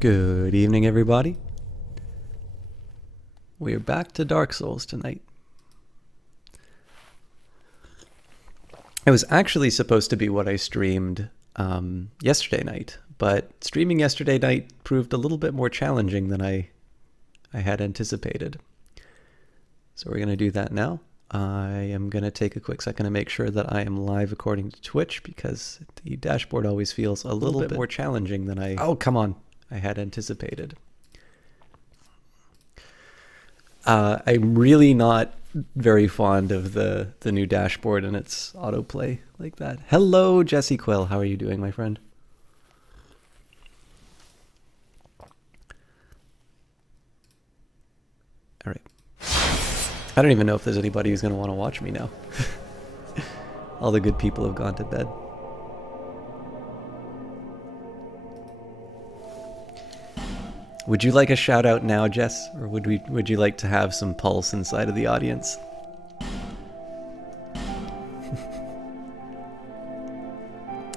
Good evening, everybody. We're back to Dark Souls tonight. It was actually supposed to be what I streamed yesterday night, but streaming yesterday night proved a little bit more challenging than I had anticipated. So we're going to do that now. I am going to take a quick second to make sure that I am live according to Twitch, because the dashboard always feels a little bit more challenging than I had anticipated. I'm really not very fond of the new dashboard and its autoplay like that. Hello, Jesse Quill. How are you doing, my friend? All right. I don't even know if there's anybody who's going to want to watch me now. All the good people have gone to bed. Would you like a shout out now, Jess? Or would you like to have some pulse inside of the audience?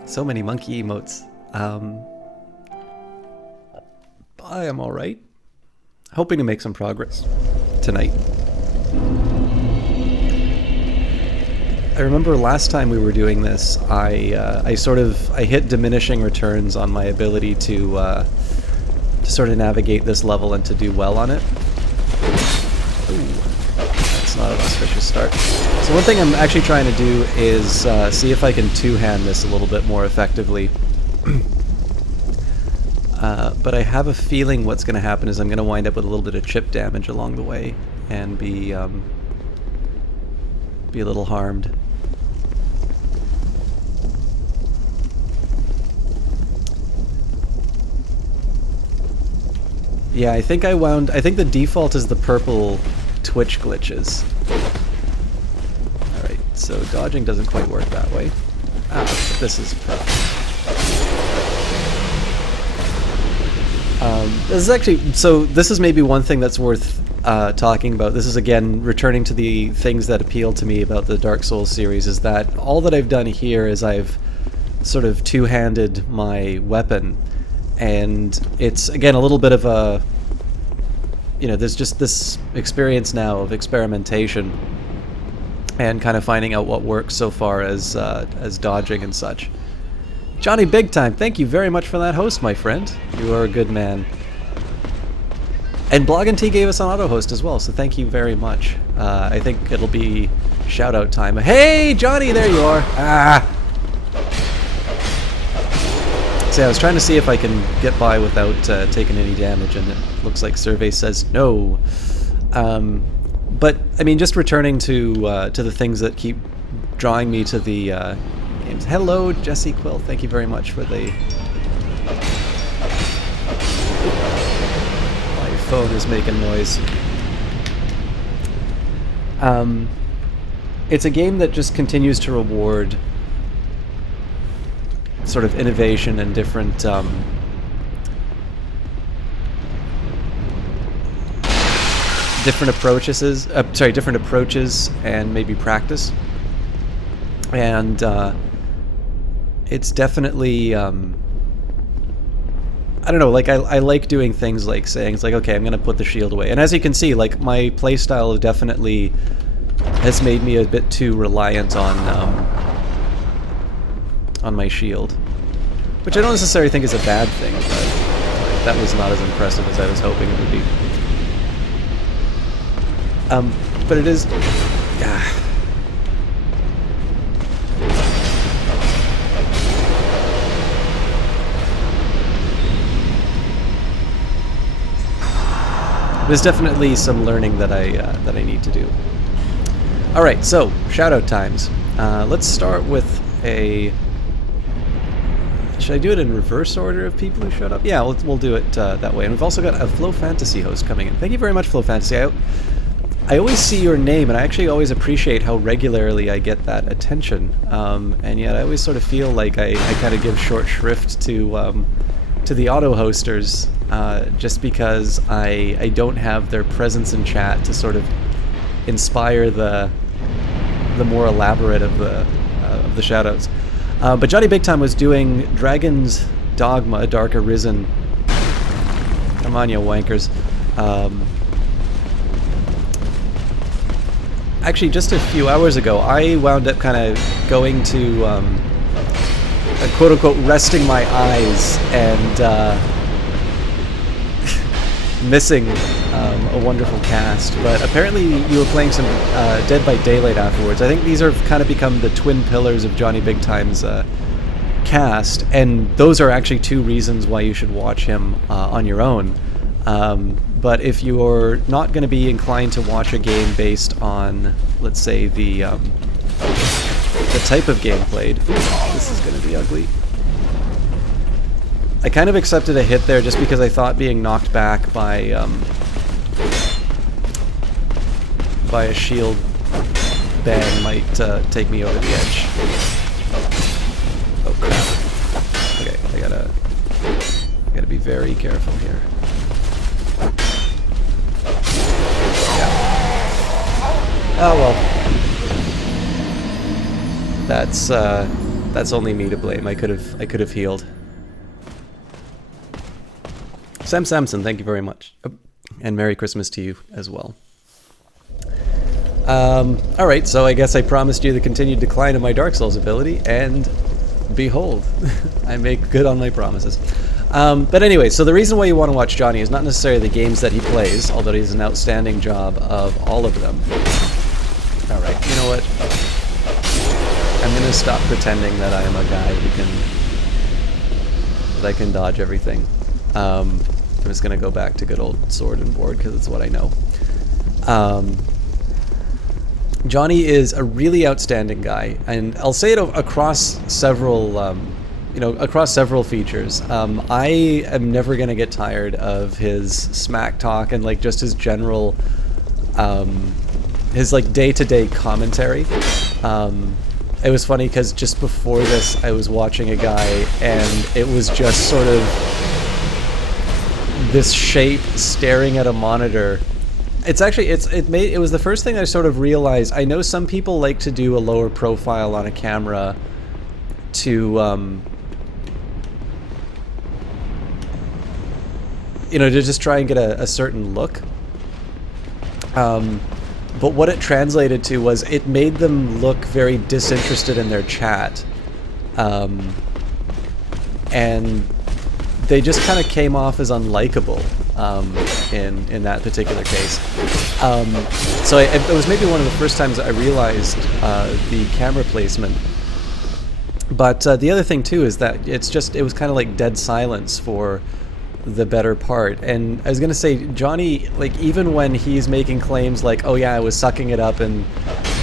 So many monkey emotes. I am alright. Hoping to make some progress tonight. I remember last time we were doing this, I hit diminishing returns on my ability to sort of navigate this level and to do well on it. Ooh, that's not an auspicious start. So one thing I'm actually trying to do is see if I can two-hand this a little bit more effectively. But I have a feeling what's going to happen is I'm going to wind up with a little bit of chip damage along the way and be a little harmed. Yeah, I think the default is the purple Twitch glitches. Alright, so dodging doesn't quite work that way. But this is perfect. This is maybe one thing that's worth talking about. This is, again, returning to the things that appeal to me about the Dark Souls series, is that all that I've done here is I've sort of two-handed my weapon. And it's, again, a little bit of a, there's just this experience now of experimentation and kind of finding out what works so far as dodging and such. Johnny Big Time, thank you very much for that host, my friend. You are a good man. And Bloggin' gave us an auto host as well, so thank you very much. I think it'll be shout out time. Hey, Johnny, there you are. So I was trying to see if I can get by without taking any damage, and it looks like survey says no. But I mean, just returning to the things that keep drawing me to the games. Hello, Jesse Quill. Thank you very much for the. My phone is making noise. It's a game that just continues to reward sort of innovation and different different approaches and maybe practice. And it's definitely I don't know, like I like doing things like saying, it's like, okay, I'm gonna put the shield away. And as you can see, like, my playstyle definitely has made me a bit too reliant on my shield, which I don't necessarily think is a bad thing, but that was not as impressive as I was hoping it would be. But it is. There's definitely some learning that I need to do. All right, so shout out times. Let's start with a. Should I do it in reverse order of people who showed up? Yeah, we'll do it that way. And we've also got a Flow Fantasy host coming in. Thank you very much, Flow Fantasy. I always see your name, and I actually always appreciate how regularly I get that attention. And yet I always sort of feel like I kind of give short shrift to the auto hosters, just because I don't have their presence in chat to sort of inspire the more elaborate of the shoutouts. But Johnny Big Time was doing Dragon's Dogma, Dark Arisen Come on, you wankers. Actually, just a few hours ago, I wound up kind of going to, quote-unquote, resting my eyes and missing a wonderful cast. But apparently you were playing some Dead by Daylight afterwards. I think these are kind of become the twin pillars of Johnny Big Time's cast, and those are actually two reasons why you should watch him on your own. But if you're not going to be inclined to watch a game based on, let's say, the type of game played, this is going to be ugly. I kind of accepted a hit there just because I thought being knocked back by a shield bang might take me over the edge. Oh crap. Okay, I gotta be very careful here. Oh well. That's only me to blame. I could have healed. Sam Samson, thank you very much. Oh, and Merry Christmas to you as well. Alright, so I guess I promised you the continued decline of my Dark Souls ability, and behold, I make good on my promises. But anyway, so the reason why you want to watch Johnny is not necessarily the games that he plays, although he does an outstanding job of all of them. Alright, you know what? I'm going to stop pretending that I am a guy who can dodge everything. I'm just going to go back to good old sword and board because it's what I know. Johnny is a really outstanding guy, and I'll say it across several, across several features. I am never going to get tired of his smack talk and like just his general, his like day-to-day commentary. It was funny because just before this, I was watching a guy, and it was just sort of this shape staring at a monitor. It's actually it was the first thing I sort of realized. I know some people like to do a lower profile on a camera to to just try and get a certain look. But what it translated to was it made them look very disinterested in their chat. And they just kind of came off as unlikable in that particular case. So it was maybe one of the first times I realized the camera placement. But the other thing too is that it was kind of like dead silence for the better part. And I was gonna say, Johnny, like, even when he's making claims like, oh yeah, I was sucking it up in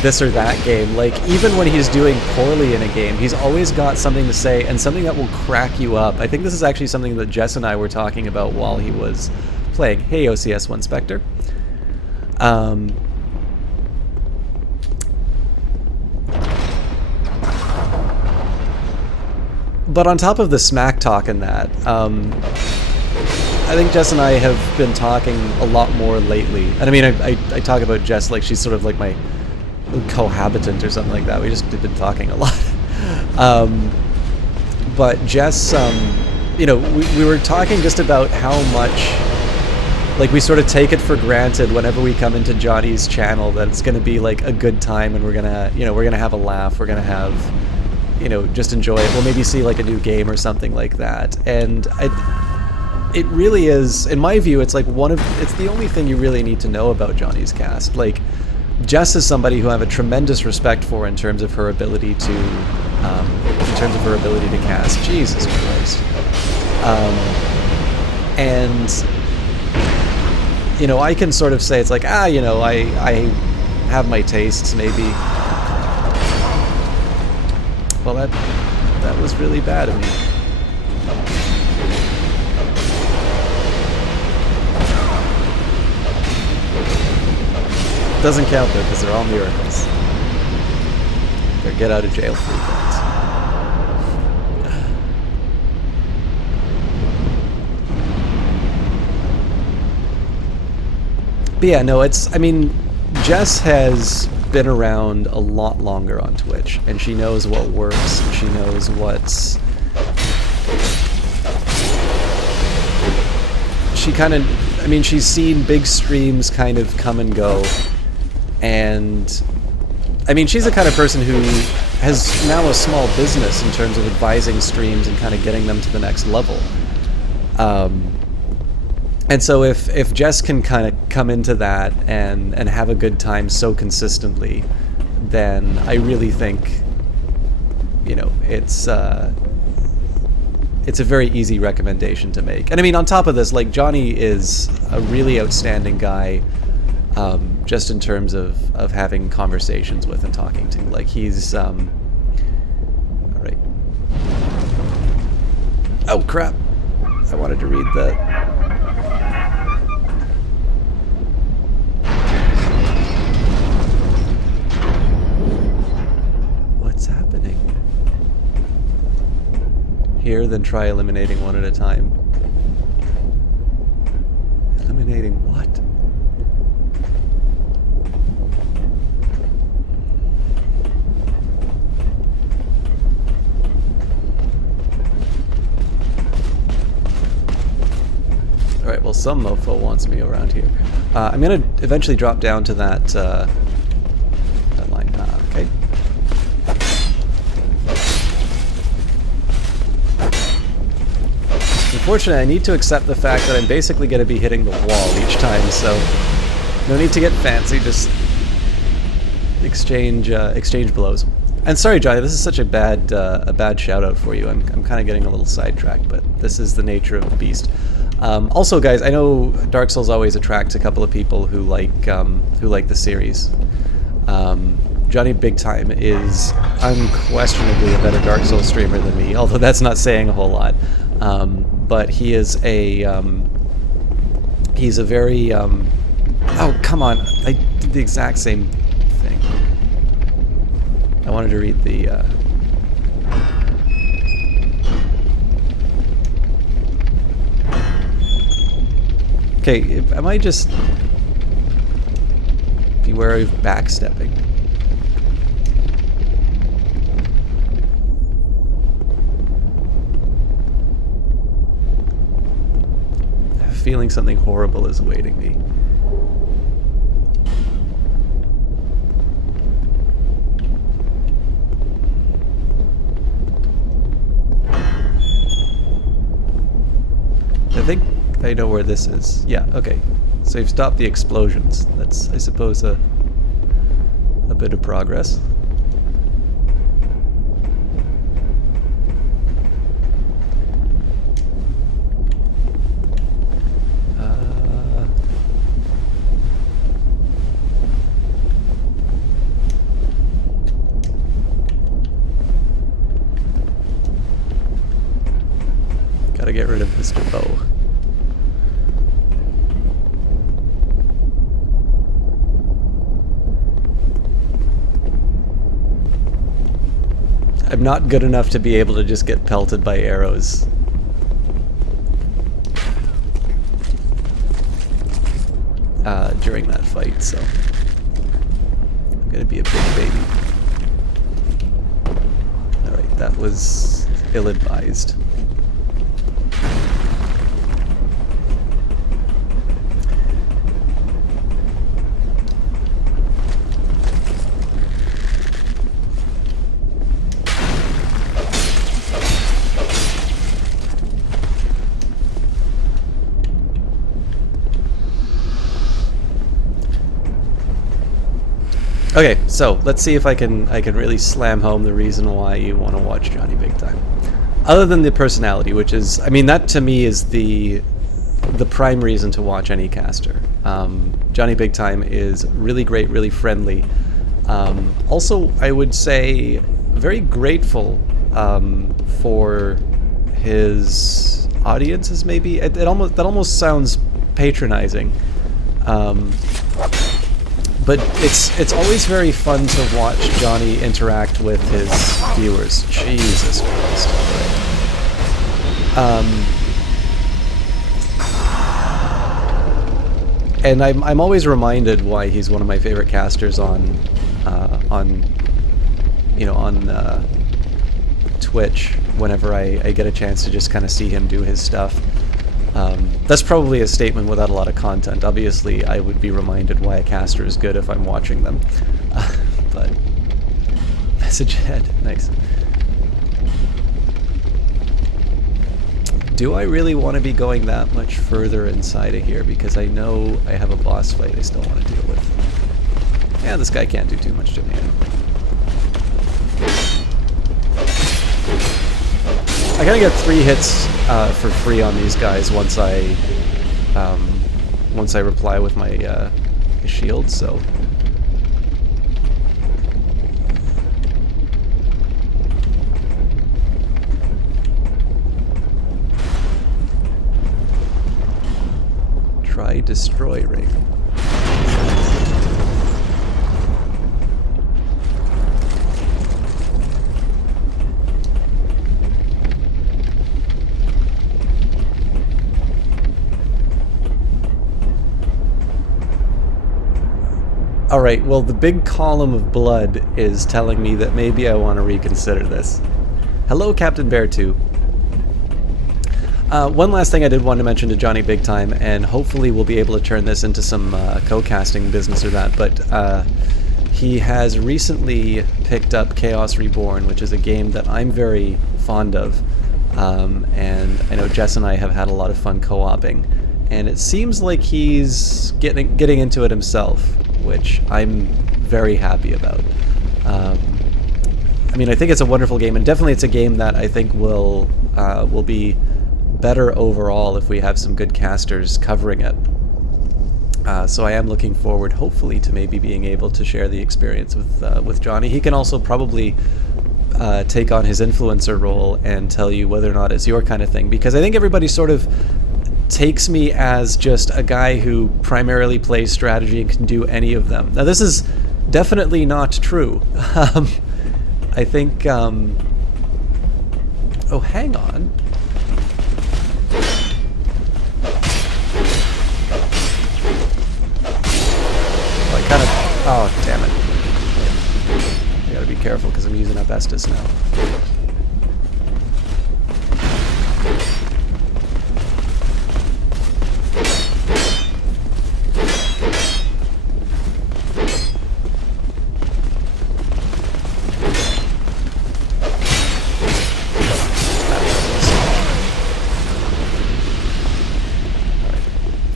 this or that game, like, even when he's doing poorly in a game, he's always got something to say, and something that will crack you up. I think this is actually something that Jess and I were talking about while he was playing. Hey, OCS1 Spectre. But on top of the smack talk and that, I think Jess and I have been talking a lot more lately. And I mean, I talk about Jess like she's sort of like my cohabitant or something like that. We just have been talking a lot. But Jess, we were talking just about how much, like, we sort of take it for granted whenever we come into Johnny's channel that it's going to be like a good time, and we're gonna have a laugh. We're gonna have, just enjoy it. We'll maybe see like a new game or something like that. And it really is, in my view, it's like it's the only thing you really need to know about Johnny's cast. Like, Jess is somebody who I have a tremendous respect for in terms of her ability to, cast. Jesus Christ. And, I can sort of say it's like, I have my tastes, maybe. Well, that was really bad of me. Doesn't count though, because they're all miracles. They're get out of jail free cards. But yeah, no, Jess has been around a lot longer on Twitch, and she knows what works, and she knows she kind of, I mean, she's seen big streams kind of come and go, and I mean, she's the kind of person who has now a small business in terms of advising streams and kind of getting them to the next level. And so if Jess can kind of come into that and have a good time so consistently, then I really think, you know, it's a very easy recommendation to make. And I mean, on top of this, like, Johnny is a really outstanding guy, just in terms of having conversations with and talking to. Like, he's, all right. Oh, crap. I wanted to read the... What's happening? Here, then try eliminating one at a time. Eliminating what? Alright, well, some mofo wants me around here. I'm gonna eventually drop down to that, that line. Okay. Unfortunately, I need to accept the fact that I'm basically going to be hitting the wall each time, so no need to get fancy, just exchange blows. And sorry, Johnny, this is such a bad shout-out for you. I'm kind of getting a little sidetracked, but this is the nature of the beast. Also, guys, I know Dark Souls always attracts a couple of people who like the series. Johnny Big Time is unquestionably a better Dark Souls streamer than me, although that's not saying a whole lot. But he is he's a very, oh, come on, I did the exact same thing. I wanted to read the, okay, am I just, beware of backstepping? Feeling something horrible is awaiting me. I think I know where this is. Yeah, okay. So you've stopped the explosions. That's, I suppose, a bit of progress. Gotta get rid of Mr. Bow. I'm not good enough to be able to just get pelted by arrows. During that fight, so I'm gonna be a big baby. Alright, that was ill-advised. Okay, so let's see if I can really slam home the reason why you want to watch Johnny Big Time. Other than the personality, which is, I mean, that to me is the prime reason to watch any caster. Johnny Big Time is really great, really friendly. Also, I would say very grateful for his audiences. Maybe that almost sounds patronizing. But it's always very fun to watch Johnny interact with his viewers. Jesus Christ. And I'm always reminded why he's one of my favorite casters on Twitch whenever I get a chance to just kind of see him do his stuff. That's probably a statement without a lot of content. Obviously, I would be reminded why a caster is good if I'm watching them. But message ahead, nice. Do I really want to be going that much further inside of here? Because I know I have a boss fight I still want to deal with. Yeah, this guy can't do too much to me anyway. I gotta get 3 hits for free on these guys once I reply with my shield. So. Try destroy ring. Alright, well the big column of blood is telling me that maybe I want to reconsider this. Hello, Captain Bear 2. One last thing I did want to mention to Johnny Big Time, and hopefully we'll be able to turn this into some co-casting business or that, but he has recently picked up Chaos Reborn, which is a game that I'm very fond of, and I know Jess and I have had a lot of fun co-oping, and it seems like he's getting into it himself, which I'm very happy about. I mean, I think it's a wonderful game, and definitely it's a game that I think will be better overall if we have some good casters covering it. So I am looking forward, hopefully, to maybe being able to share the experience with Johnny. He can also probably take on his influencer role and tell you whether or not it's your kind of thing, because I think everybody sort of takes me as just a guy who primarily plays strategy and can do any of them. Now this is definitely not true. I think, oh, hang on. Oh, damn it. I gotta be careful because I'm using asbestos now.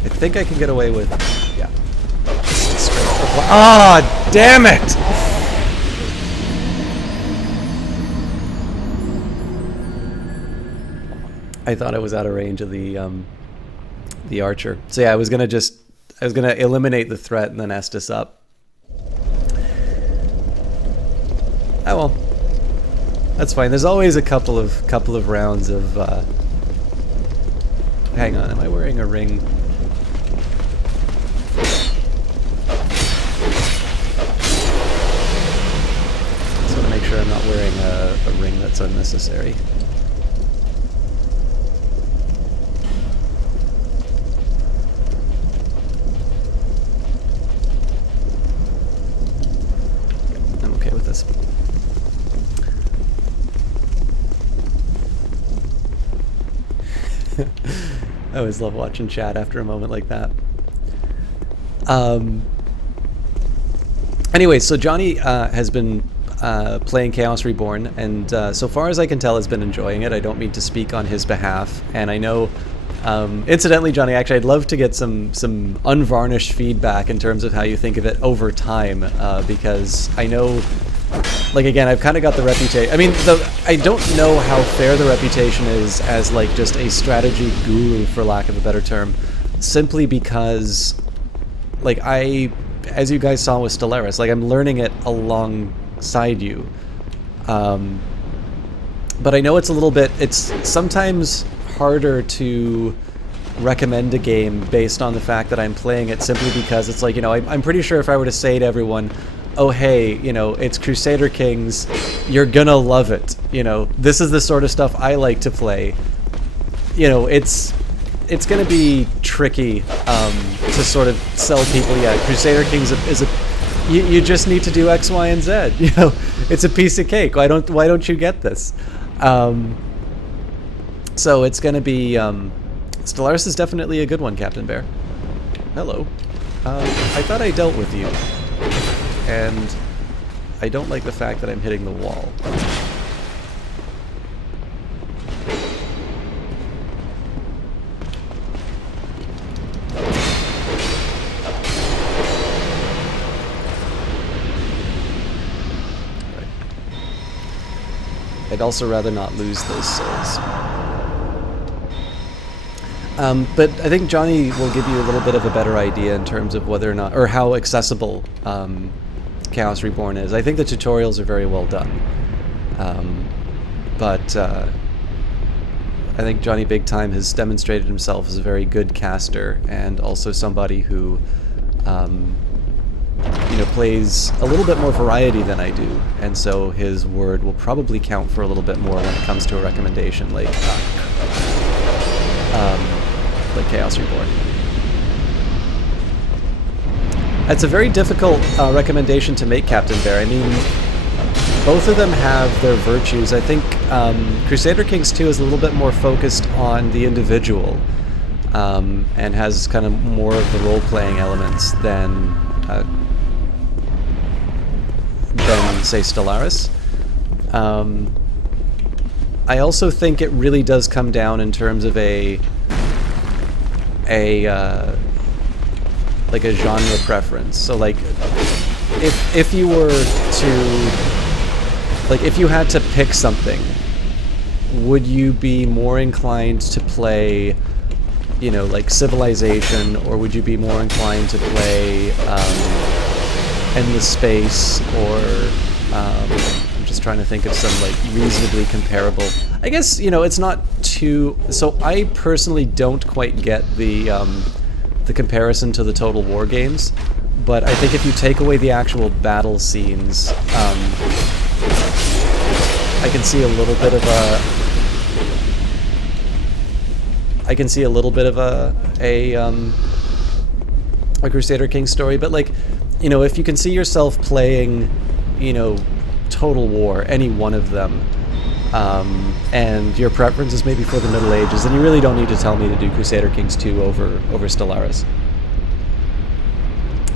I think I can get away with... yeah. Ah, oh, damn it! I thought I was out of range of the archer. So yeah, I was gonna eliminate the threat and then Estus up. Oh well, that's fine. There's always a couple of rounds of. Hang on, am I wearing a ring? I'm not wearing a ring that's unnecessary. I'm okay with this. I always love watching chat after a moment like that. Anyway, so Johnny has been playing Chaos Reborn, and so far as I can tell has been enjoying it. I don't mean to speak on his behalf, and I know, incidentally, Johnny, actually I'd love to get some unvarnished feedback in terms of how you think of it over time, because I know, like, again, I've kind of got the reputation, I mean, I don't know how fair the reputation is as, like, just a strategy guru, for lack of a better term, simply because, like, as you guys saw with Stellaris, like, I'm learning it alongside you, but I know it's sometimes harder to recommend a game based on the fact that I'm playing it, simply because it's like, you know, I'm pretty sure if I were to say to everyone, oh hey, you know, it's Crusader Kings, you're gonna love it, you know, this is the sort of stuff I like to play, you know, it's gonna be tricky to sort of sell people, yeah, Crusader Kings is a you just need to do X, Y, and Z. You know, it's a piece of cake. Why don't you get this? So it's gonna be Stellaris is definitely a good one, Captain Bear. Hello. I thought I dealt with you. And I don't like the fact that I'm hitting the wall. I'd also rather not lose those souls. But I think Johnny will give you a little bit of a better idea in terms of whether or not, or how accessible Chaos Reborn is. I think the tutorials are very well done. But I think Johnny Big Time has demonstrated himself as a very good caster, and also somebody who you know, plays a little bit more variety than I do, and so his word will probably count for a little bit more when it comes to a recommendation like Chaos Reborn. It's a very difficult recommendation to make, Captain Bear. I mean, both of them have their virtues. I think Crusader Kings 2 is a little bit more focused on the individual, and has kind of more of the role-playing elements than say, Stellaris. I also think it really does come down in terms of a like a genre preference. So like, if you were to, like, if you had to pick something, would you be more inclined to play, you know, like Civilization, or would you be more inclined to play Endless Space, or I'm just trying to think of some like reasonably comparable. I guess, you know, it's not too. So I personally don't quite get the comparison to the Total War games, but I think if you take away the actual battle scenes, I can see a little bit of a Crusader Kings story. But like, you know, if you can see yourself playing, you know, Total War, any one of them, and your preference is maybe for the Middle Ages, then you really don't need to tell me to do Crusader Kings 2 over Stellaris.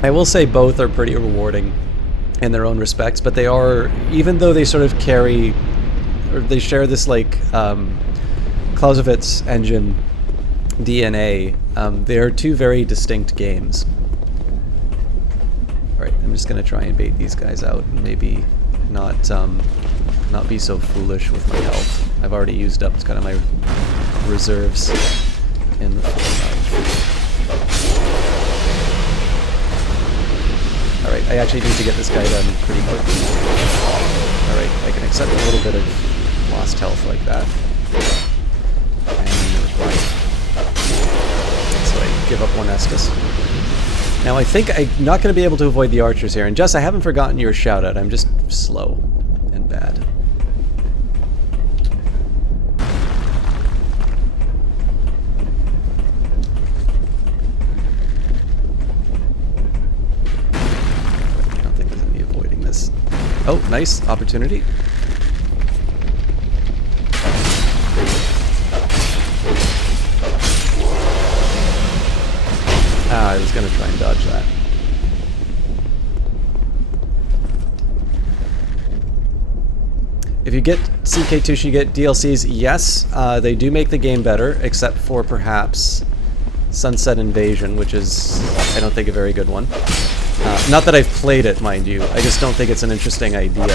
I will say both are pretty rewarding in their own respects, but they are, even though they sort of carry, or they share this like Clausewitz engine DNA, they are two very distinct games. Alright, I'm just going to try and bait these guys out and maybe not be so foolish with my health. I've already used up kind of my reserves in the form of... Alright, I actually need to get this guy done pretty quickly. Alright, I can accept a little bit of lost health like that. And so I give up one Estus. Now I think I'm not going to be able to avoid the archers here. And Jess, I haven't forgotten your shout out. I'm just slow and bad. I don't think there's any avoiding this. Oh, nice opportunity. Ah, I was going to try and dodge that. If you get CK2, should you get DLCs? Yes, they do make the game better, except for perhaps Sunset Invasion, which is, I don't think, a very good one. Not that I've played it, mind you. I just don't think it's an interesting idea.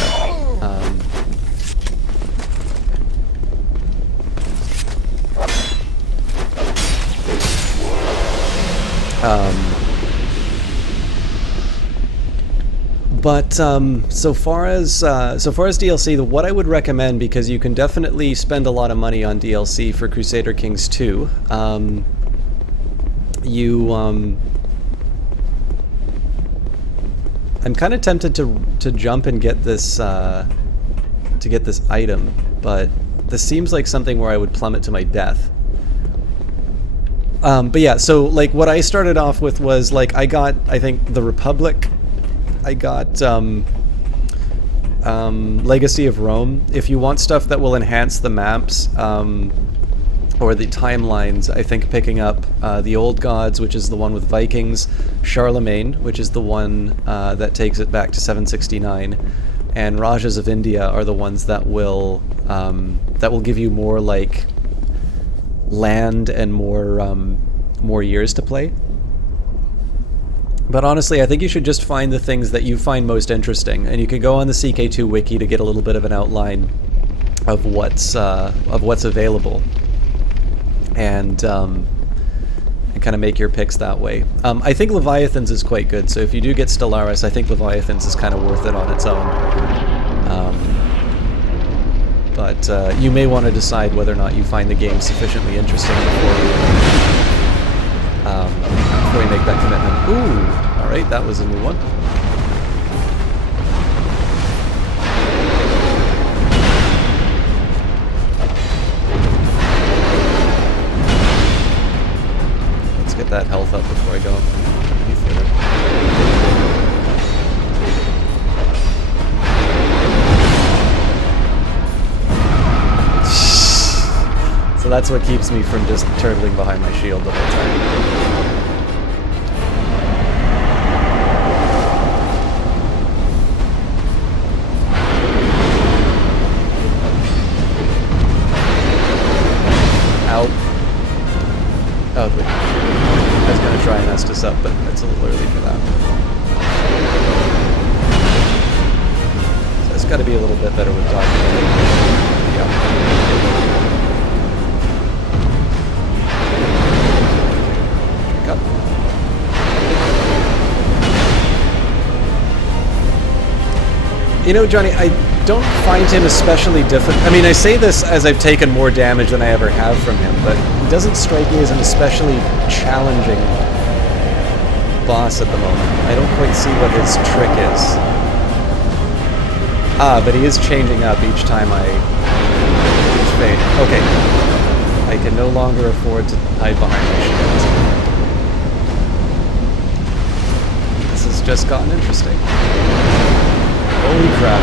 But so far as DLC, what I would recommend, because you can definitely spend a lot of money on DLC for Crusader Kings 2. I'm kind of tempted to jump and get this item, but this seems like something where I would plummet to my death. But yeah, so like what I started off with was like I got, I think, the Republic. I got Legacy of Rome. If you want stuff that will enhance the maps, or or the timelines, I think picking up the Old Gods, which is the one with Vikings, Charlemagne, which is the one that takes it back to 769, and Rajas of India are the ones that will give you more like land and more years to play. But honestly, I think you should just find the things that you find most interesting, and you can go on the CK2 wiki to get a little bit of an outline of what's available, and kind of make your picks that way. I think Leviathans is quite good, so if you do get Stellaris, I think Leviathans is kind of worth it on its own. But you may want to decide whether or not you find the game sufficiently interesting before you make that commitment. Ooh, all right, that was a new one. Let's get that health up before I go any further. So that's what keeps me from just turtling behind my shield the whole time. Oh, wait. I was going to try and mess this up, but it's a little early for that. So it's got to be a little bit better with dodging. Yeah. Got it. You know, Johnny, I don't find him especially difficult. I mean, I say this as I've taken more damage than I ever have from him, but he doesn't strike me as an especially challenging boss at the moment. I don't quite see what his trick is. Ah, but he is changing up each time I fade. Okay. I can no longer afford to hide behind my shield. This has just gotten interesting. Holy crap.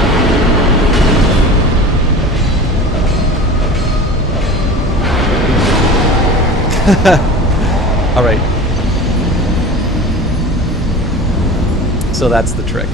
All right. So that's the trick.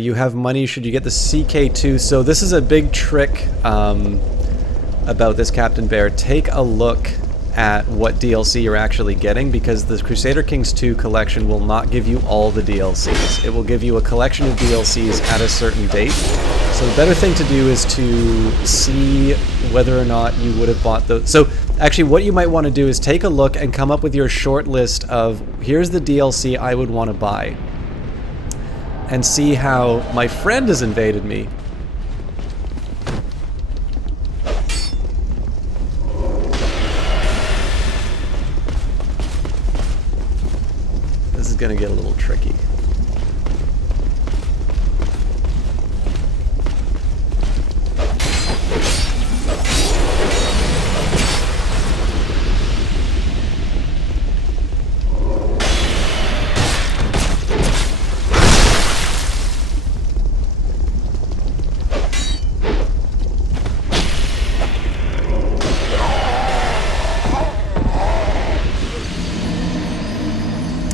You have money should you get the CK2. So this is a big trick about this Captain Bear. Take a look at what DLC you're actually getting, because the Crusader Kings 2 collection will not give you all the DLCs. It will give you a collection of DLCs at a certain date. So the better thing to do is to see whether or not you would have bought those. So actually what you might want to do is take a look and come up with your short list of, here's the DLC I would want to buy. And see how my friend has invaded me. This is going to get a little tricky.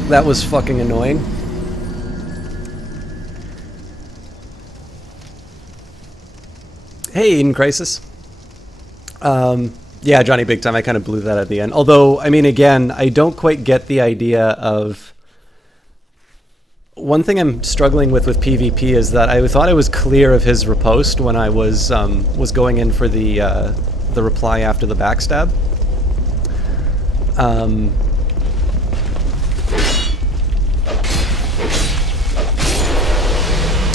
That was fucking annoying. Hey, Eden Crisis. Yeah, Johnny Big Time, I kind of blew that at the end. Although, I mean, again, I don't quite get the idea of... One thing I'm struggling with PvP is that I thought I was clear of his riposte when I was going in for the reply after the backstab.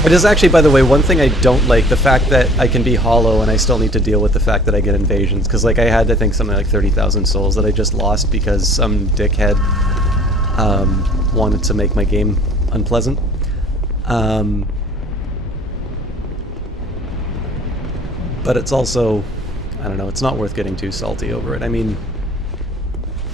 It is actually, by the way, one thing I don't like, the fact that I can be hollow and I still need to deal with the fact that I get invasions. Because like I had, I think, something like 30,000 souls that I just lost because some dickhead wanted to make my game unpleasant. But it's also, I don't know, it's not worth getting too salty over it. I mean,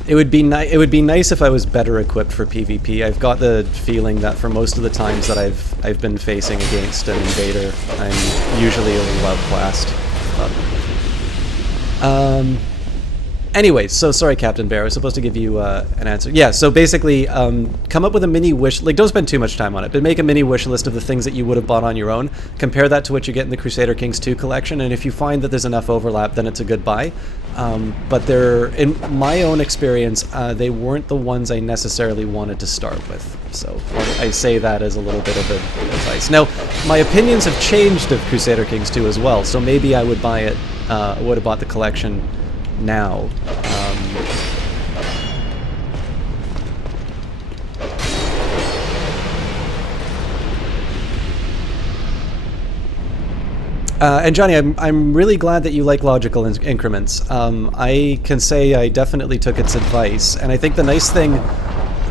It would be it would be nice if I was better equipped for PvP. I've got the feeling that for most of the times that I've been facing against an invader, I'm usually only low classed. Anyway, so sorry, Captain Bear. I was supposed to give you an answer. Yeah, so basically, come up with a mini wish... Like, don't spend too much time on it, but make a mini wish list of the things that you would have bought on your own. Compare that to what you get in the Crusader Kings 2 collection, and if you find that there's enough overlap, then it's a good buy. But they're... In my own experience, they weren't the ones I necessarily wanted to start with. So I say that as a little bit of advice. Now, my opinions have changed of Crusader Kings 2 as well, so maybe I would buy it... would have bought the collection now. And Johnny, I'm really glad that you like logical increments. I can say I definitely took its advice, and I think the nice thing,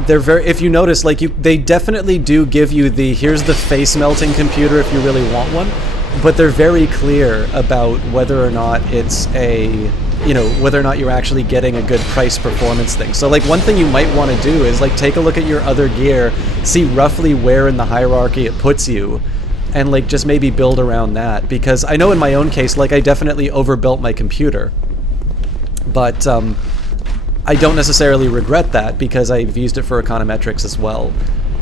they're very, if you notice, like they definitely do give you the, here's the face melting computer if you really want one, but they're very clear about whether or not it's a, you know, whether or not you're actually getting a good price performance thing. So like one thing you might want to do is like take a look at your other gear, see roughly where in the hierarchy it puts you, and like just maybe build around that. Because I know in my own case, like I definitely overbuilt my computer, but I don't necessarily regret that because I've used it for econometrics as well.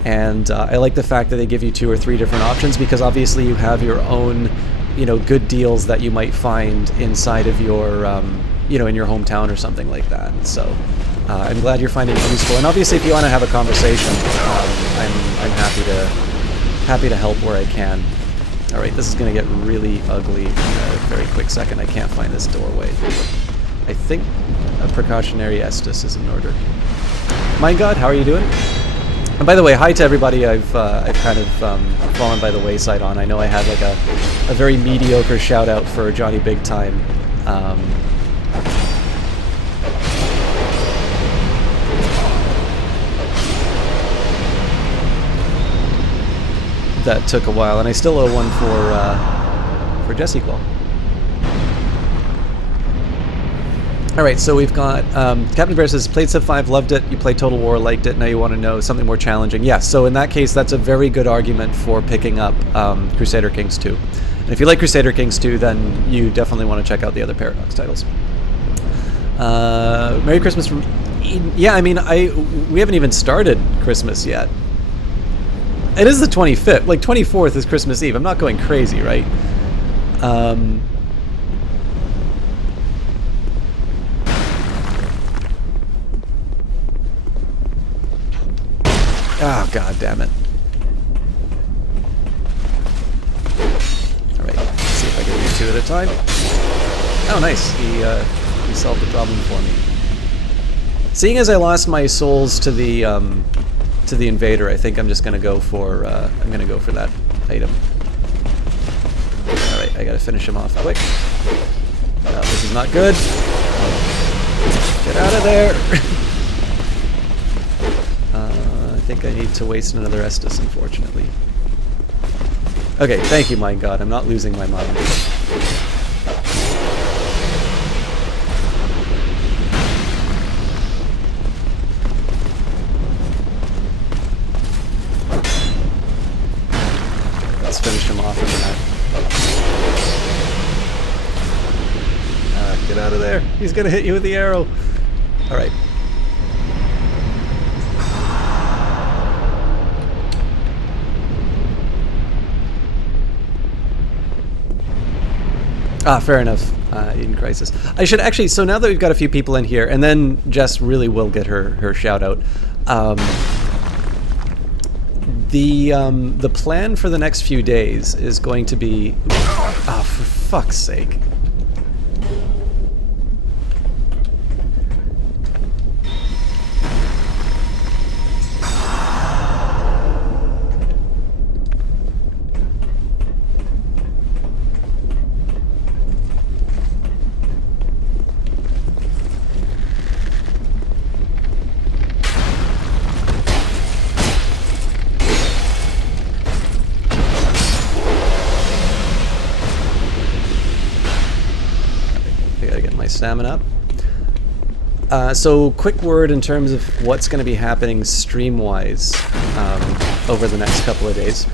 And I like the fact that they give you 2 or 3 different options, because obviously you have your own, you know, good deals that you might find inside of your, you know, in your hometown or something like that. So I'm glad you're finding it useful. And obviously, if you want to have a conversation, I'm happy to help where I can. All right, this is going to get really ugly in a very quick second. I can't find this doorway. I think a precautionary Estus is in order. My God, how are you doing? And by the way, hi to everybody I've kind of fallen by the wayside on. I know I had like a very mediocre shout out for Johnny Big Time. That took a while, and I still owe one for Jesse Qual. Alright, so we've got, Captain Bear says, played Civ 5, loved it, you played Total War, liked it, now you want to know something more challenging. Yes, so in that case, that's a very good argument for picking up Crusader Kings 2. And if you like Crusader Kings 2, then you definitely want to check out the other Paradox titles. Merry Christmas from Eden. Yeah, I mean, we haven't even started Christmas yet. It is the 25th, like 24th is Christmas Eve. I'm not going crazy, right? Oh, God damn it. Alright, let's see if I can do 2 at a time. Oh, nice. He solved the problem for me. Seeing as I lost my souls to the invader, I think I'm just gonna go for that item. Alright, I gotta finish him off quick. This is not good. Get out of there! I think I need to waste another Estus, unfortunately. Okay, thank you, my God. I'm not losing my mind. Let's finish him off in that. Get out of there. He's gonna hit you with the arrow. Alright. Ah, fair enough. Eden Crisis. I should actually, so now that we've got a few people in here, and then Jess really will get her shout out. The plan for the next few days is going to be, oh, for fuck's sake. Stamina up. So quick word in terms of what's going to be happening stream-wise over the next couple of days.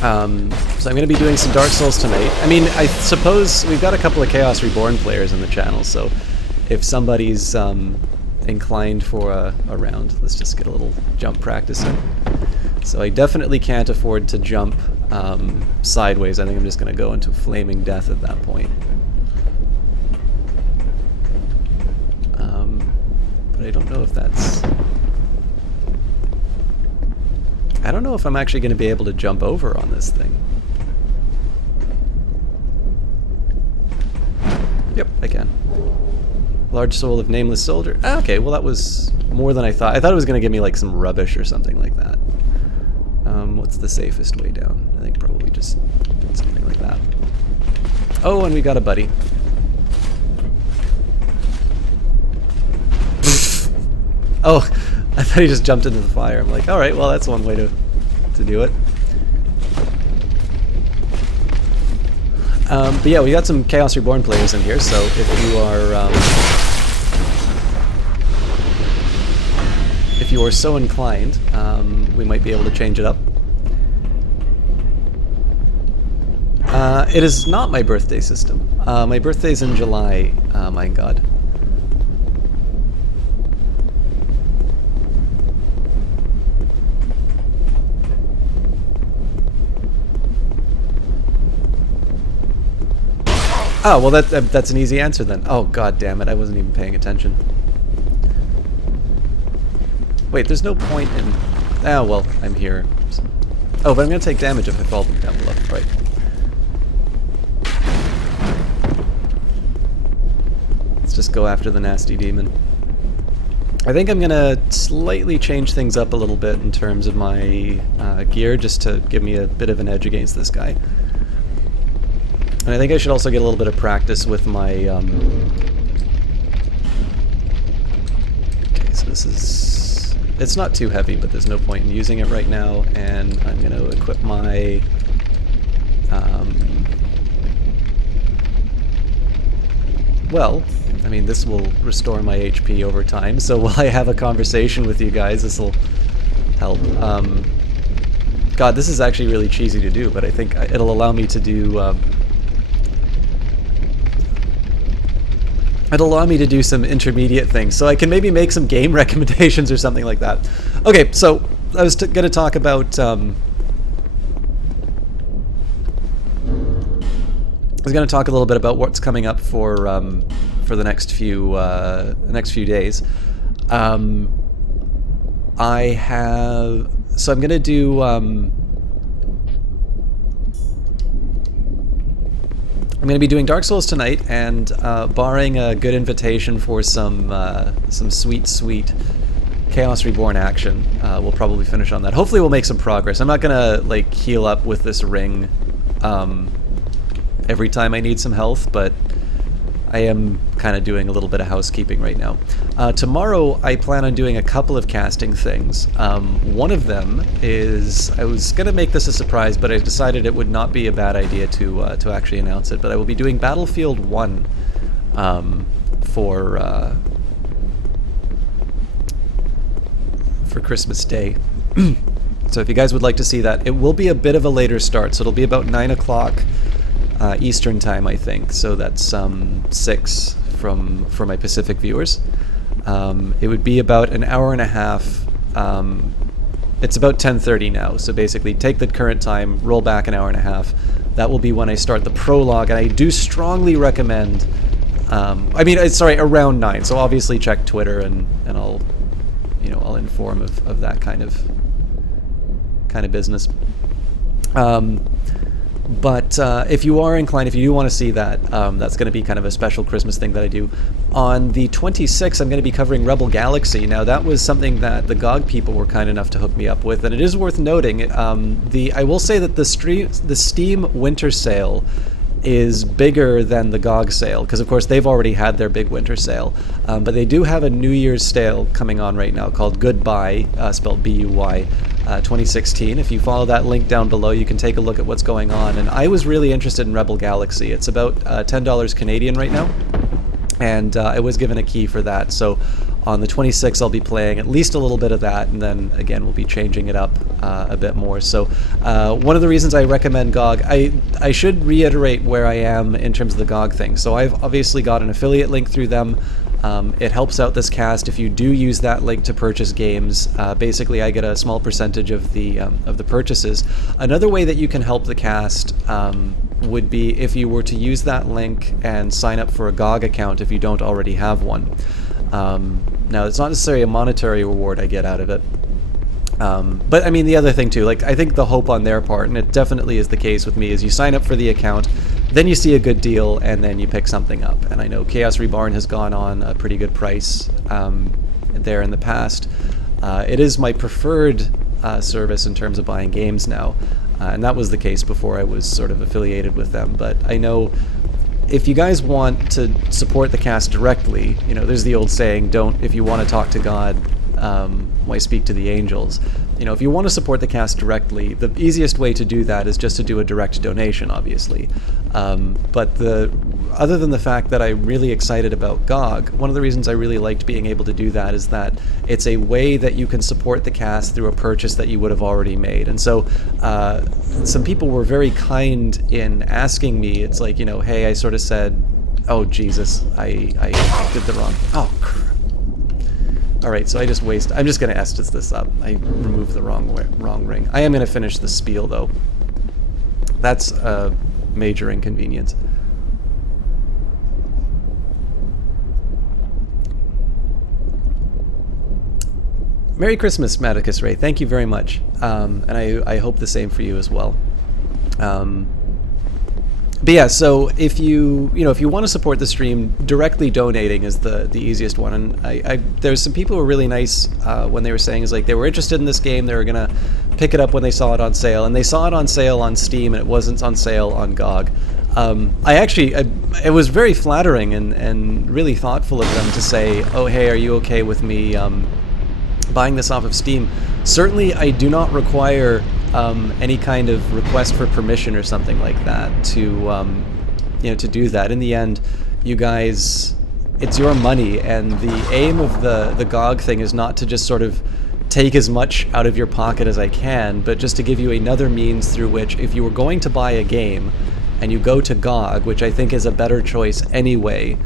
So I'm going to be doing some Dark Souls tonight. I mean, I suppose we've got a couple of Chaos Reborn players in the channel, so if somebody's inclined for a round, let's just get a little jump practice in. So I definitely can't afford to jump sideways. I think I'm just going to go into flaming death at that point. But I don't know if that's... I don't know if I'm actually going to be able to jump over on this thing. Yep, I can. Large soul of nameless soldier. Ah, okay, well that was more than I thought. I thought it was going to give me like some rubbish or something like that. What's the safest way down? I think probably just something like that. Oh, and we got a buddy. Oh, I thought he just jumped into the fire. I'm like, alright, well that's one way to do it. But yeah, we got some Chaos Reborn players in here, so if you are so inclined, we might be able to change it up. It is not my birthday system. My birthday's in July, my god. Oh, well that's an easy answer then. Oh god damn it, I wasn't even paying attention. Wait, there's no point in... Ah, well, I'm here. So. Oh, but I'm gonna take damage if I fall down below, right. Let's just go after the nasty demon. I think I'm gonna slightly change things up a little bit in terms of my gear, just to give me a bit of an edge against this guy. And I think I should also get a little bit of practice with my, okay, so this is... It's not too heavy, but there's no point in using it right now, and I'm going to equip my... Well, I mean, this will restore my HP over time, so while I have a conversation with you guys, this will help. God, this is actually really cheesy to do, but I think it'll allow me to do... It'll allow me to do some intermediate things, so I can maybe make some game recommendations or something like that. Okay, so I was going to talk about... I was going to talk a little bit about what's coming up for the next few days. I have... So I'm going to do... I'm going to be doing Dark Souls tonight, and barring a good invitation for some sweet Chaos Reborn action, we'll probably finish on that. Hopefully we'll make some progress. I'm not going to like heal up with this ring every time I need some health, but I am kind of doing a little bit of housekeeping right now. Tomorrow I plan on doing a couple of casting things. One of them is, I was going to make this a surprise, but I decided it would not be a bad idea to actually announce it, but I will be doing Battlefield 1 for Christmas Day. So if you guys would like to see that, it will be a bit of a later start, so it'll be about 9 o'clock Eastern time, I think, so that's 6 for my Pacific viewers. It would be about an hour and a half. It's about 10:30 now, so basically take the current time, roll back an hour and a half. That will be when I start the prologue, and I do strongly recommend... I mean, sorry, around 9, so obviously check Twitter, and I'll, I'll inform of that kind of business. But if you are inclined, if you do want to see that, that's going to be kind of a special Christmas thing that I do. On the 26th, I'm going to be covering Rebel Galaxy. Now, that was something that the GOG people were kind enough to hook me up with, and it is worth noting. I will say that the Steam Winter Sale is bigger than the GOG sale, because of course they've already had their big winter sale, but they do have a New Year's sale coming on right now called Goodbuy, spelled B-U-Y, 2016. If you follow that link down below, you can take a look at what's going on, and I was really interested in Rebel Galaxy. It's about $10 Canadian right now. and I was given a key for that. So on the 26th, I'll be playing at least a little bit of that, and then again we'll be changing it up a bit more. So one of the reasons I recommend GOG, I should reiterate where I am in terms of the GOG thing. So I've obviously got an affiliate link through them. It helps out this cast if you do use that link to purchase games. Basically, I get a small percentage of the purchases. Another way that you can help the cast would be if you were to use that link and sign up for a GOG account if you don't already have one. Now, it's not necessarily a monetary reward I get out of it. But I mean, the other thing too, like, I think the hope on their part, and it definitely is the case with me, is you sign up for the account, then you see a good deal, and then you pick something up. And I know Chaos Reborn has gone on a pretty good price there in the past. It is my preferred service in terms of buying games now, and that was the case before I was sort of affiliated with them. But I know if you guys want to support the cast directly, you know, there's the old saying, if you want to talk to God, why speak to the angels? You know, if you want to support the cast directly, the easiest way to do that is just to do a direct donation, obviously. But other than the fact that I'm really excited about GOG, one of the reasons I really liked being able to do that is that it's a way that you can support the cast through a purchase that you would have already made. And so some people were very kind in asking me, it's like, you know, hey, I sort of said, oh, Jesus, I did the wrong... Oh, crap. Alright, so I'm just going to Estes this up. I removed the wrong ring. I am going to finish the spiel, though. That's a major inconvenience. Merry Christmas, Maticus Ray. Thank you very much. And I hope the same for you as well. But yeah, so if you want to support the stream, directly donating is the easiest one. And there's some people who were really nice when they were saying is like they were interested in this game, they were gonna pick it up when they saw it on sale, and they saw it on sale on Steam, and it wasn't on sale on GOG. It was very flattering and really thoughtful of them to say, oh hey, are you okay with me buying this off of Steam? Certainly, I do not require any kind of request for permission or something like that to do that. In the end, you guys, it's your money, and the aim of the GOG thing is not to just sort of take as much out of your pocket as I can, but just to give you another means through which, if you were going to buy a game and you go to GOG, which I think is a better choice anyway,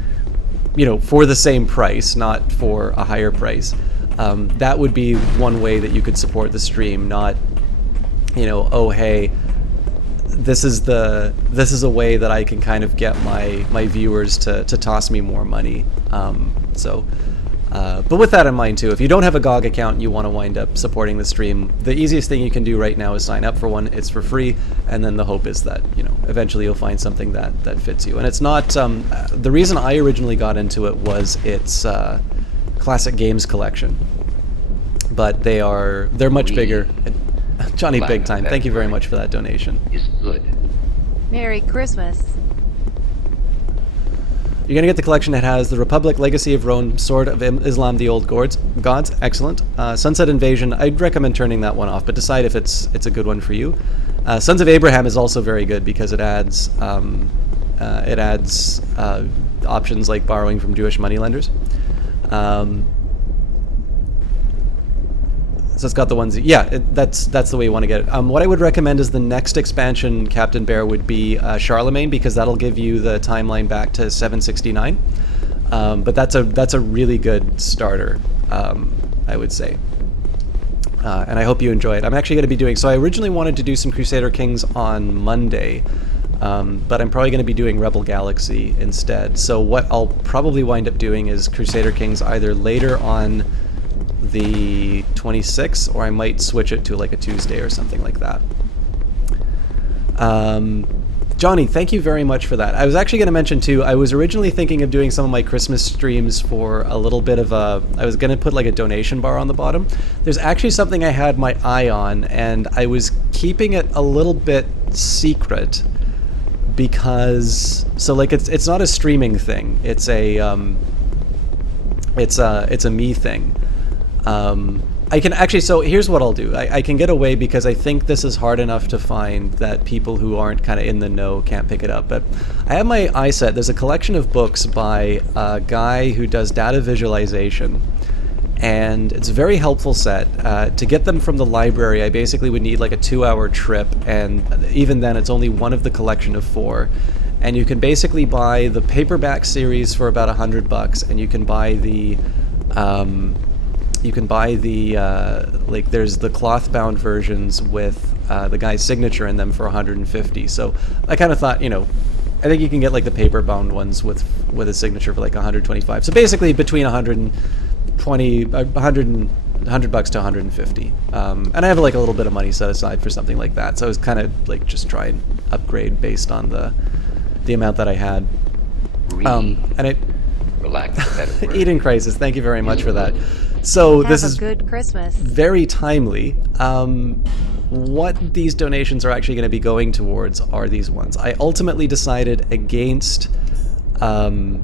you know, for the same price, not for a higher price, that would be one way that you could support the stream, not, you know, oh hey, this is a way that I can kind of get my viewers to toss me more money. But with that in mind too, if you don't have a GOG account and you want to wind up supporting the stream, the easiest thing you can do right now is sign up for one. It's for free, and then the hope is that, you know, eventually you'll find something that fits you. And it's not the reason I originally got into it was its classic games collection, but they're much bigger. Johnny Big Time, thank you very much for that donation. Is good. Merry Christmas. You're going to get the collection that has the Republic, Legacy of Rome, Sword of Islam, the Old Gods. Excellent. Sunset Invasion, I'd recommend turning that one off, but decide if it's a good one for you. Sons of Abraham is also very good because it adds options like borrowing from Jewish moneylenders. So it's got the ones, that's the way you want to get it. What I would recommend is the next expansion, Captain Bear, would be Charlemagne, because that'll give you the timeline back to 769. But that's a really good starter, I would say. And I hope you enjoy it. I'm actually going to be doing, so I originally wanted to do some Crusader Kings on Monday, but I'm probably going to be doing Rebel Galaxy instead. So what I'll probably wind up doing is Crusader Kings either later on the 26th, or I might switch it to like a Tuesday or something like that. Johnny, thank you very much for that. I was actually going to mention too, I was originally thinking of doing some of my Christmas streams for a little bit of I was going to put like a donation bar on the bottom. There's actually something I had my eye on, and I was keeping it a little bit secret because, so like it's not a streaming thing. It's a me thing. I can actually, so here's what I'll do. I can get away because I think this is hard enough to find that people who aren't kind of in the know can't pick it up. But I have my iSet. There's a collection of books by a guy who does data visualization. And it's a very helpful set. To get them from the library, I basically would need like a 2-hour trip. And even then, it's only one of the collection of 4. And you can basically buy the paperback series for about $100, and you can buy the like there's the cloth bound versions with the guy's signature in them for 150. So I kind of thought, I think you can get like the paper bound ones with a signature for like 125. So basically between 120, $100 to 150. And I have like a little bit of money set aside for something like that. So I was kind of like just try and upgrade based on the amount that I had. And it Relax. Eden Crisis, thank you very much for that. So Have this a is good Christmas. very timely. What these donations are actually going to be going towards are these ones. I ultimately decided against putting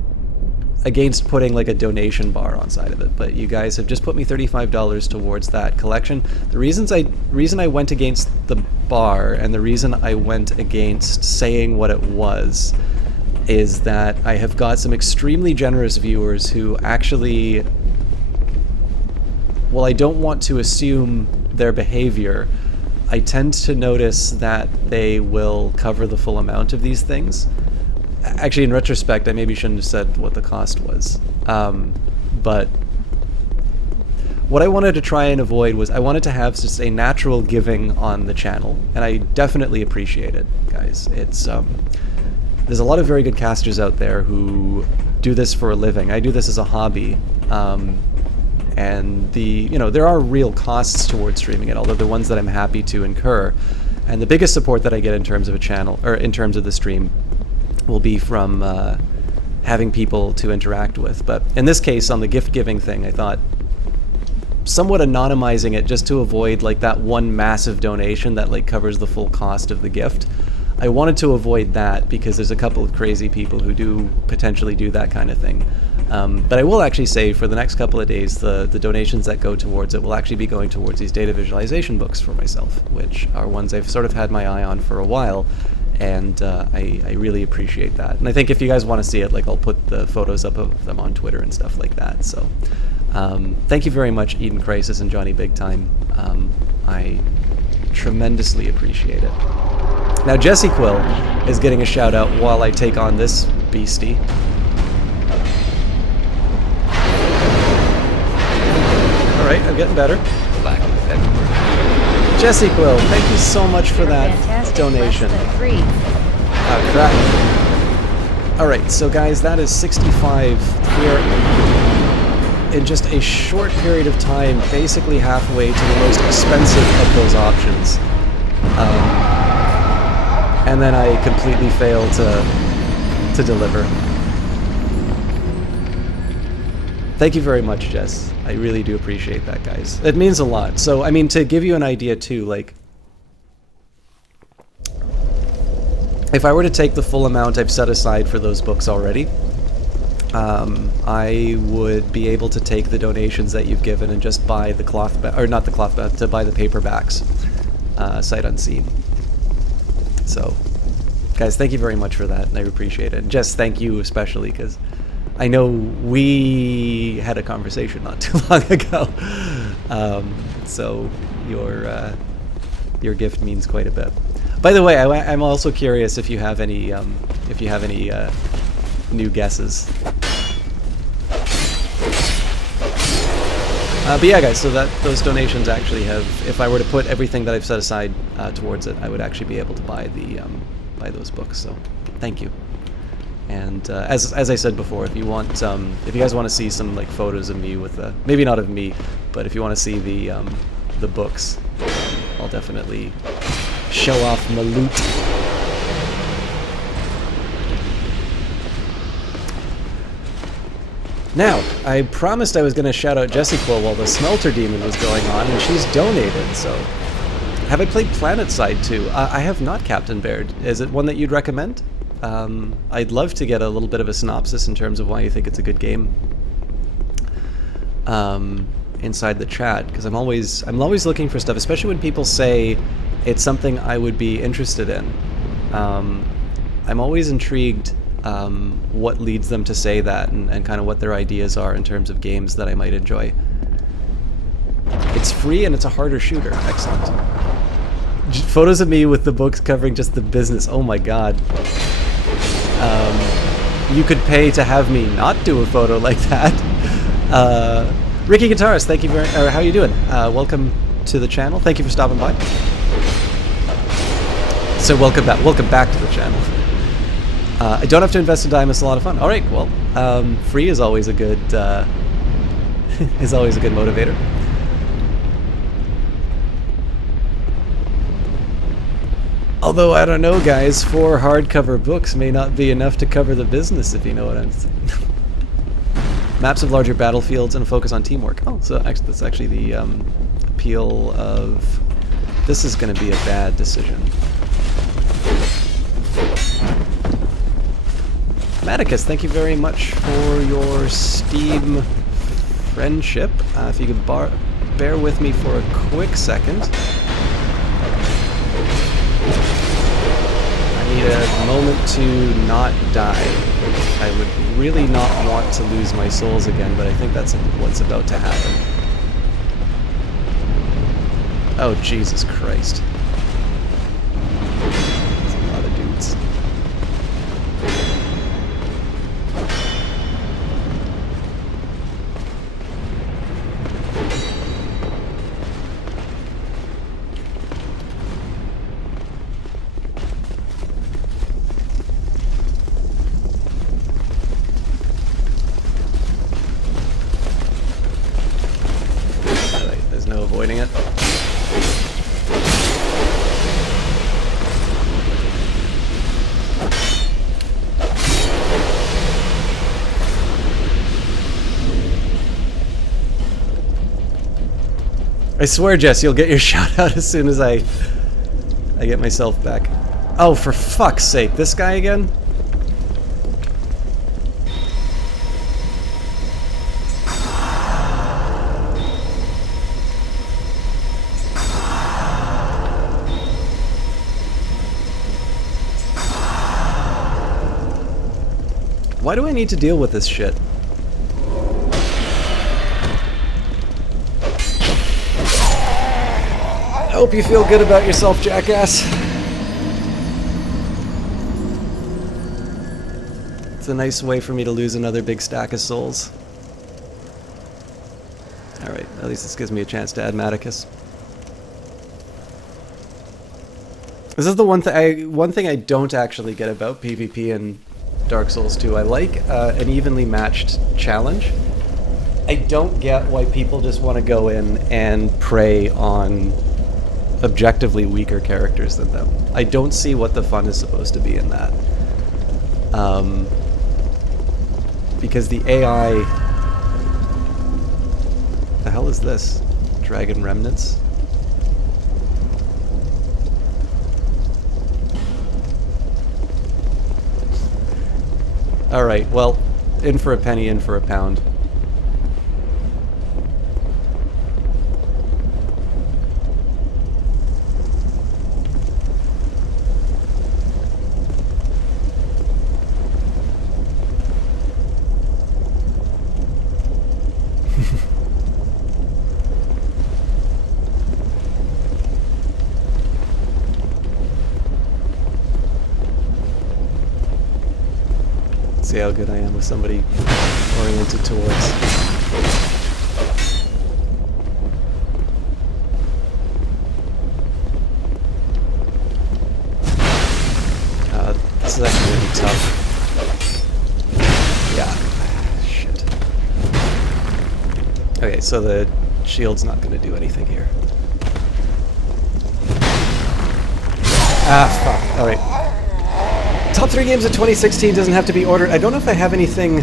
like a donation bar on side of it, but you guys have just put me $35 towards that collection. The reason I went against the bar, and the reason I went against saying what it was, is that I have got some extremely generous viewers who actually, well, I don't want to assume their behavior. I tend to notice that they will cover the full amount of these things. Actually, in retrospect, I maybe shouldn't have said what the cost was. But what I wanted to try and avoid was I wanted to have just a natural giving on the channel, and I definitely appreciate it, guys. It's there's a lot of very good casters out there who do this for a living. I do this as a hobby. And there are real costs towards streaming it, although the ones that I'm happy to incur. And the biggest support that I get in terms of a channel, or in terms of the stream, will be from having people to interact with. But in this case, on the gift giving thing, I thought somewhat anonymizing it just to avoid like that one massive donation that like covers the full cost of the gift. I wanted to avoid that because there's a couple of crazy people who do potentially do that kind of thing. But I will actually say for the next couple of days, the donations that go towards it will actually be going towards these data visualization books for myself, which are ones I've sort of had my eye on for a while, and I really appreciate that. And I think if you guys want to see it, like I'll put the photos up of them on Twitter and stuff like that. So thank you very much, Eden Crisis and Johnny Big Time. I tremendously appreciate it. Now Jesse Quill is getting a shout out while I take on this beastie. Alright, I'm getting better. Jesse Quill, thank you so much for that donation. Crap. Alright, so guys, that is 65. We're in just a short period of time, basically halfway to the most expensive of those options. And then I completely failed to deliver. Thank you very much, Jess. I really do appreciate that, guys. It means a lot. So, I mean, to give you an idea, too, like, if I were to take the full amount I've set aside for those books already, I would be able to take the donations that you've given and just buy the cloth, or not the cloth, but to buy the paperbacks, sight unseen. So, guys, thank you very much for that, and I appreciate it. And Jess, thank you especially, because I know we had a conversation not too long ago. So your gift means quite a bit. By the way, I'm also curious if you have any new guesses. But yeah, guys, so those donations actually have, if I were to put everything that I've set aside towards it, I would actually be able to buy those books. So thank you. And as I said before, if you guys want to see some like photos of me with maybe not of me, but if you want to see the books, I'll definitely show off my loot. Now, I promised I was going to shout out Jessie Quill while the Smelter Demon was going on, and she's donated, so... Have I played PlanetSide 2? I have not, Captain Baird. Is it one that you'd recommend? I'd love to get a little bit of a synopsis in terms of why you think it's a good game. inside the chat, because I'm always looking for stuff, especially when people say it's something I would be interested in. I'm always intrigued what leads them to say that, and kind of what their ideas are in terms of games that I might enjoy. It's free and it's a harder shooter. Excellent. Photos of me with the books covering just the business. Oh my god. You could pay to have me not do a photo like that. Ricky Guitarist, thank you very. Or how you doing? Welcome to the channel. Thank you for stopping by. So welcome back. Welcome back to the channel. I don't have to invest in time. It's a lot of fun. All right. Well, free is always a good is always a good motivator. Although, I don't know, guys, 4 hardcover books may not be enough to cover the business, if you know what I'm saying. Maps of larger battlefields and a focus on teamwork. Oh, so actually, that's actually the appeal of... This is going to be a bad decision. Maticus, thank you very much for your Steam friendship. If you could bear with me for a quick second. I need a moment to not die. I would really not want to lose my souls again, but I think that's what's about to happen. Oh, Jesus Christ. That's a lot of dudes. Avoiding it. I swear, Jess, you'll get your shout out as soon as I get myself back. Oh, for fuck's sake, this guy again? Why do I need to deal with this shit? I hope you feel good about yourself, jackass. It's a nice way for me to lose another big stack of souls. Alright, at least this gives me a chance to add Maticus. This is the one thing I don't actually get about PvP and Dark Souls 2. I like an evenly matched challenge. I don't get why people just want to go in and prey on objectively weaker characters than them. I don't see what the fun is supposed to be in that. Because the AI... The hell is this? Dragon Remnants? Alright, well, in for a penny, in for a pound. See how good I am with somebody oriented towards. This is actually really tough. Yeah. Shit. Okay, so the shield's not going to do anything here. Ah, fuck. Alright. Top 3 games of 2016 doesn't have to be ordered. I don't know if I have anything...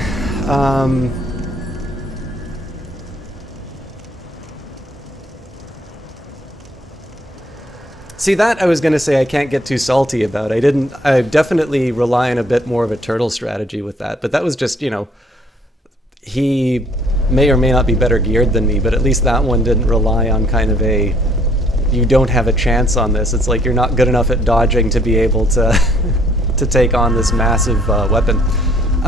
See, that I was going to say I can't get too salty about. I definitely rely on a bit more of a turtle strategy with that. But that was just, you know... He may or may not be better geared than me, but at least that one didn't rely on kind of a, you don't have a chance on this. It's like you're not good enough at dodging to be able to to take on this massive weapon.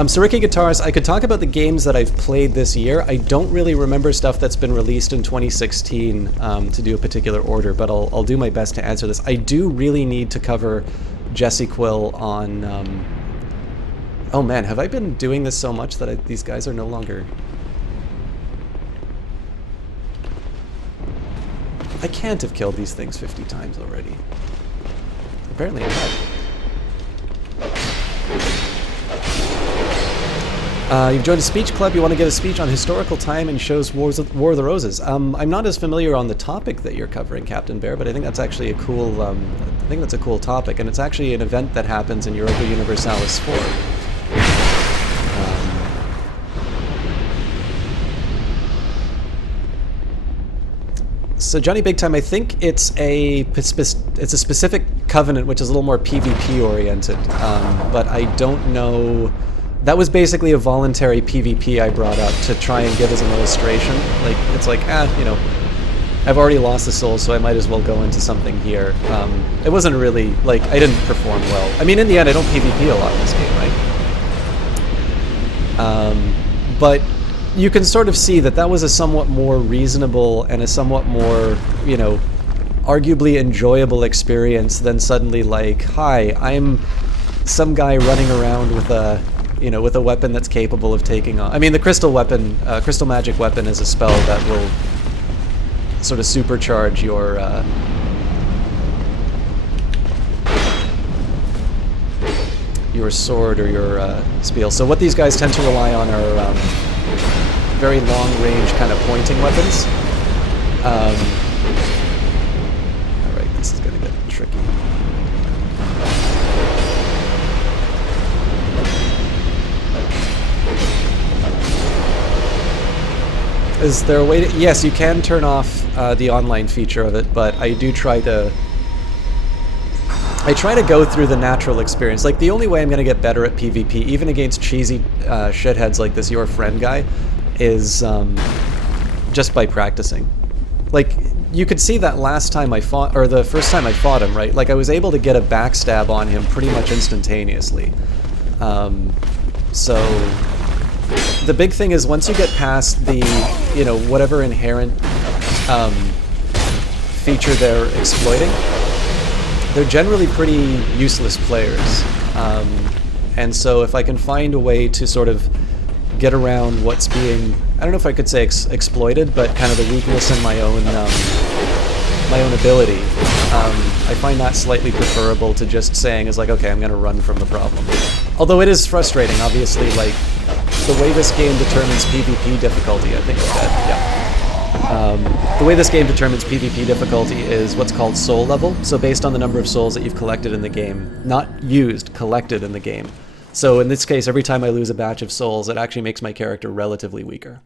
So Ricky Guitars, I could talk about the games that I've played this year. I don't really remember stuff that's been released in 2016 to do a particular order, but I'll do my best to answer this. I do really need to cover Jesse Quill on... oh man, have I been doing this so much that these guys are no longer... I can't have killed these things 50 times already. Apparently I have. You've joined a speech club. You want to give a speech on historical time and shows War of the Roses. I'm not as familiar on the topic that you're covering, Captain Bear, but I think that's actually a cool. I think that's a cool topic, and it's actually an event that happens in Europa Universalis 4. So Johnny Big Time, I think it's a specific covenant which is a little more PvP oriented, but I don't know. That was basically a voluntary PvP I brought up to try and give as an illustration. Like, it's like, you know, I've already lost the soul, so I might as well go into something here. It wasn't really, like, I didn't perform well. I mean, in the end, I don't PvP a lot in this game, right? But you can sort of see that that was a somewhat more reasonable and a somewhat more, you know, arguably enjoyable experience than suddenly like, hi, I'm some guy running around with a... you know, with a weapon that's capable of taking on... I mean, the crystal weapon, crystal magic weapon is a spell that will sort of supercharge your sword or your spiel. So what these guys tend to rely on are very long-range kind of pointing weapons. Alright, this is going to get tricky. Is there a way to... Yes, you can turn off the online feature of it, but I do try to... I try to go through the natural experience. Like, the only way I'm going to get better at PvP, even against cheesy shitheads like this Your Friend guy, is just by practicing. Like, you could see that last time I fought... or the first time I fought him, right? Like, I was able to get a backstab on him pretty much instantaneously. So... the big thing is once you get past the, you know, whatever inherent feature they're exploiting, they're generally pretty useless players. And so if I can find a way to sort of get around what's being, I don't know if I could say exploited, but kind of the weakness in my own ability, I find that slightly preferable to just saying is like, okay, I'm going to run from the problem. Although it is frustrating, obviously, like, the way this game determines PvP difficulty, I think it's dead, yeah. The way this game determines PvP difficulty is what's called soul level, so based on the number of souls that you've collected in the game. Not used, collected in the game. So in this case, every time I lose a batch of souls, it actually makes my character relatively weaker.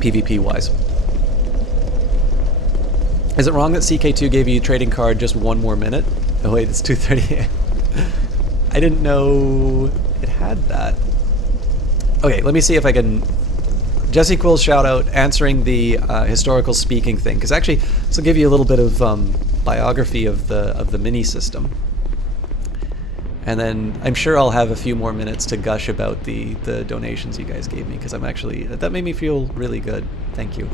PvP-wise. Is it wrong that CK2 gave you a trading card just one more minute? Oh wait, it's 2:30. I didn't know it had that. Okay, let me see if I can... Jesse Quill's shout out answering the historical speaking thing, because actually this will give you a little bit of biography of the mini system. And then I'm sure I'll have a few more minutes to gush about the donations you guys gave me, because I'm actually... that made me feel really good. Thank you.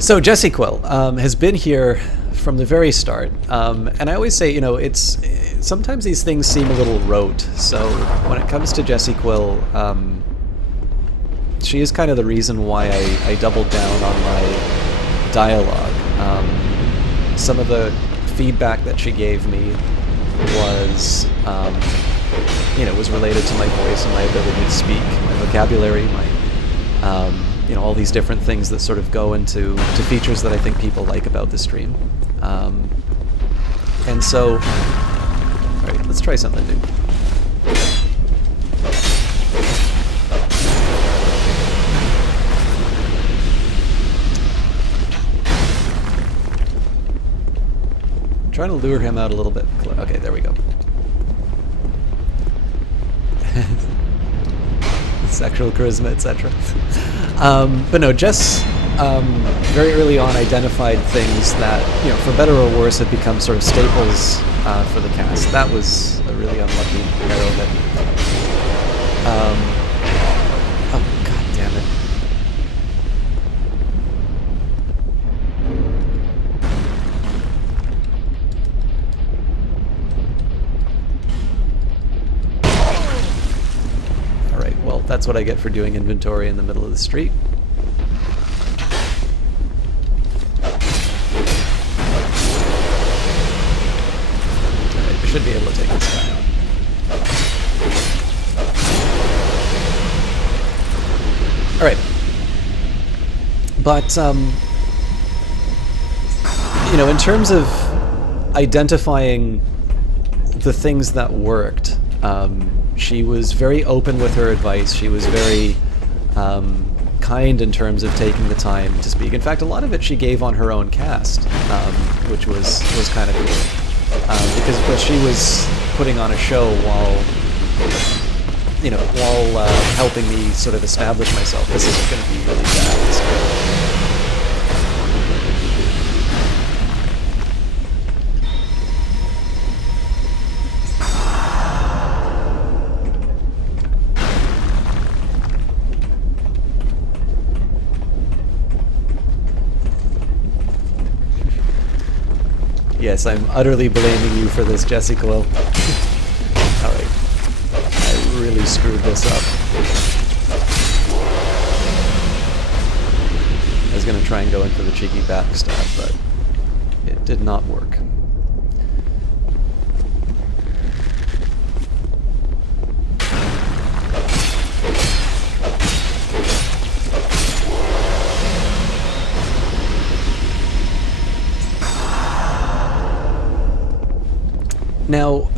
So Jesse Quill has been here from the very start, and I always say, you know, it's sometimes these things seem a little rote. So when it comes to Jesse Quill, she is kind of the reason why I doubled down on my dialogue. Some of the feedback that she gave me was, you know, was related to my voice and my ability to speak, my vocabulary, my you know, all these different things that sort of go into features that I think people like about the stream. And so, alright, let's try something new. trying to lure him out a little bit. Okay, there we go. Sexual charisma, etc. But no, Jess very early on identified things that, you know, for better or worse, have become sort of staples for the cast. That was a really unlucky arrow hit. Oh, god damn it. Alright, well, that's what I get for doing inventory in the middle of the street. Alright, we should be able to take this guy on. Alright. But, you know, in terms of identifying the things that worked, she was very open with her advice. She was very kind in terms of taking the time to speak. In fact, a lot of it she gave on her own cast, which was kind of cool. But she was putting on a show while, you know, while helping me sort of establish myself. This isn't going to be really bad. Yes, I'm utterly blaming you for this, Jesse Quill. Alright. I really screwed this up. I was going to try and go in for the cheeky backstab, but it did not work. Now,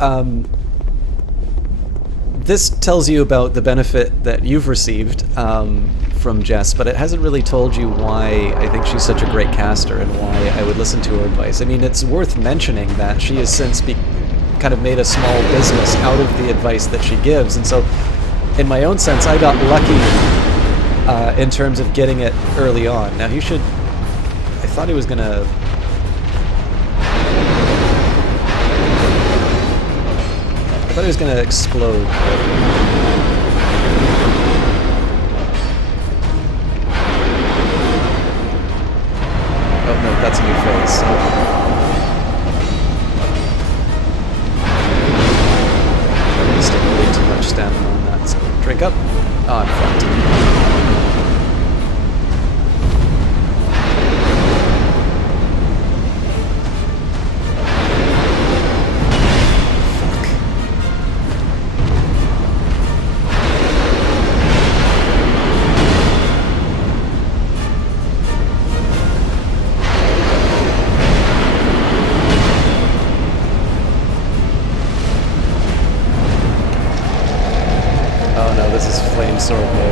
this tells you about the benefit that you've received from Jess, but it hasn't really told you why I think she's such a great caster and why I would listen to her advice. I mean, it's worth mentioning that she has since kind of made a small business out of the advice that she gives, and so in my own sense, I got lucky in terms of getting it early on. Now, he should... I thought he was going to... I thought he was going to explode. Oh no, that's a new phase. I'm wasting way too much stamina on that, so drink up. Oh, I'm fucked.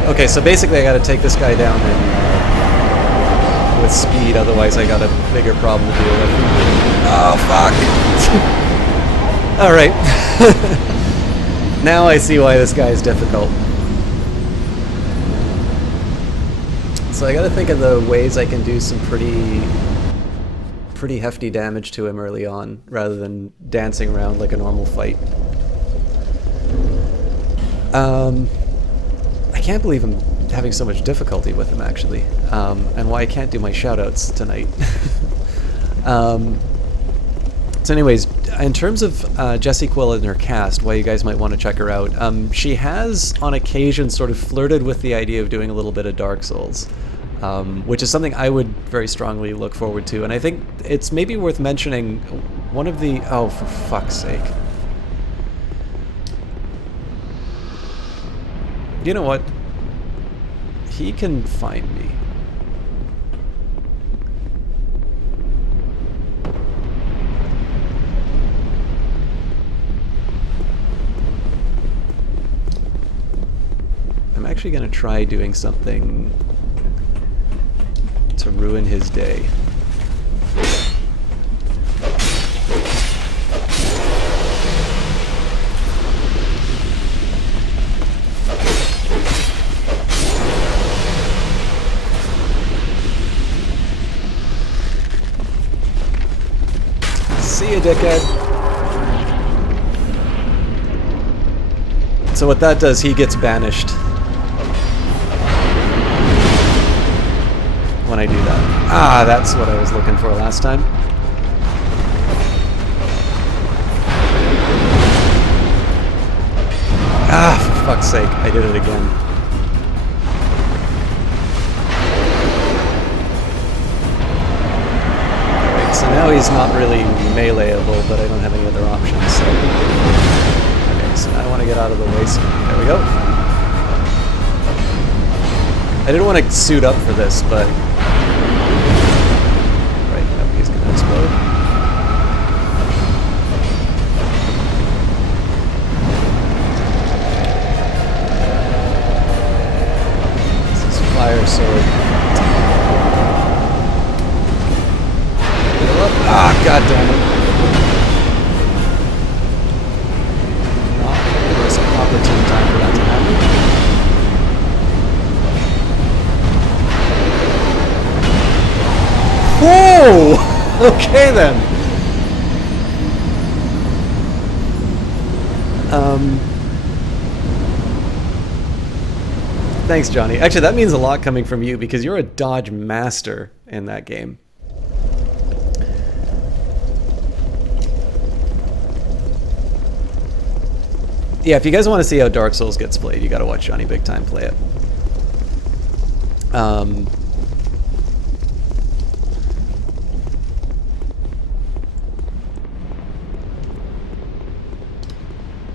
Okay, so basically I gotta take this guy down with speed, otherwise I got a bigger problem to deal with. Oh, fuck! Alright. Now I see why this guy is difficult. So I gotta think of the ways I can do some pretty hefty damage to him early on, rather than dancing around like a normal fight. I can't believe I'm having so much difficulty with him, actually, and why I can't do my shoutouts tonight. So anyways, in terms of Jessie Quill and her cast, why you guys might want to check her out, she has, on occasion, sort of flirted with the idea of doing a little bit of Dark Souls, which is something I would very strongly look forward to, and I think it's maybe worth mentioning one of the... Oh, for fuck's sake. You know what? He can find me. I'm actually going to try doing something to ruin his day. See you, dickhead. So what that does, he gets banished when I do that. Ah, that's what I was looking for last time. Ah, for fuck's sake, I did it again. Alright, so now he's not really meleeable, but I don't have any other options, so... Okay, so now I want to get out of the way, so there we go. I didn't want to suit up for this, but... Right, no, he's gonna explode. Fire sword. Ah, god damn it. Not an opportune time for that to happen. Whoa! Okay then. Thanks, Johnny. Actually, that means a lot coming from you because you're a dodge master in that game. Yeah, if you guys want to see how Dark Souls gets played, you gotta watch Johnny Big Time play it.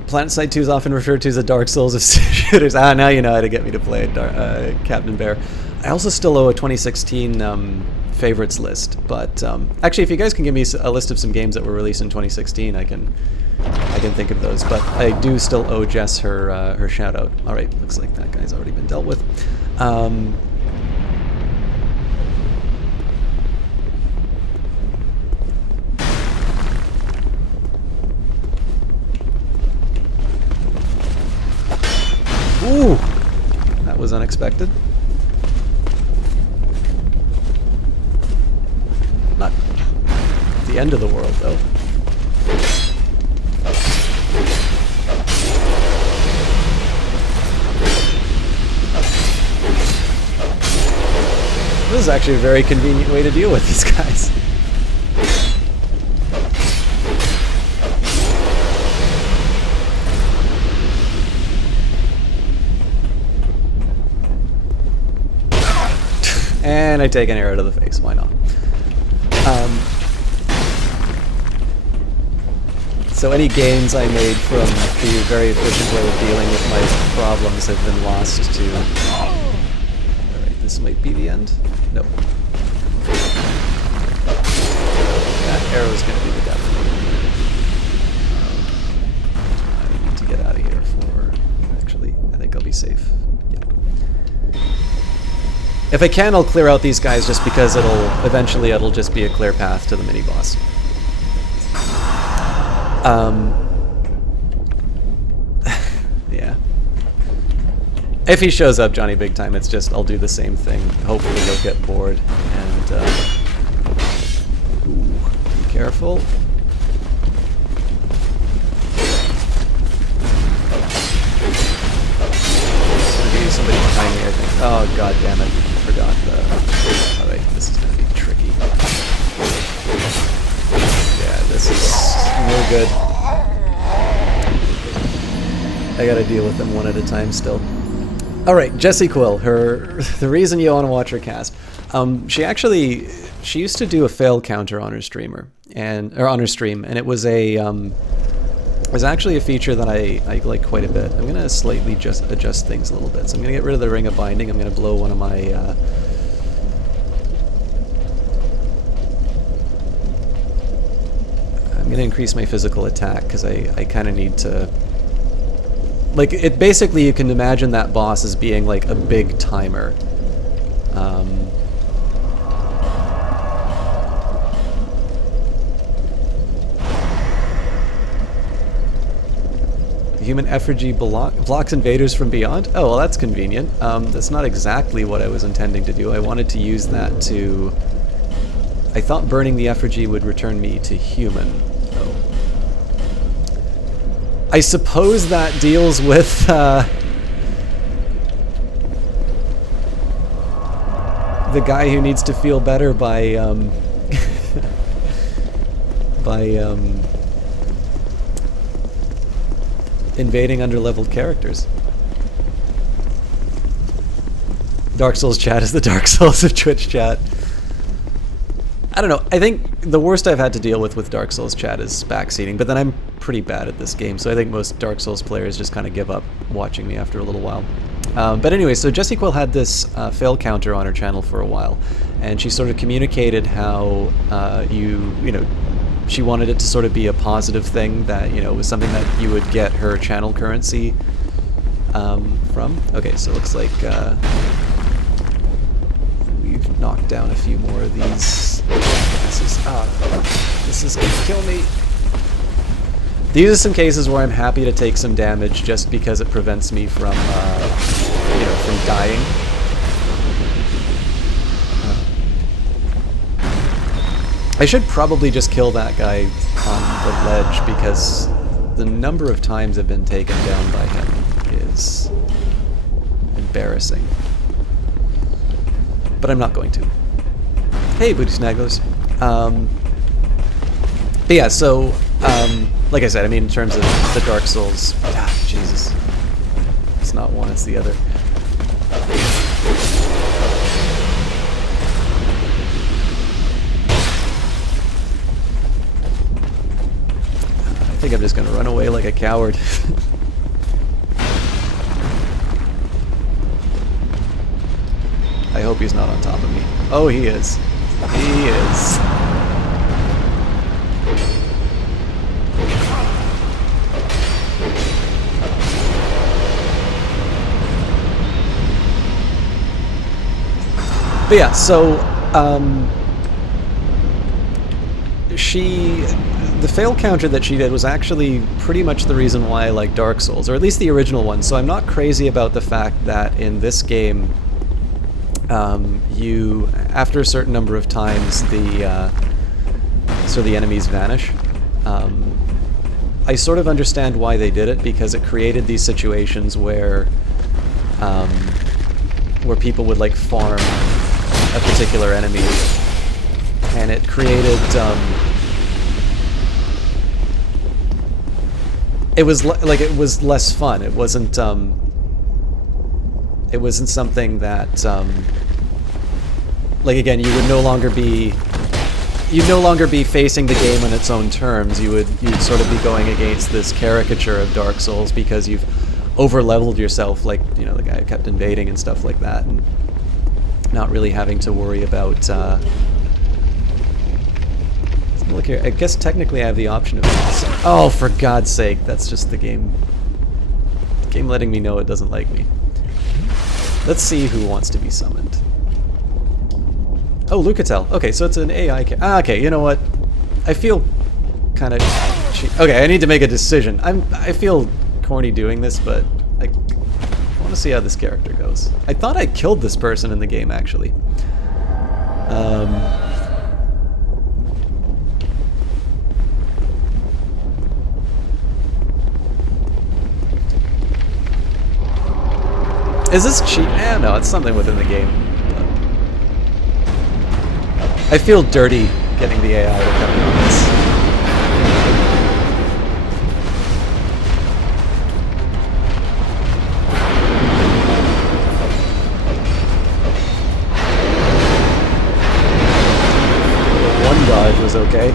PlanetSide 2 is often referred to as a Dark Souls of shooters. Ah, now you know how to get me to play Captain Bear. I also still owe a 2016 favorites list, but actually, if you guys can give me a list of some games that were released in 2016, I can think of those. But I do still owe Jess her shout out. All right, looks like that guy's already been dealt with. Ooh, that was unexpected. Not the end of the world, though. This is actually a very convenient way to deal with these guys. And I take an arrow to the face, why not? So any gains I made from the very efficient way of dealing with my problems have been lost to... Alright, this might be the end? Nope. That arrow's gonna be the death. I need to get out of here for... Actually, I think I'll be safe. If I can, I'll clear out these guys just because eventually it'll just be a clear path to the mini-boss. Yeah. If he shows up, Johnny Big Time, it's just, I'll do the same thing. Hopefully he'll get bored and, ooh, be careful. There's gonna be somebody behind me, I think. Oh, god damn it. Forgot the... Alright, this is gonna be tricky. Yeah, this is no good. I gotta deal with them one at a time still. Alright, Jessie Quill, the reason you want to watch her cast. She used to do a fail counter on her stream, and it was a it was actually a feature that I like quite a bit. I'm gonna slightly just adjust things a little bit. So I'm gonna get rid of the Ring of Binding. I'm gonna blow one of my I'm gonna increase my physical attack because I kind of need to. Like, it basically, you can imagine that boss as being like a big timer. Human effigy blocks invaders from beyond? Oh, well, that's convenient. That's not exactly what I was intending to do. I wanted to use that to I thought burning the effigy would return me to human. Oh. I suppose that deals with the guy who needs to feel better by invading underleveled characters. Dark Souls chat is the Dark Souls of Twitch chat. I don't know. I think the worst I've had to deal with Dark Souls chat is backseating, but then I'm pretty bad at this game, so I think most Dark Souls players just kind of give up watching me after a little while. But anyway, so Jessie Quill had this fail counter on her channel for a while, and she sort of communicated how you know, she wanted it to sort of be a positive thing, that, you know, it was something that you would get her channel currency from. Okay, so it looks like we've knocked down a few more of these. This is gonna kill me. These are some cases where I'm happy to take some damage just because it prevents me from, you know, from dying. I should probably just kill that guy on the ledge, because the number of times I've been taken down by him is embarrassing. But I'm not going to. Hey, Booty Snagglers. But yeah, so, like I said, I mean, in terms of the Dark Souls, Jesus. It's not one, it's the other. I think I'm just gonna run away like a coward. I hope he's not on top of me. Oh, he is. He is. But yeah, so the fail counter that she did was actually pretty much the reason why I like Dark Souls, or at least the original one. So I'm not crazy about the fact that in this game, you, after a certain number of times, so the enemies vanish. I sort of understand why they did it, because it created these situations where people would like farm a particular enemy, and it created it was it was less fun. It wasn't something that like, again, you'd no longer be facing the game on its own terms. You'd sort of be going against this caricature of Dark Souls because you've over-leveled yourself, like, you know, the guy who kept invading and stuff like that, and not really having to worry about look here, I guess technically I have the option of... Oh, for God's sake, that's just the game letting me know it doesn't like me. Let's see who wants to be summoned. Oh, Lucatel. Okay, so it's an AI okay, you know what? I feel kind of... Okay, I need to make a decision. I feel corny doing this, but I want to see how this character goes. I thought I killed this person in the game, actually. Is this cheat? No, it's something within the game. I feel dirty getting the AI to come in on this. One dodge was okay.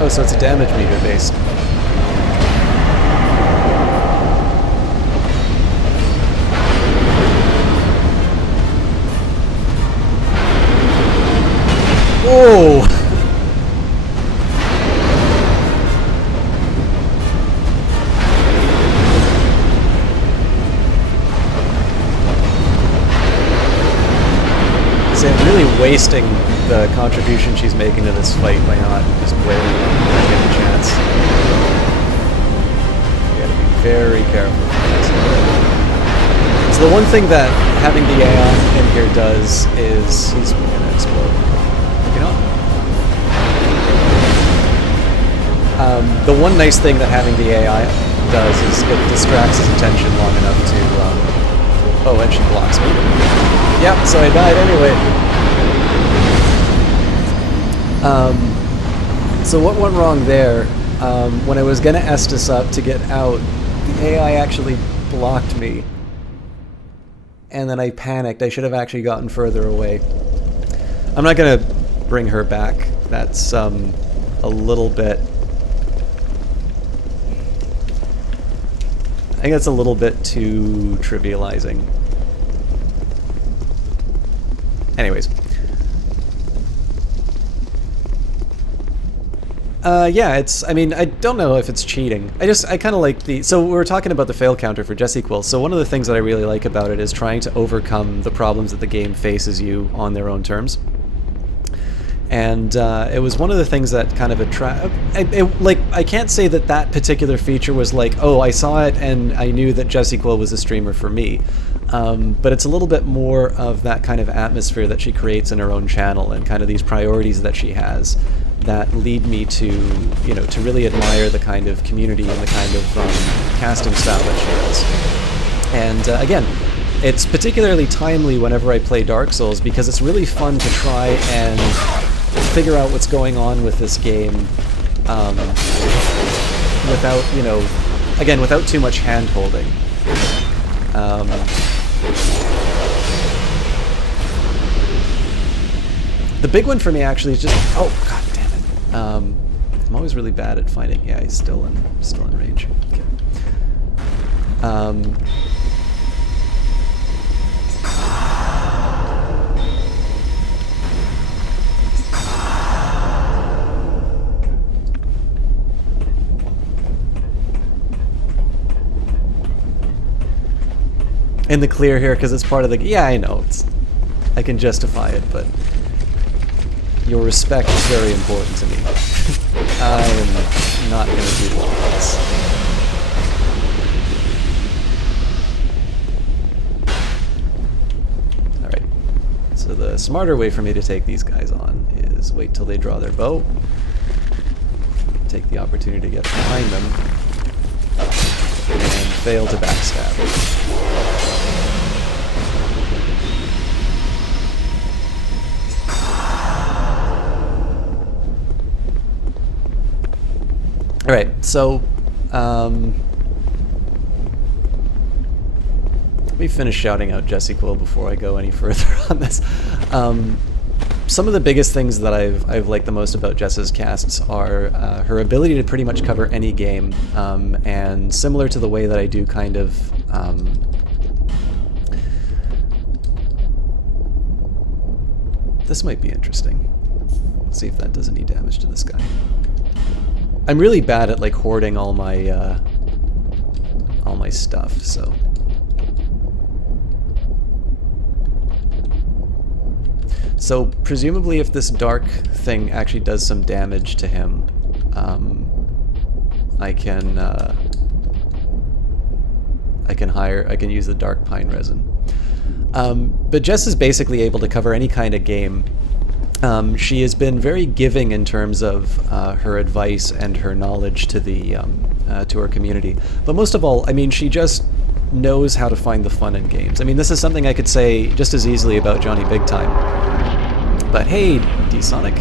Oh, so it's a damage meter based. Whoa! wasting the contribution she's making to this fight by not just waiting when I get a chance. You gotta be very careful with this. So the one thing that having the AI in here does is he's gonna explode. You know? The one nice thing that having the AI does is it distracts his attention long enough to, oh, and she blocks me. Yep, so I died anyway. So what went wrong there, when I was gonna Estus up to get out, the AI actually blocked me. And then I panicked. I should have actually gotten further away. I'm not gonna bring her back. That's, a little bit... I think that's a little bit too trivializing. Anyways. Yeah, I mean, I don't know if it's cheating. I kind of like so we were talking about the fail counter for SystemSouls. So one of the things that I really like about it is trying to overcome the problems that the game faces you on their own terms. And it was one of the things that kind of like, I can't say that that particular feature was like, oh, I saw it and I knew that SystemSouls was a streamer for me. But it's a little bit more of that kind of atmosphere that she creates in her own channel and kind of these priorities that she has that lead me to, you know, to really admire the kind of community and the kind of casting style that she has. And again, it's particularly timely whenever I play Dark Souls because it's really fun to try and figure out what's going on with this game without, you know, again, without too much hand-holding. The big one for me actually is just, oh god damn it. I'm always really bad at finding, yeah, he's still in range. Okay. In the clear here because it's part of the... Yeah, I know. I can justify it, but your respect is very important to me. I am not going to do this. Alright. So the smarter way for me to take these guys on is wait till they draw their bow. Take the opportunity to get behind them. And fail to backstab. Alright, so, let me finish shouting out SystemSouls before I go any further on this. Some of the biggest things that I've liked the most about Jess's casts are her ability to pretty much cover any game, and similar to the way that I do kind of... this might be interesting. Let's see if that does any damage to this guy. I'm really bad at like hoarding all my stuff, so. So presumably if this dark thing actually does some damage to him, I can use the dark pine resin. But Jess is basically able to cover any kind of game. She has been very giving in terms of her advice and her knowledge to the to her community. But most of all, I mean, she just knows how to find the fun in games. I mean, this is something I could say just as easily about Johnny Big Time. But hey, D-Sonic.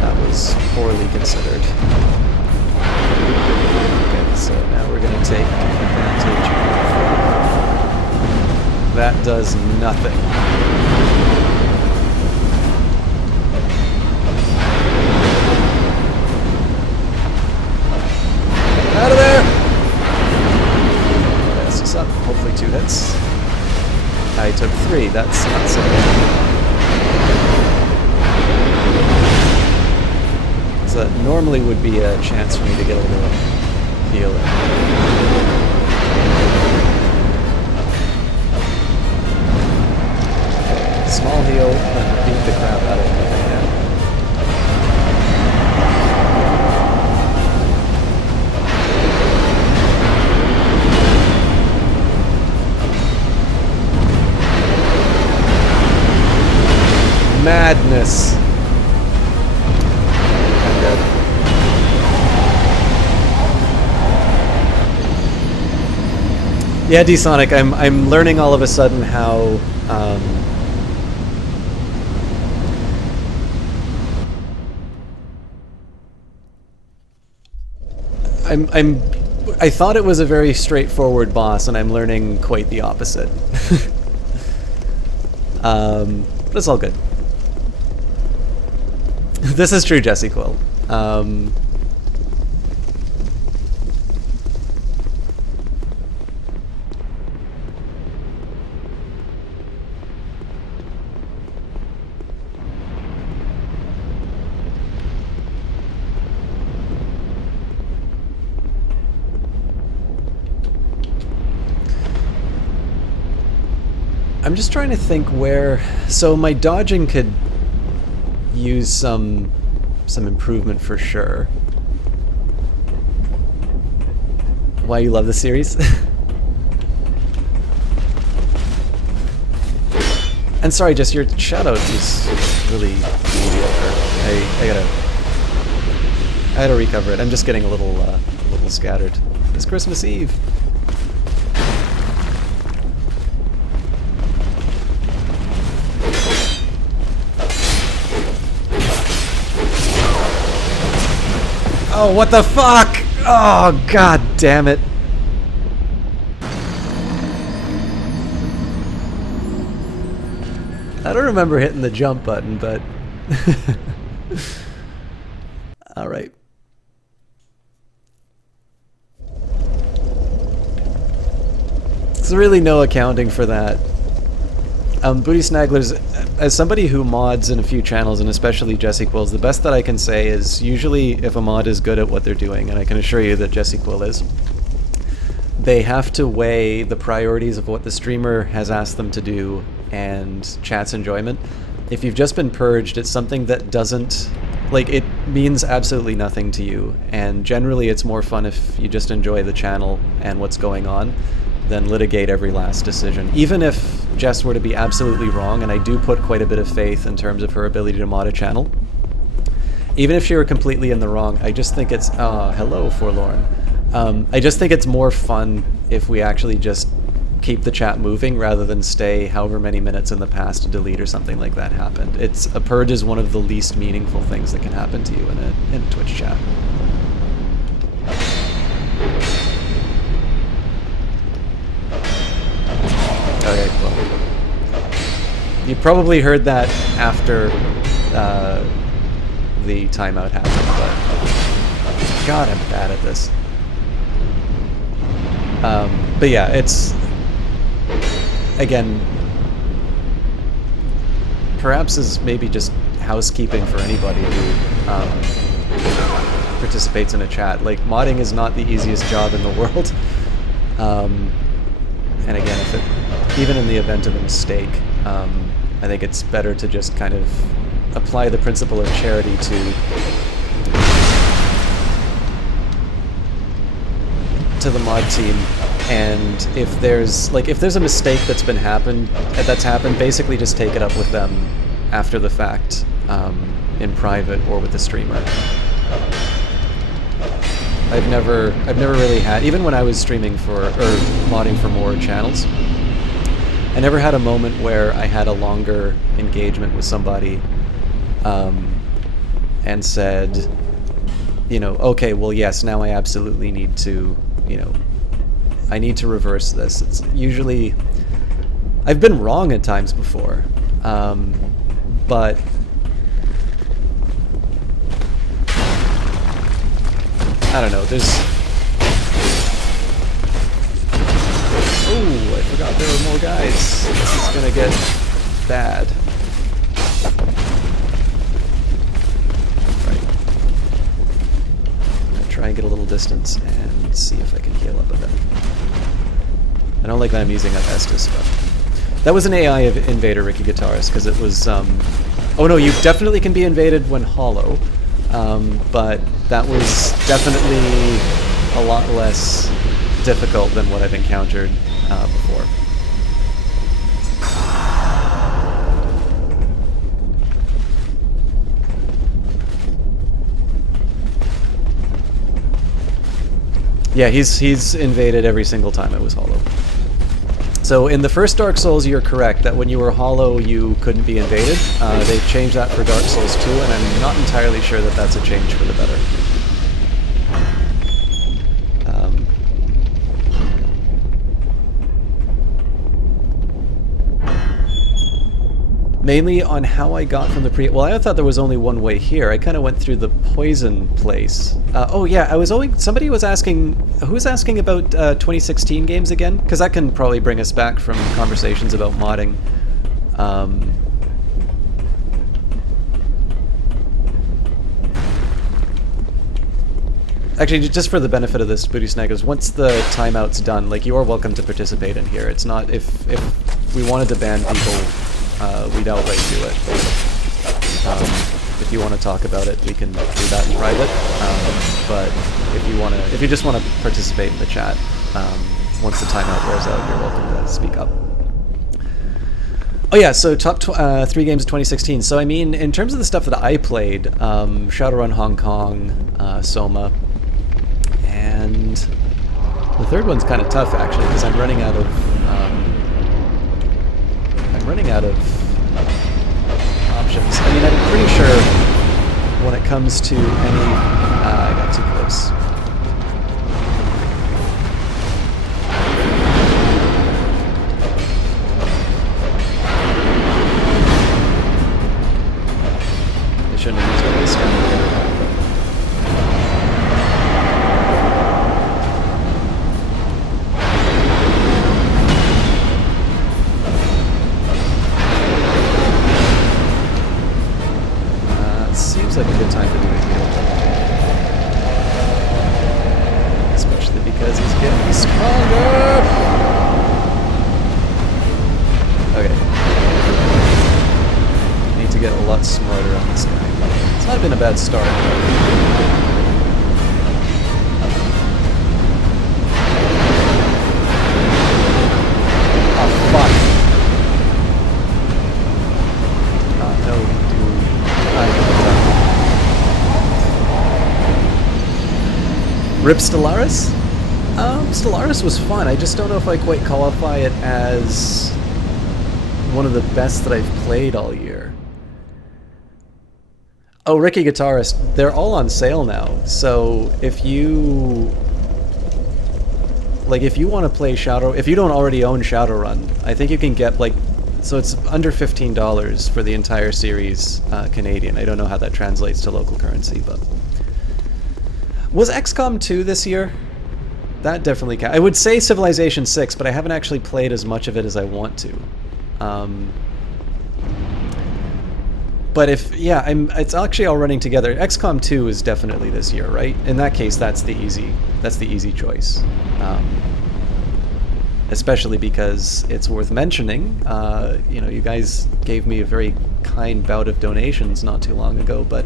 That was poorly considered. So now we're going to take advantage of... That does nothing. Out of there! That's just up. Hopefully 2 hits. I took 3. That's not so bad. So So that normally would be a chance for me to get a little heal in. Small heal, then beat the crap out of him if I can. Madness. I'm dead. Yeah, D-Sonic, I'm learning all of a sudden how I thought it was a very straightforward boss, and I'm learning quite the opposite. But it's all good. This is true, Jesse Quill. I'm just trying to think where... So my dodging could use some improvement for sure. Why you love the series? And sorry, just your shadow is really mediocre. I gotta recover it. I'm just getting a little scattered. It's Christmas Eve. Oh, what the fuck? Oh, god damn it. I don't remember hitting the jump button, but... Alright. There's really no accounting for that. Booty Snagglers, as somebody who mods in a few channels, and especially Jesse Quills, the best that I can say is usually if a mod is good at what they're doing, and I can assure you that Jesse Quill is, they have to weigh the priorities of what the streamer has asked them to do and chat's enjoyment. If you've just been purged, it's something that doesn't... Like, it means absolutely nothing to you, and generally it's more fun if you just enjoy the channel and what's going on than litigate every last decision. Even if Jess were to be absolutely wrong, and I do put quite a bit of faith in terms of her ability to mod a channel, even if she were completely in the wrong, I just think it's... hello, Forlorn. I just think it's more fun if we actually just keep the chat moving rather than stay however many minutes in the past to delete or something like that happened. A purge is one of the least meaningful things that can happen to you in a Twitch chat. Okay, well, you probably heard that after the timeout happened, but God, I'm bad at this. But yeah, it's, again, perhaps is maybe just housekeeping for anybody who participates in a chat. Like, modding is not the easiest job in the world. And again, even in the event of a mistake, I think it's better to just kind of apply the principle of charity to the mod team. And if there's a mistake that's happened, basically just take it up with them after the fact, in private or with the streamer. I've never really had, even when I was streaming or modding for more channels, I never had a moment where I had a longer engagement with somebody and said, you know, okay, well, yes, now I absolutely need to, you know, I need to reverse this. It's usually, I've been wrong at times before, but I don't know, there's... Oh, I forgot there were more guys. This is gonna get bad. Right. try and get a little distance and see if I can heal up a bit. I don't like that I'm using up Estus, but that was an AI invader, Ricky Guitarist, because it was. Oh no, you definitely can be invaded when hollow, but that was definitely a lot less difficult than what I've encountered before. Yeah, he's invaded every single time it was hollow. So in the first Dark Souls, you're correct that when you were hollow, you couldn't be invaded. They've changed that for Dark Souls 2, and I'm not entirely sure that that's a change for the better. Mainly on how I got from the well, I thought there was only one way here. I kind of went through the poison place. Oh yeah, somebody was asking, who was asking about 2016 games again? Because that can probably bring us back from conversations about modding. Actually, just for the benefit of this, Booty Snaggers, once the timeout's done, like, you are welcome to participate in here. It's not, if we wanted to ban people, we'd outright do it. If you want to talk about it, we can do that in private. But if you just want to participate in the chat, once the timeout wears out, you're welcome to speak up. Oh yeah, so top 3 games of 2016. So I mean, in terms of the stuff that I played, Shadowrun Hong Kong, Soma, and the third one's kind of tough actually, because I'm running out of options. I mean, I'm pretty sure when it comes to any... I got too close. I shouldn't have used all this stuff. Like a good time to do a heal. Especially because he's getting stronger! Okay. Need to get a lot smarter on this guy. It's not been a bad start. Oh, fuck. Rip Stellaris? Stellaris was fun. I just don't know if I quite qualify it as one of the best that I've played all year. Oh, Ricky Guitarist, they're all on sale now. So if you... like, if you want to play Shadow... if you don't already own Shadowrun, I think you can get, like... so it's under $15 for the entire series, Canadian. I don't know how that translates to local currency, but... Was XCOM 2 this year? That definitely counts. I would say Civilization 6, but I haven't actually played as much of it as I want to. But if... yeah, it's actually all running together. XCOM 2 is definitely this year, right? In that case, that's the easy choice. Especially because it's worth mentioning. You know, you guys gave me a very kind bout of donations not too long ago, but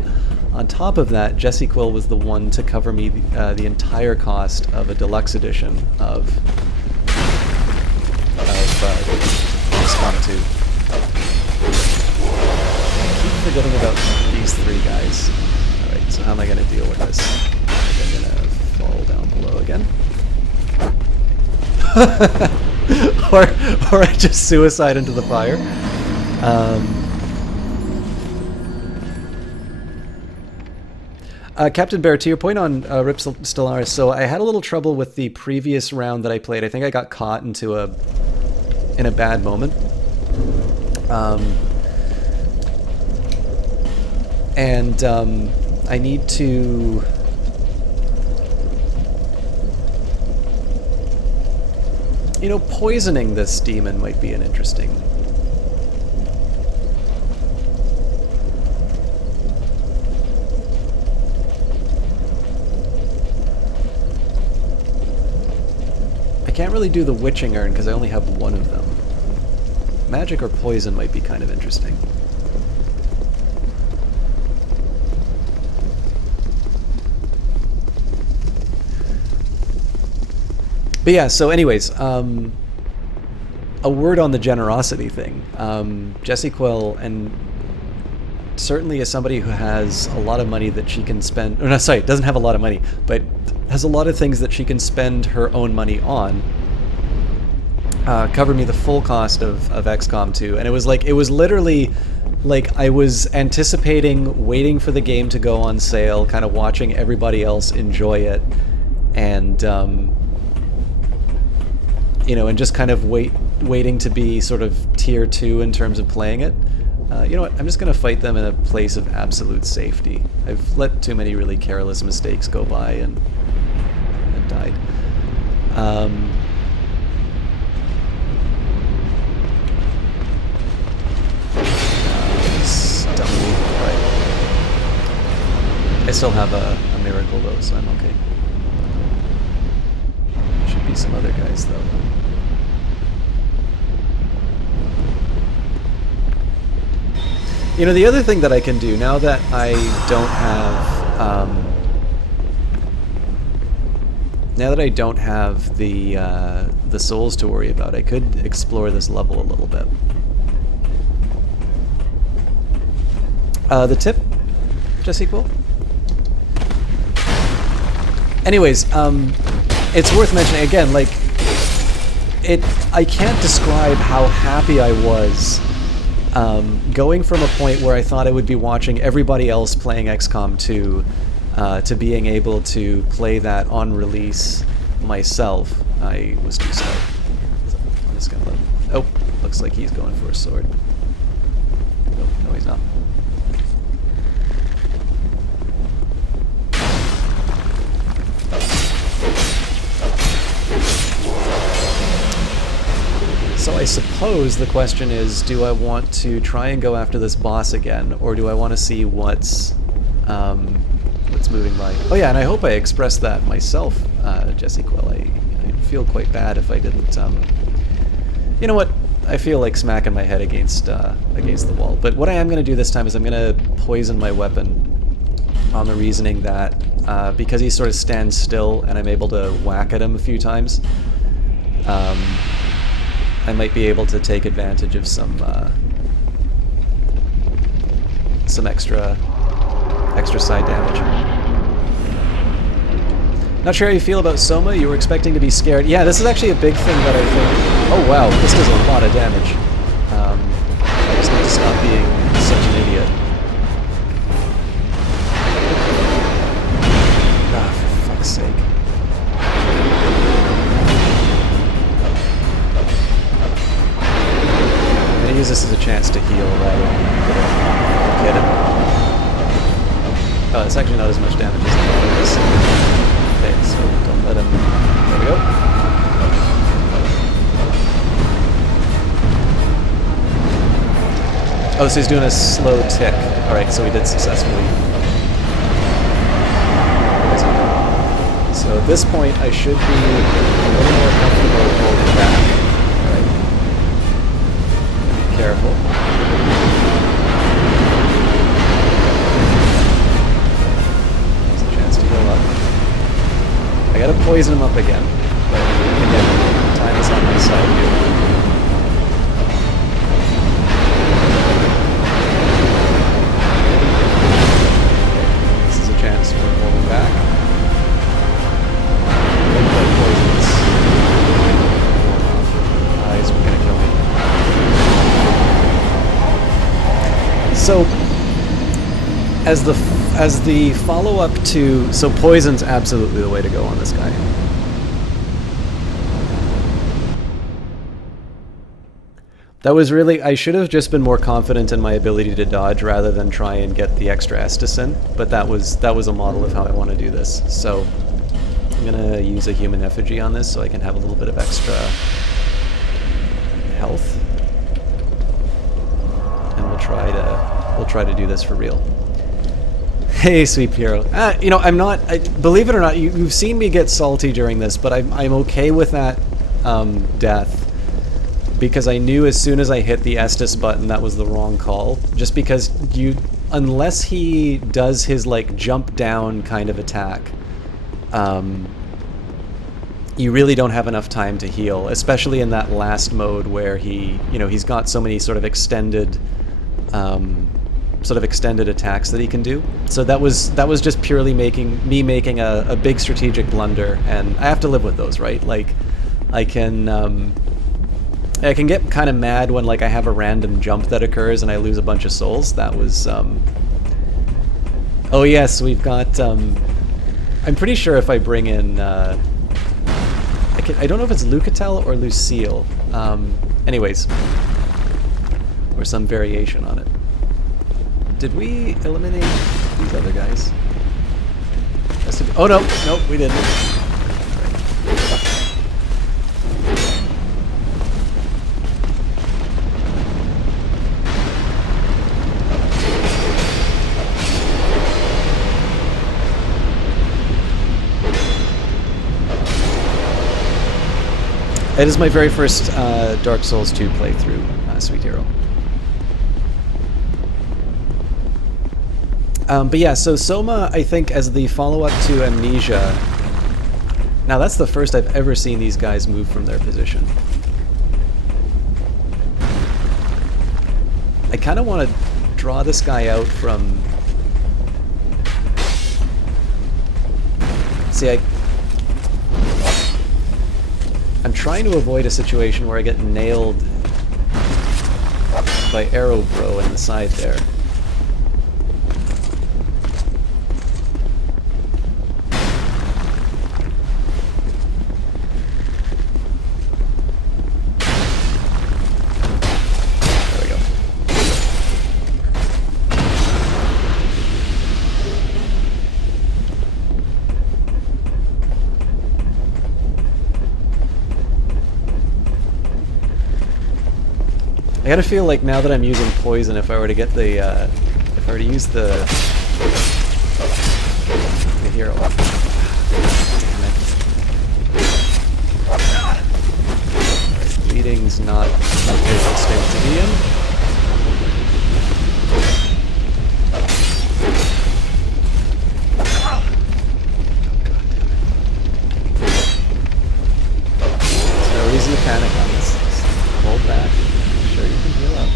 on top of that, Jesse Quill was the one to cover me the entire cost of a deluxe edition of XCOM 2. I keep forgetting about these 3 guys. Alright, so how am I going to deal with this? I'm going to fall down below again. or I just suicide into the fire. Captain Bear, to your point on Rip Stellaris, so I had a little trouble with the previous round that I played. I think I got caught into in a bad moment. I need to... you know, poisoning this demon might be an interesting... can't really do the witching urn because I only have one of them. Magic or poison might be kind of interesting. But yeah, so anyways, a word on the generosity thing. Jessie Quill, and certainly as somebody who has a lot of money that she can spend, or no, sorry, doesn't have a lot of money, but has a lot of things that she can spend her own money on, covered me the full cost of XCOM 2. And it was literally like I was anticipating waiting for the game to go on sale, kind of watching everybody else enjoy it, and you know, and just kind of waiting to be sort of tier 2 in terms of playing it. You know what, I'm just going to fight them in a place of absolute safety. I've let too many really careless mistakes go by and died. I still have a miracle though, so I'm okay. There should be some other guys though. You know, the other thing that I can do now that I don't have the souls to worry about, I could explore this level a little bit. The tip, Jessie Quill? Anyways, it's worth mentioning again, like, I can't describe how happy I was going from a point where I thought I would be watching everybody else playing XCOM 2 to being able to play that on release myself. I was too slow. I'm just gonna let him. Oh, looks like he's going for a sword. Nope, no he's not. So I suppose the question is, do I want to try and go after this boss again, or do I want to see what's moving by? Oh yeah, and I hope I expressed that myself, Jessie Quill. I'd feel quite bad if I didn't. You know what? I feel like smacking my head against the wall. But what I am going to do this time is I'm going to poison my weapon on the reasoning that because he sort of stands still and I'm able to whack at him a few times, I might be able to take advantage of some extra side damage. Not sure how you feel about Soma. You were expecting to be scared. Yeah, this is actually a big thing that I think... Oh wow, this does a lot of damage. I just need to stop being such an idiot. Ah, for fuck's sake. I'm gonna use this as a chance to heal rather than get him. Oh, it's actually not as much damage as I thought it was. Okay, so don't let him... There we go. Oh, so he's doing a slow tick. Alright, so we did successfully. So at this point, I should be a little more comfortable holding back. Alright. Be careful. There's a chance to go up. I gotta poison him up again, but again, time is on my side here. This is a chance for holding back. Poisons. Eyes were gonna kill me. So, as the follow-up to... So poison's absolutely the way to go on this guy. That was really... I should have just been more confident in my ability to dodge rather than try and get the extra Estus in, but that was a model of how I want to do this. So I'm gonna use a human effigy on this so I can have a little bit of extra health. And we'll try to do this for real. Hey, Sweet Hero. You know, I'm not... believe it or not, you've seen me get salty during this, but I'm okay with that death, because I knew as soon as I hit the Estus button that was the wrong call. Just because unless he does his like jump down kind of attack, you really don't have enough time to heal, especially in that last mode where he's got so many sort of extended attacks that he can do. So that was just purely making a big strategic blunder, and I have to live with those, right? Like I can get kind of mad when like I have a random jump that occurs and I lose a bunch of souls. That was oh yes, we've got I'm pretty sure if I bring in I don't know if it's Lucatel or Lucille. Anyways, or some variation on it. Did we eliminate these other guys? Oh no, nope, we didn't. It is my very first Dark Souls 2 playthrough, Sweet Hero. But yeah, so Soma, I think, as the follow-up to Amnesia... Now, that's the first I've ever seen these guys move from their position. I kind of want to draw this guy out from... See, I'm trying to avoid a situation where I get nailed by Arrow Bro in the side there. There we go. I gotta feel like now that I'm using poison, if I were to get the, if I were to use the hero. Damn it. Bleeding's not my favorite state to be in. There's no reason to panic on this. Just hold back. Sure, you can heal up.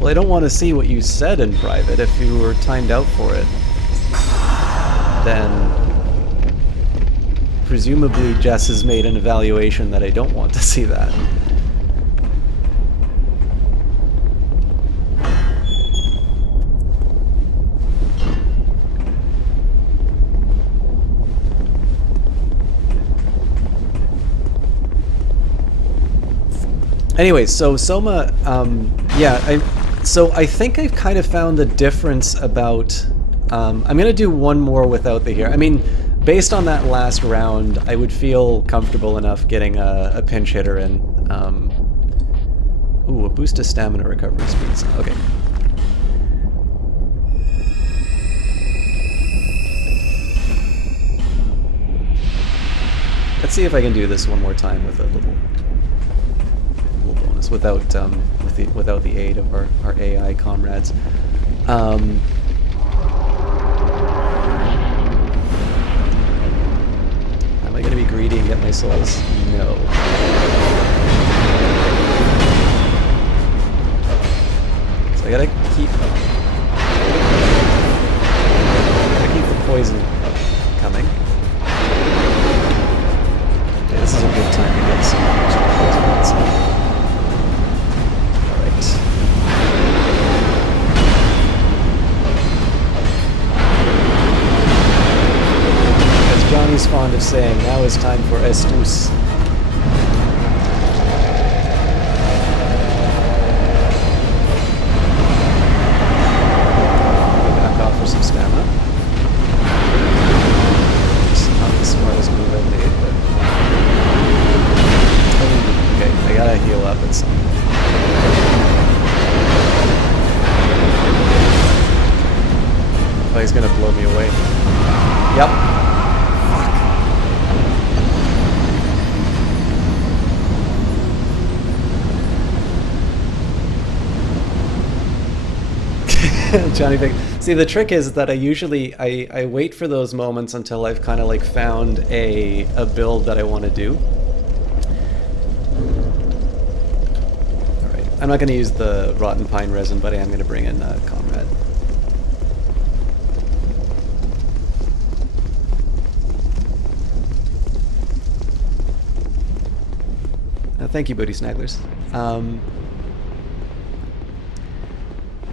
Well, I don't want to see what you said in private. If you were timed out for it, then presumably Jess has made an evaluation that I don't want to see that. Anyways, so Soma, yeah, I think I've kind of found the difference about, I'm going to do one more without the hero. I mean, based on that last round, I would feel comfortable enough getting a pinch hitter in. Ooh, a boost to stamina recovery speeds. Okay. Let's see if I can do this one more time with a little bonus without without the aid of our AI comrades. Am I going to be greedy and get my souls? No. So I gotta keep the poison coming. Okay, this is a good time to get some extra poison hits. Alright. As Johnny's fond of saying, now is time for Estus. For some stamina. It's not the smartest move I've made, but... Okay, I gotta heal up at some point. he's gonna blow me away. Yep. Johnny Big. See, the trick is that I usually I wait for those moments until I've kind of like found a build that I want to do. All right, I'm not going to use the rotten pine resin, but I am going to bring in Comrade. Thank you, Booty Snagglers.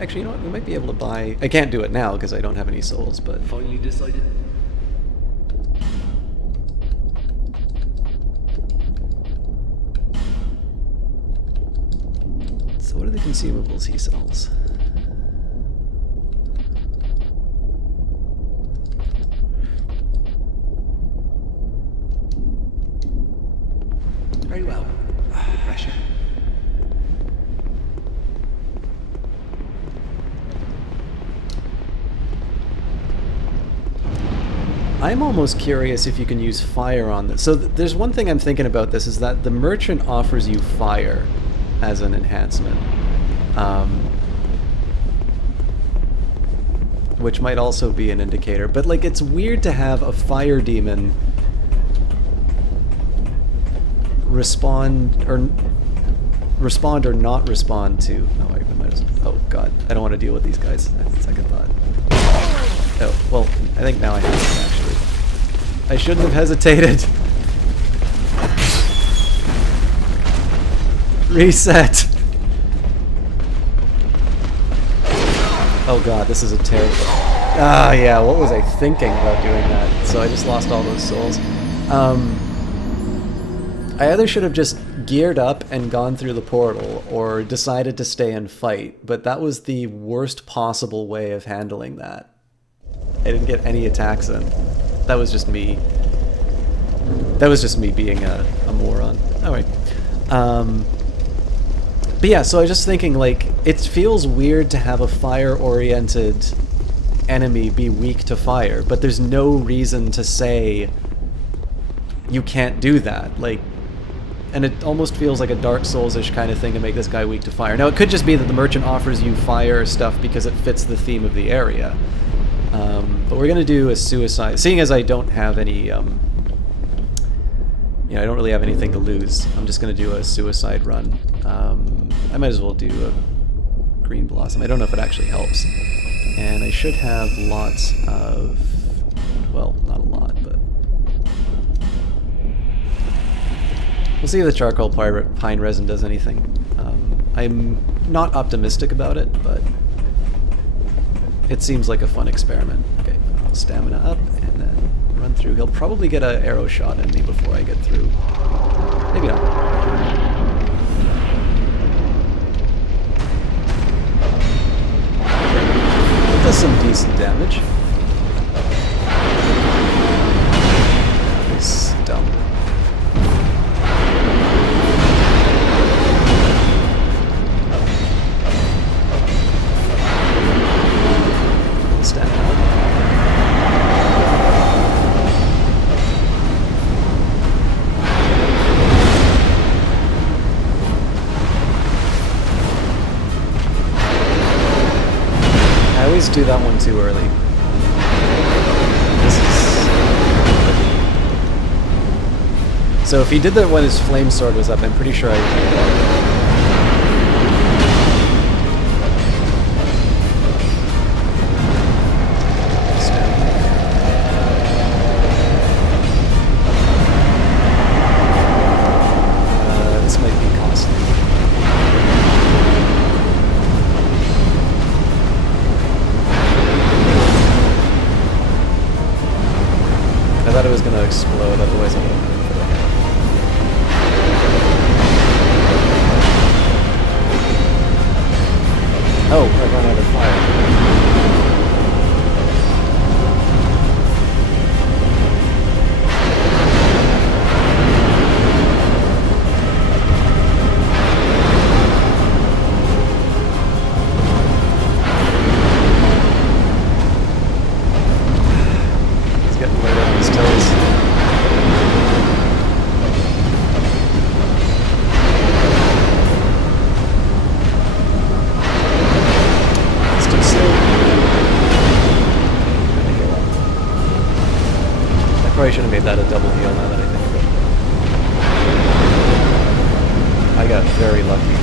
Actually, you know what? We might be able to buy... I can't do it now because I don't have any souls, but... Finally decided. So what are the consumables he sells? Very well. Pressure. I'm almost curious if you can use fire on this. So there's one thing I'm thinking about this, is that the merchant offers you fire as an enhancement. Which might also be an indicator. But like, it's weird to have a fire demon respond or not respond to... Oh, I might as well... Oh god, I don't want to deal with these guys. That's the second thought. Oh, well, I think now I have to, actually. I shouldn't have hesitated. Reset. Oh god, this is a terrible... Ah, yeah, what was I thinking about doing that? So I just lost all those souls. I either should have just geared up and gone through the portal, or decided to stay and fight, but that was the worst possible way of handling that. I didn't get any attacks in. That was just me. That was just me being a moron. Alright. But yeah, so I was just thinking, like, it feels weird to have a fire-oriented enemy be weak to fire, but there's no reason to say you can't do that. Like, and it almost feels like a Dark Souls-ish kind of thing to make this guy weak to fire. Now, it could just be that the merchant offers you fire stuff because it fits the theme of the area. But we're going to do a suicide. Seeing as I don't have any, you know, I don't really have anything to lose, I'm just going to do a suicide run. I might as well do a Green Blossom. I don't know if it actually helps. And I should have lots of... Well, not a lot, but... We'll see if the charcoal pine resin does anything. I'm not optimistic about it, but... It seems like a fun experiment. Okay, stamina up, and then run through. He'll probably get an arrow shot at me before I get through. Maybe not. It does some decent damage. He's dumb. Stand up. I always do that one too early. This is... So if he did that when his flame sword was up, I'm pretty sure I would do that. I thought it was going to explode, otherwise I would have been for the hit. probably should have made that a double heal now that I think of it. I got very lucky.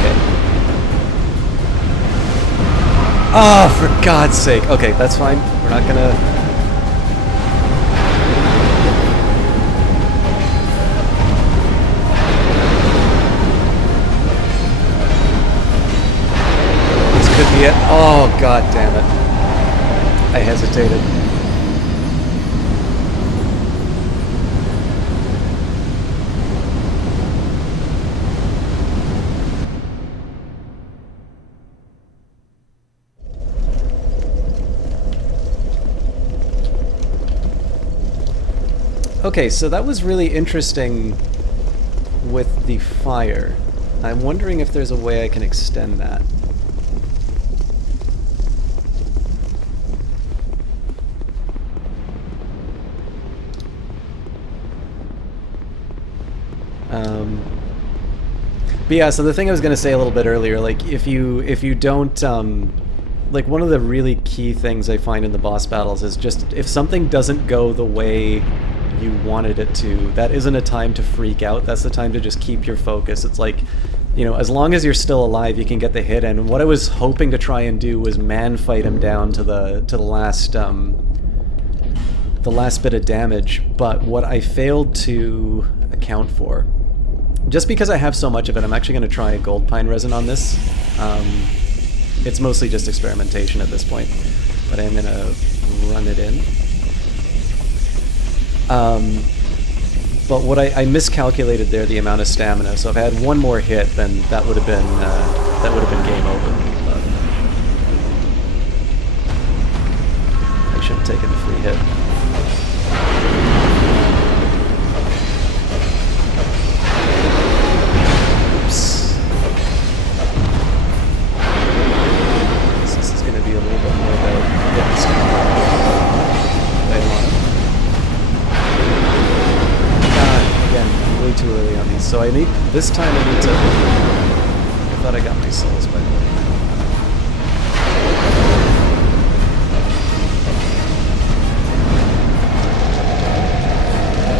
Okay. Oh, for God's sake. Okay, that's fine. We're not gonna... Could be it. Oh, God damn it. I hesitated. Okay, so that was really interesting with the fire. I'm wondering if there's a way I can extend that. But yeah, so the thing I was going to say a little bit earlier, like if you don't, like one of the really key things I find in the boss battles is just if something doesn't go the way you wanted it to, that isn't a time to freak out. That's the time to just keep your focus. It's like, you know, as long as you're still alive, you can get the hit in. And what I was hoping to try and do was man fight him down to the last bit of damage. But what I failed to account for, just because I have so much of it, I'm actually going to try gold pine resin on this. It's mostly just experimentation at this point, but I'm going to run it in. But what I miscalculated there, the amount of stamina. So if I had one more hit, then that would have been game over. But I should have taken the free hit. Too early on these, so I need this time. I need to. I thought I got my souls by the way.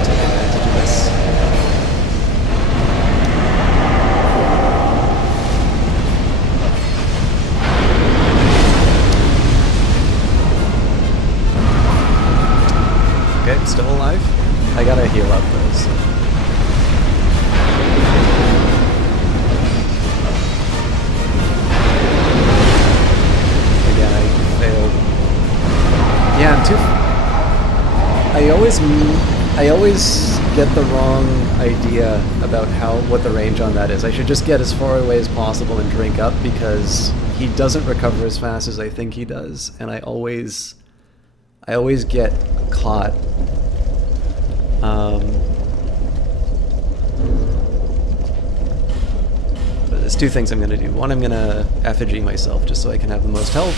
Take advantage of this. Okay, I'm still alive. I gotta heal up though. So. Yeah, I'm too... I always get the wrong idea about what the range on that is. I should just get as far away as possible and drink up, because he doesn't recover as fast as I think he does, and I always get caught. But there's two things I'm going to do. One, I'm going to effigy myself just so I can have the most health.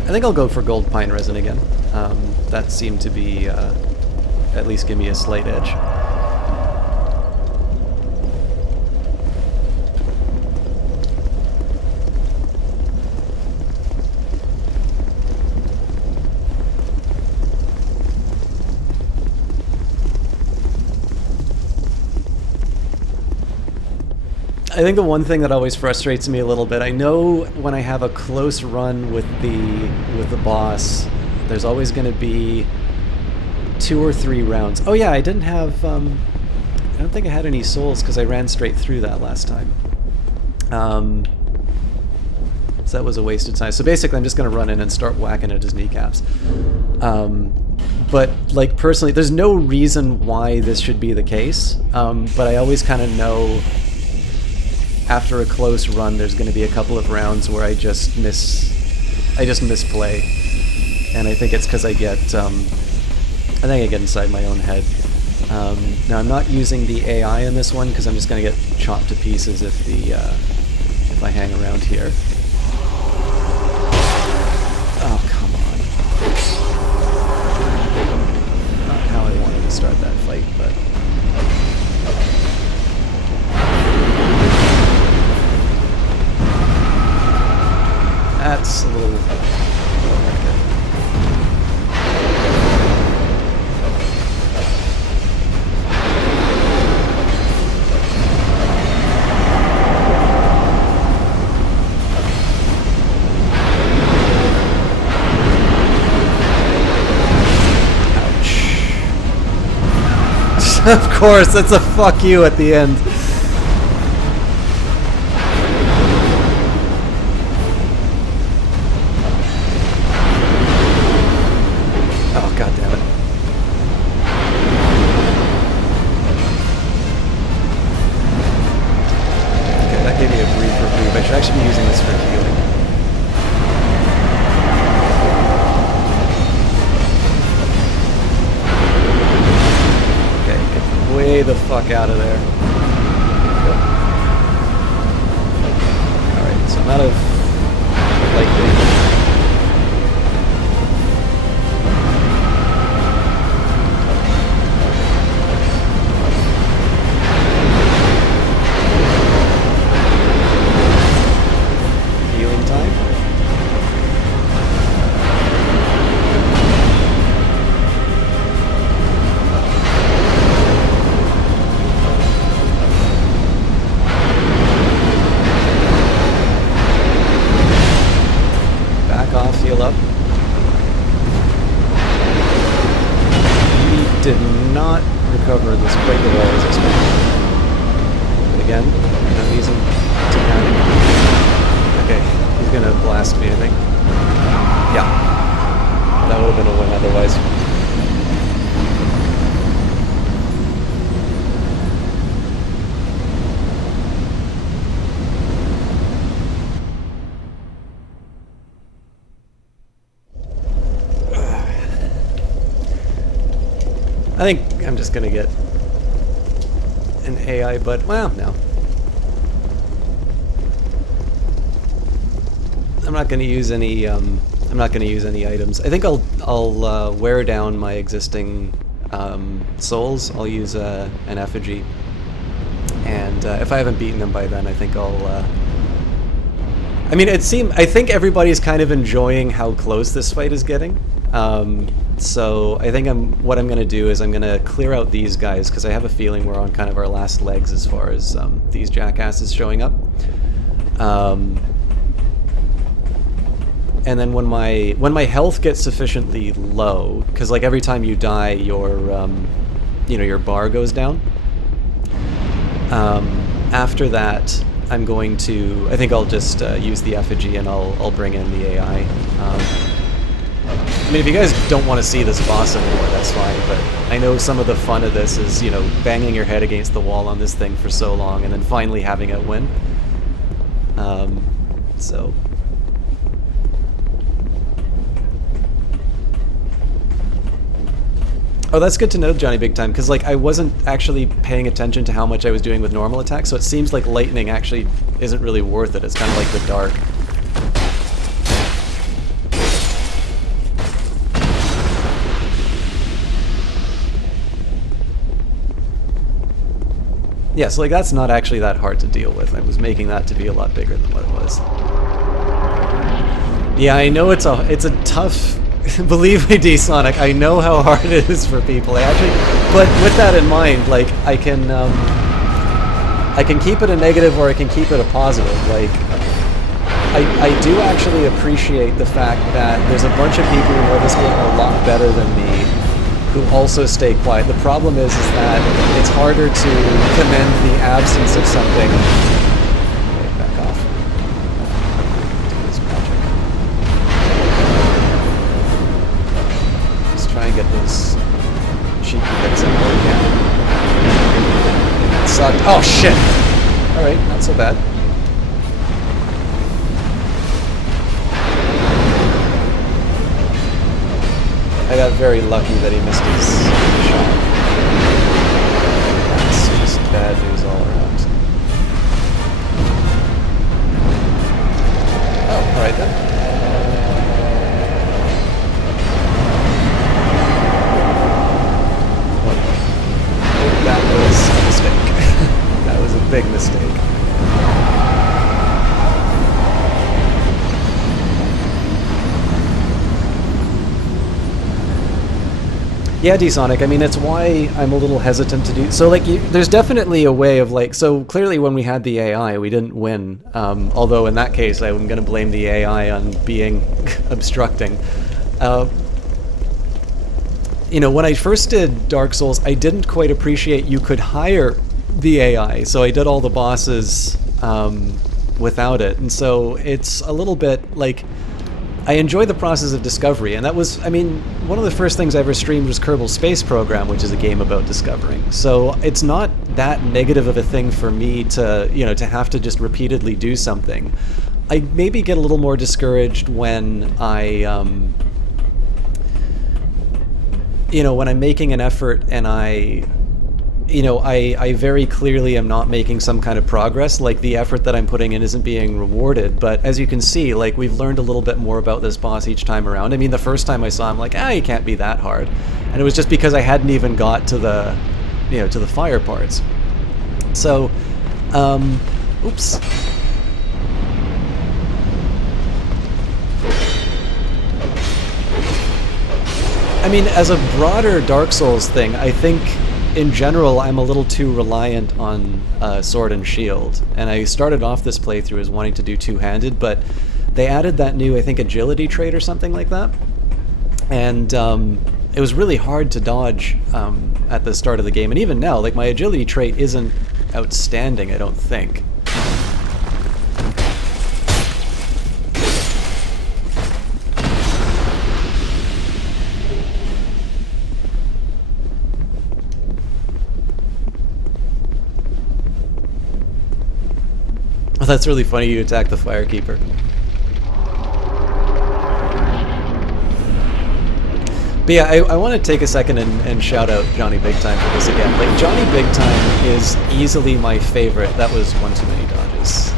I think I'll go for gold pine resin again. That seemed to be, at least give me a slight edge. I think the one thing that always frustrates me a little bit, I know when I have a close run with the boss, there's always going to be 2 or 3 rounds. Oh yeah, I didn't have, I don't think I had any souls because I ran straight through that last time. So that was a waste of time. So basically I'm just going to run in and start whacking at his kneecaps. But like personally, there's no reason why this should be the case, but I always kind of know after a close run, there's going to be a couple of rounds where I just misplay, and I think it's because I get inside my own head. Now I'm not using the AI in this one because I'm just going to get chopped to pieces if I hang around here. Oh come on! Not how I wanted to start that fight, but. That's a little... Okay. Of course, that's a fuck you at the end. Oh, god damn it. Okay, that gave me a brief reprieve. I should actually be using this for healing. Okay, get way the fuck out of there. Alright, so I'm out of lightning. Healing time. Back off, heal up. He did not recover this quite the well as expected. But again, no reason to panic. Okay, he's gonna blast me, I think. Yeah. That would have been a win otherwise. I think I'm just gonna get an AI, but well, no. I'm not gonna use any. I'm not gonna use any items. I think I'll wear down my existing souls. I'll use an effigy, and if I haven't beaten them by then, I think I'll. I mean, I think everybody's kind of enjoying how close this fight is getting. So I think what I'm going to do is I'm going to clear out these guys, because I have a feeling we're on kind of our last legs as far as these jackasses showing up. And then when my health gets sufficiently low, because like every time you die, your your bar goes down. After that, I'm going to. I think I'll just use the effigy and I'll bring in the AI. I mean, if you guys don't want to see this boss anymore, that's fine, but I know some of the fun of this is, banging your head against the wall on this thing for so long and then finally having it win. So... Oh, that's good to know, Johnny Big Time, because, like, I wasn't actually paying attention to how much I was doing with normal attacks, so it seems like lightning actually isn't really worth it. It's kind of like the dark. Yeah, so like that's not actually that hard to deal with. I was making that to be a lot bigger than what it was. Yeah, I know it's a tough. Believe me, D-Sonic, I know how hard it is for people. But with that in mind, like I can keep it a negative or I can keep it a positive. Like I do actually appreciate the fact that there's a bunch of people who know this game a lot better than me, who also stay quiet. The problem is that it's harder to commend the absence of something. Okay, back off. Do this magic. Just try and get those cheeky hits in where we can. It sucked. Oh shit! Alright, not so bad. I got very lucky that he missed his shot. That's just bad news all around. Oh, alright then. Oh, that was a mistake. That was a big mistake. Yeah, D-Sonic, I mean, it's why I'm a little hesitant to do... So, like, there's definitely a way of, like... So, clearly when we had the AI, we didn't win. Although, in that case, I'm going to blame the AI on being... obstructing. when I first did Dark Souls, I didn't quite appreciate you could hire the AI, so I did all the bosses without it, and so it's a little bit like I enjoy the process of discovery, and that was, one of the first things I ever streamed was Kerbal Space Program, which is a game about discovering. So it's not that negative of a thing for me to, to have to just repeatedly do something. I maybe get a little more discouraged when when I'm making an effort and I very clearly am not making some kind of progress, like the effort that I'm putting in isn't being rewarded. But as you can see, like, we've learned a little bit more about this boss each time around. The first time I saw him, like, he can't be that hard. And it was just because I hadn't even got to the, to the fire parts. So, oops. As a broader Dark Souls thing, I think in general I'm a little too reliant on sword and shield. And I started off this playthrough as wanting to do two-handed, but they added that new, I think, agility trait or something like that. And it was really hard to dodge at the start of the game. And even now, like, my agility trait isn't outstanding, I don't think. That's really funny, you attack the Firekeeper. But yeah, I want to take a second and shout out Johnny Big Time for this again. Like, Johnny Big Time is easily my favorite. That was one too many dodges.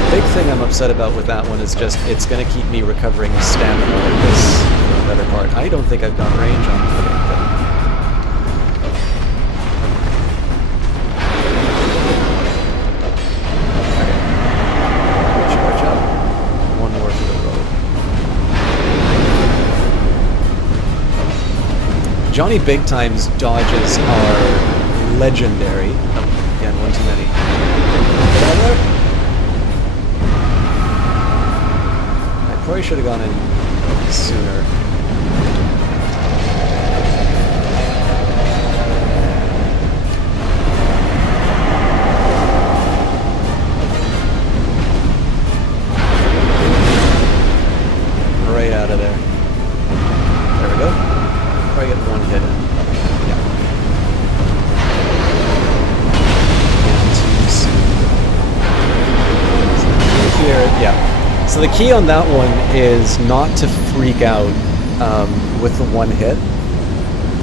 The big thing I'm upset about with that one is just it's going to keep me recovering stamina like this for the better part. I don't think I've got range on it, but Johnny Big Time's dodges are legendary. Oh, again, one too many. Get out there. I probably should have gone in sooner. Right out of there. There we go. Probably get one hit in. Yeah. So here, yeah. So the key on that one is not to freak out with the one hit.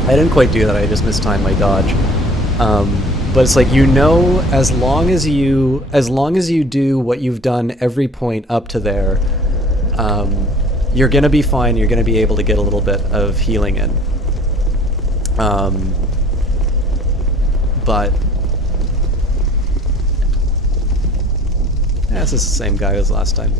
I didn't quite do that. I just mistimed my dodge. But it's like, as long as you do what you've done every point up to there, you're gonna be fine. You're gonna be able to get a little bit of healing in. But yeah, this is the same guy as last time.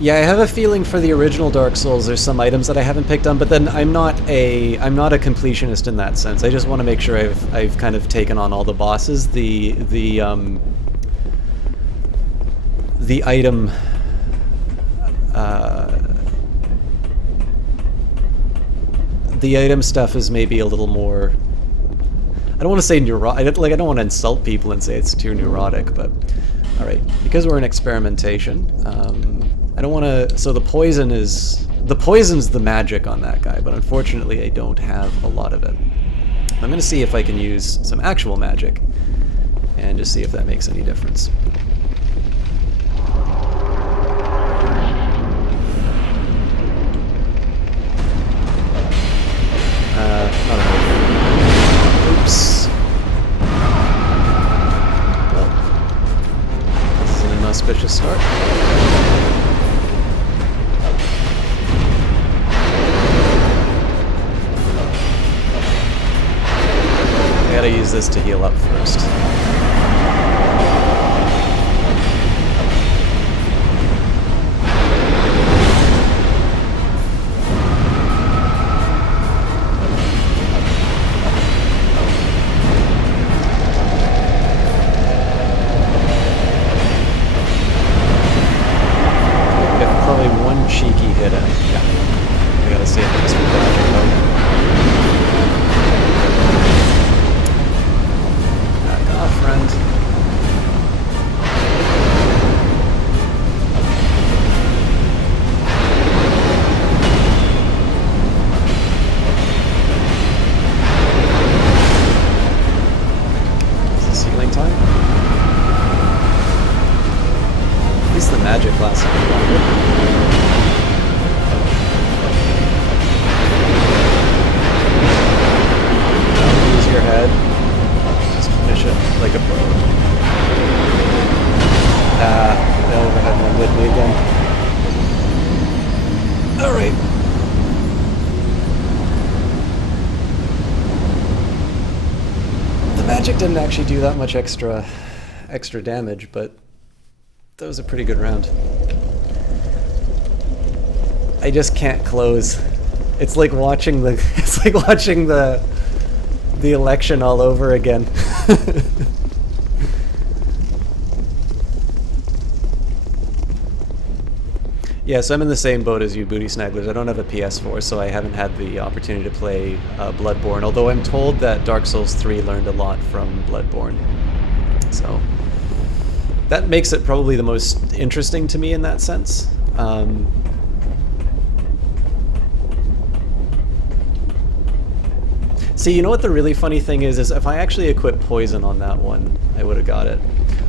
Yeah, I have a feeling for the original Dark Souls there's some items that I haven't picked on, but then I'm not a completionist in that sense. I just want to make sure I've kind of taken on all the bosses. The item the item stuff is maybe a little more, I don't want to say neurotic, I don't want to insult people and say it's too neurotic, but alright, because we're in experimentation, I don't want to, so the poison's the magic on that guy, but unfortunately I don't have a lot of it. I'm going to see if I can use some actual magic, and just see if that makes any difference. Not enough. Oops. Well, this is an inauspicious start. I gotta use this to heal up first. classic longer. Don't use your head. Just finish it like a pro. The overhead one did me again. Alright. The magic didn't actually do that much extra damage, but that was a pretty good round. I just can't close. It's like watching the election all over again. Yeah, so I'm in the same boat as you, Booty Snagglers. I don't have a PS4, so I haven't had the opportunity to play Bloodborne, although I'm told that Dark Souls 3 learned a lot from Bloodborne. So that makes it probably the most interesting to me in that sense. See, you know what the really funny thing is if I actually equipped Poison on that one, I would have got it.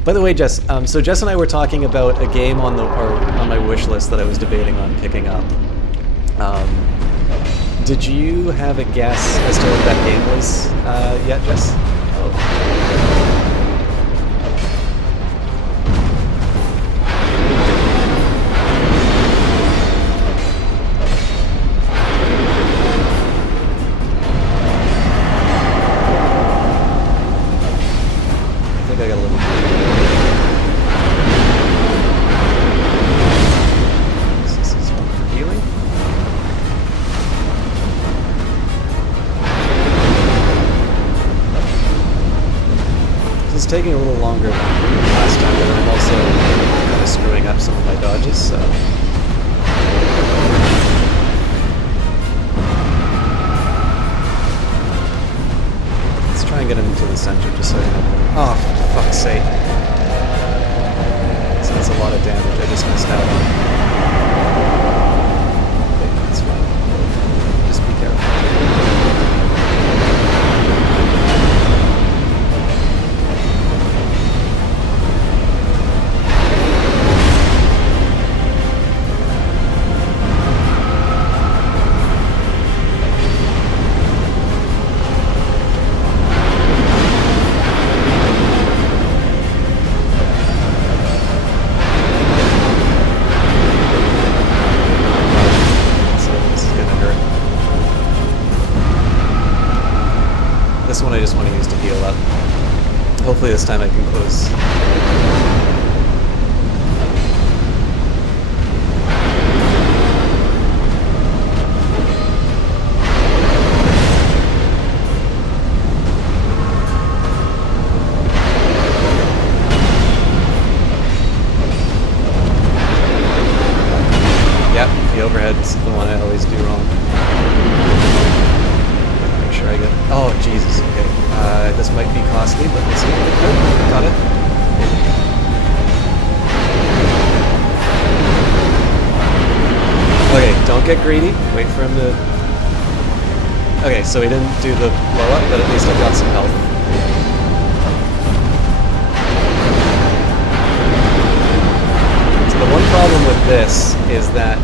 By the way, Jess, so Jess and I were talking about a game on my wish list that I was debating on picking up. Did you have a guess as to what that game was yet, Jess? Oh. I got a little This is one for healing. This is taking a little longer than last time, but I'm also kind of screwing up some of my dodges, so... Let's try and get him into the center just so I know. Oh, for fuck's sake. So that's a lot of damage I just missed out on. Okay, that's fine. Just be careful. This one I just want to use to heal up. Hopefully this time I can close. Yep, the overhead's the one I always do wrong. Make sure I get... Oh, Jesus, okay. This might be costly, but let's see. Oh, got it. Okay, don't get greedy. Wait for him to... Okay, so he didn't do the blow up, but at least I got some health. So the one problem with this is that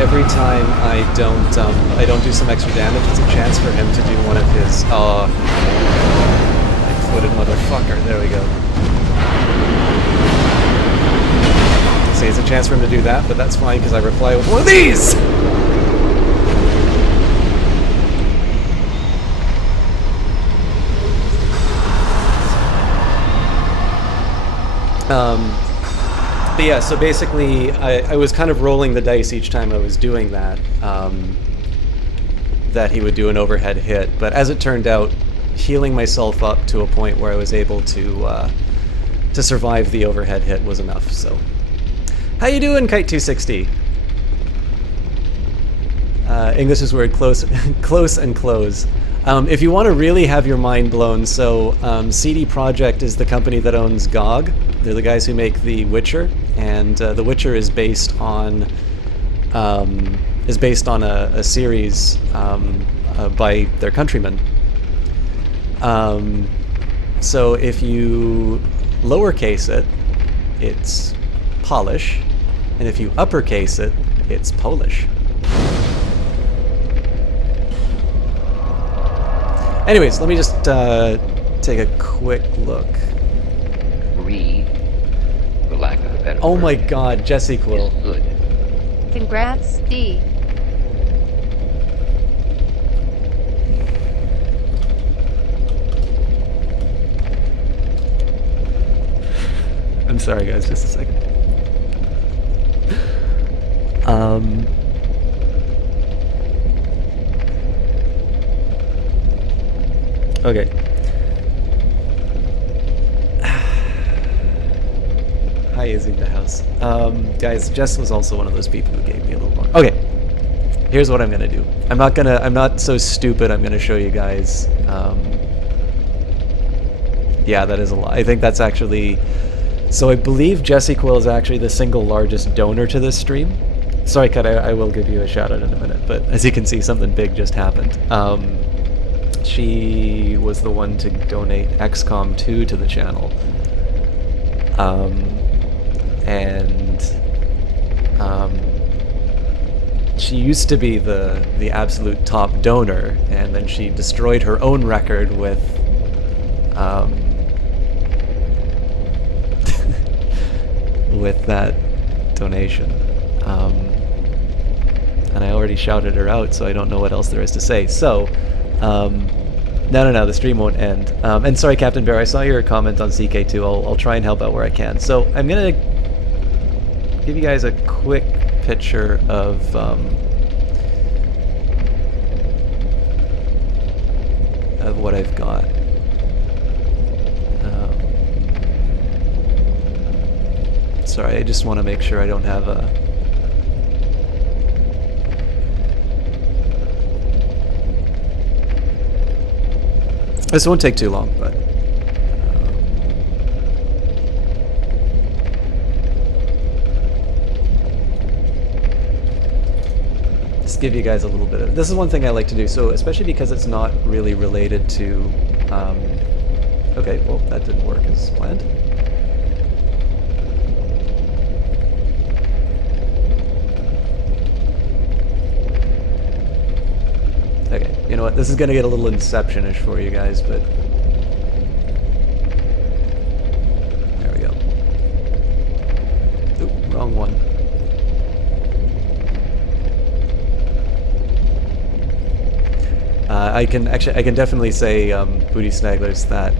every time I don't do some extra damage, it's a chance for him to do one of his light-footed motherfucker. There we go. See, it's a chance for him to do that, but that's fine because I reply with one of these. But yeah, so basically, I was kind of rolling the dice each time I was doing that, that he would do an overhead hit. But as it turned out, healing myself up to a point where I was able to survive the overhead hit was enough. So, how you doing, Kite260? English is word close, close and close. If you want to really have your mind blown, so CD Projekt is the company that owns GOG. They're the guys who make The Witcher, and The Witcher is based on a series by their countrymen. So if you lowercase it it's Polish, and if you uppercase it, it's Polish. Anyways, let me just take a quick look. Read, for lack of a better Oh my word, god, Jesse Quill. is good. Congrats, D. I'm sorry guys, just a second. Okay. Hi, Izzy in the house. Guys, Jess was also one of those people who gave me a little more. Okay. Here's what I'm gonna do. I'm not so stupid, I'm gonna show you guys. Yeah, that is a lot. I think that's actually... So I believe Jesse Quill is actually the single largest donor to this stream. Sorry, Kat, I will give you a shout out in a minute, but as you can see, something big just happened. She was the one to donate XCOM 2 to the channel. She used to be the absolute top donor, and then she destroyed her own record with with that donation. And I already shouted her out, so I don't know what else there is to say. So, no, the stream won't end. And sorry, Captain Bear, I saw your comment on CK2. I'll try and help out where I can. So I'm gonna give you guys a quick picture of what I've got. Sorry, I just want to make sure I don't have a... This won't take too long, but... just give you guys a little bit of... This is one thing I like to do, so especially because it's not really related to... okay, well, that didn't work as planned. Okay, you know what, this is gonna get a little Inception-ish for you guys, but... There we go. Oop, wrong one. I can definitely say, Booty Snagglers, that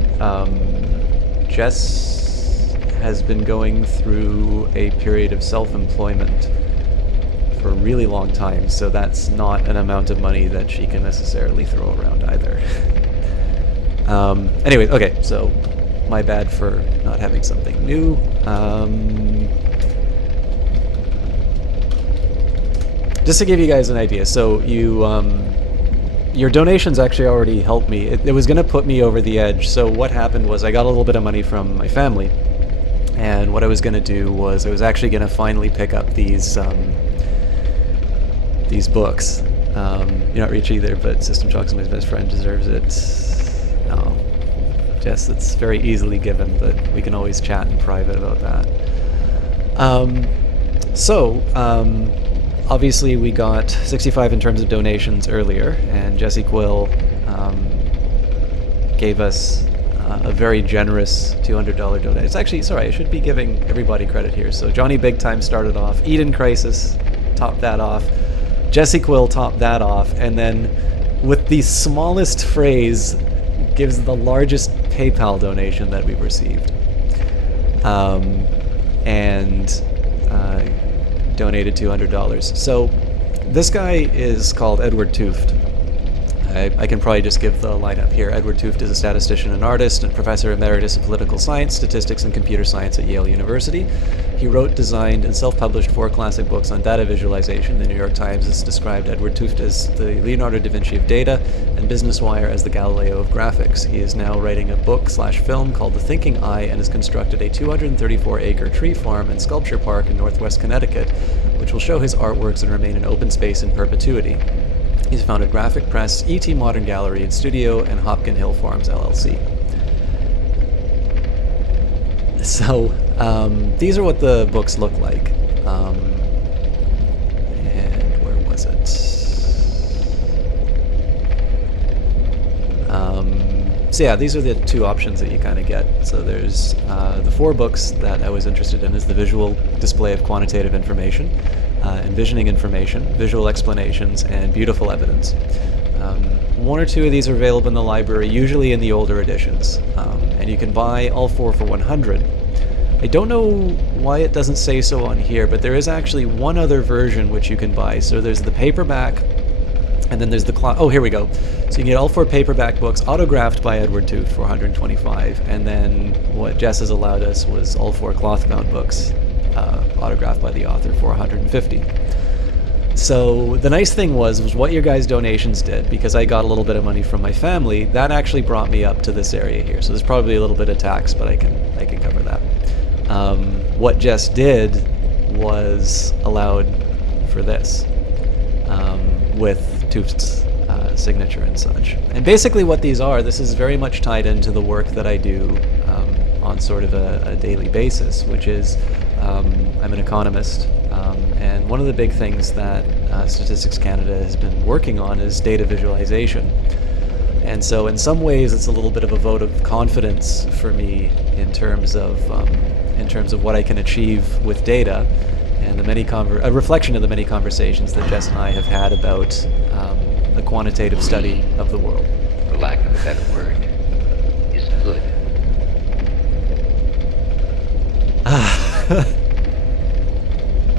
Jess has been going through a period of self-employment for a really long time, so that's not an amount of money that she can necessarily throw around either. Anyway, okay, so my bad for not having something new. Just to give you guys an idea, so your donations actually already helped me. It was going to put me over the edge, so what happened was I got a little bit of money from my family, and what I was going to do was I was actually going to finally pick up these books. You're not rich either, but System Shock's my best friend deserves it. Oh, Jess, it's very easily given, but we can always chat in private about that. Obviously we got 65 in terms of donations earlier, and Jesse Quill gave us a very generous $200 donation. It's actually, sorry, I should be giving everybody credit here. So Johnny Big Time started off, Eden Crisis topped that off, Jesse Quill topped that off, and then with the smallest phrase gives the largest PayPal donation that we've received. Donated $200. So this guy is called Edward Tooft. I can probably just give the lineup here. Edward Tooft is a statistician and artist and professor emeritus of political science, statistics, and computer science at Yale University. He wrote, designed, and self-published 4 classic books on data visualization. The New York Times has described Edward Tooft as the Leonardo da Vinci of data, and Business Wire as the Galileo of graphics. He is now writing a book/film called The Thinking Eye, and has constructed a 234-acre tree farm and sculpture park in northwest Connecticut, which will show his artworks and remain an open space in perpetuity. He's founded Graphic Press, E.T. Modern Gallery and Studio, and Hopkin Hill Farms, LLC. So these are what the books look like. And where was it? So yeah, these are the two options that you kind of get. So there's the 4 books that I was interested in is the visual display of quantitative information, envisioning information, visual explanations, and beautiful evidence. 1 or 2 of these are available in the library, usually in the older editions, and you can buy all 4 for 100. I don't know why it doesn't say so on here, but there is actually one other version which you can buy. So there's the paperback, and then there's the oh, here we go. So you can get all 4 paperback books autographed by Edward Tooth for 125, and then what Jess has allowed us was all 4 cloth-bound books autographed by the author for 150. So the nice thing was what your guys' donations did, because I got a little bit of money from my family, that actually brought me up to this area here. So there's probably a little bit of tax, but I can cover that. What Jess did was allowed for this, with Tooth's signature and such. And basically what these are, this is very much tied into the work that I do on sort of a daily basis, which is I'm an economist, and one of the big things that Statistics Canada has been working on is data visualization. And so in some ways it's a little bit of a vote of confidence for me in terms of what I can achieve with data, and a reflection of the many conversations that Jess and I have had about the quantitative study of the world. For lack of a better word, is good.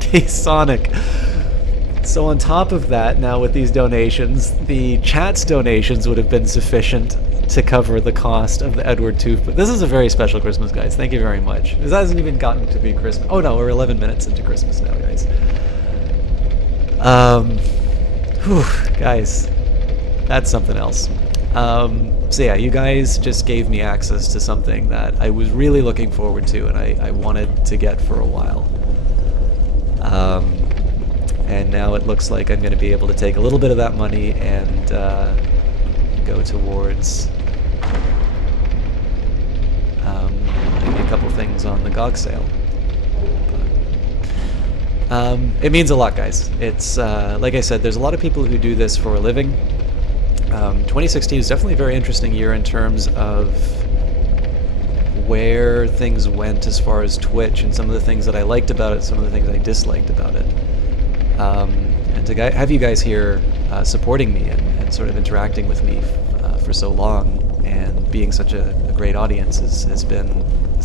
Hey, Sonic. So on top of that, now with these donations, the chat's donations would have been sufficient to cover the cost of the Edward Tooth. But this is a very special Christmas, guys. Thank you very much. This hasn't even gotten to be Christmas. Oh no, we're 11 minutes into Christmas now, guys. Guys, that's something else. So yeah, you guys just gave me access to something that I was really looking forward to, and I wanted to get for a while. And now it looks like I'm going to be able to take a little bit of that money and go towards maybe a couple things on the GOG sale. It means a lot, guys. It's like I said, there's a lot of people who do this for a living. 2016 is definitely a very interesting year in terms of where things went as far as Twitch, and some of the things that I liked about it, some of the things I disliked about it. And to have you guys here supporting me and sort of interacting with me for so long, and being such a great audience has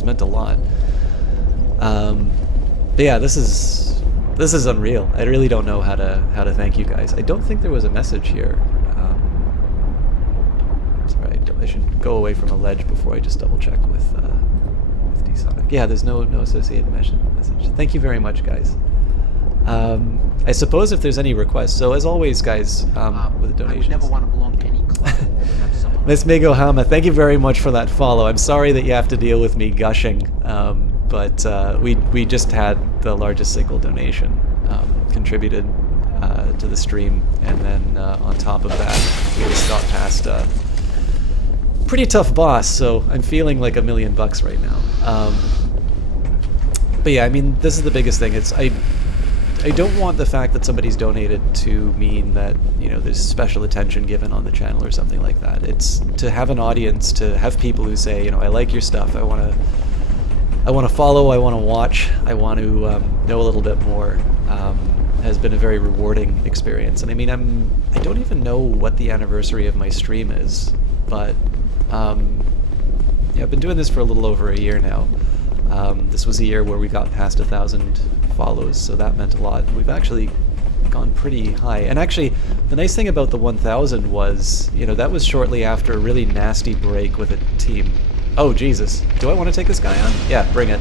meant a lot. But yeah, this is unreal. I really don't know how to thank you guys. I don't think there was a message here. Sorry, I should go away from a ledge before I just double check with D-Sonic. Yeah, there's no associated message. Thank you very much, guys. I suppose if there's any requests. So as always, guys, with the donations. I would never want to belong to any club. Miss Migo Hama, thank you very much for that follow. I'm sorry that you have to deal with me gushing, but we just had the largest single donation contributed to the stream, and then on top of that, we just got past a pretty tough boss, so I'm feeling like $1 million right now. But yeah, I mean, this is the biggest thing. I don't want the fact that somebody's donated to mean that, you know, there's special attention given on the channel or something like that. It's to have an audience, to have people who say, you know, I like your stuff, I want to follow, I want to watch, I want to know a little bit more, has been a very rewarding experience. And I mean, I don't even know what the anniversary of my stream is, but yeah, I've been doing this for a little over a year now. This was a year where we got past 1,000 follows, so that meant a lot. We've actually gone pretty high. And actually, the nice thing about the 1,000 was, you know, that was shortly after a really nasty break with a team. Oh, Jesus. Do I want to take this guy on? Yeah, bring it.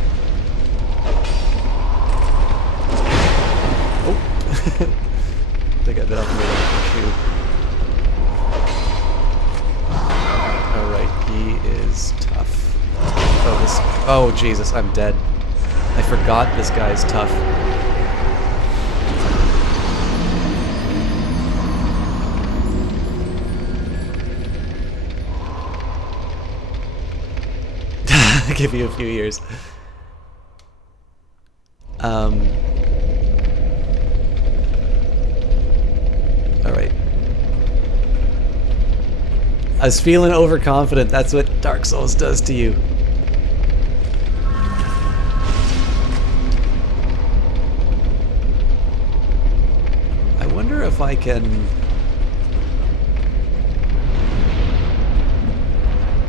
Oh. I think I bit off more than I can chew. Alright, he is tough. Oh, Jesus, I'm dead. I forgot this guy's tough. I'll give you a few years. Alright. I was feeling overconfident. That's what Dark Souls does to you. I wonder if I can...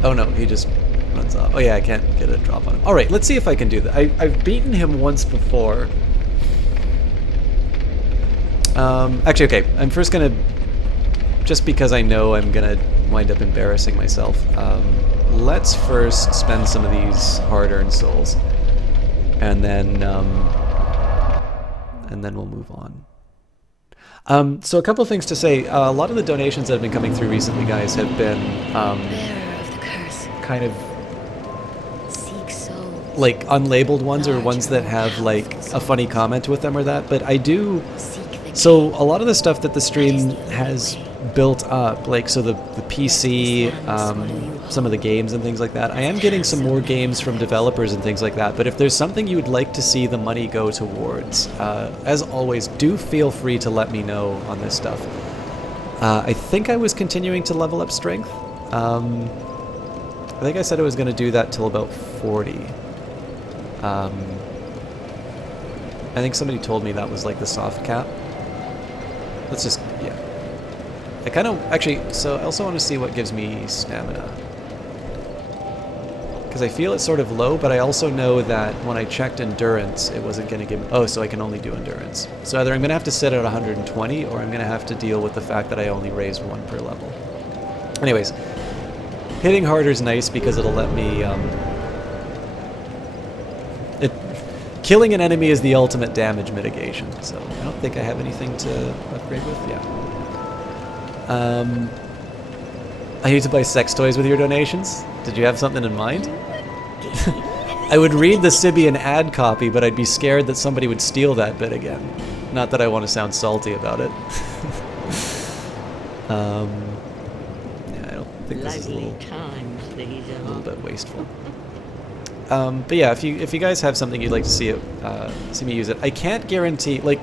Oh no, he just runs off. Oh yeah, I can't get a drop on him. Alright, let's see if I can do that. I've beaten him once before. Actually, okay, I'm first gonna... Just because I know I'm gonna wind up embarrassing myself, let's first spend some of these hard-earned souls. And then we'll move on. So a couple of things to say. A lot of the donations that have been coming through recently, guys, have been kind of like unlabeled ones or ones that have like a funny comment with them or that. But I do... So a lot of the stuff that the stream has built up, like so the PC, some of the games and things like that, I am getting some more games from developers and things like that, but if there's something you would like to see the money go towards, as always, do feel free to let me know on this stuff. I think I was continuing to level up strength. I think I said I was going to do that till about 40. I think somebody told me that was like the soft cap. Let's just, yeah. I kind of, actually, so I also want to see what gives me stamina. Because I feel it's sort of low, but I also know that when I checked endurance, it wasn't going to give me, oh, so I can only do endurance. So either I'm going to have to sit at 120, or I'm going to have to deal with the fact that I only raised 1 per level. Anyways, hitting harder is nice because it'll let me, killing an enemy is the ultimate damage mitigation, so I don't think I have anything to upgrade with, yeah. I need to buy sex toys with your donations? Did you have something in mind? I would read the Sibian ad copy, but I'd be scared that somebody would steal that bit again. Not that I want to sound salty about it. Yeah, I don't think this is a little bit wasteful. But yeah, if you guys have something you'd like to see me use it, I can't guarantee. Like,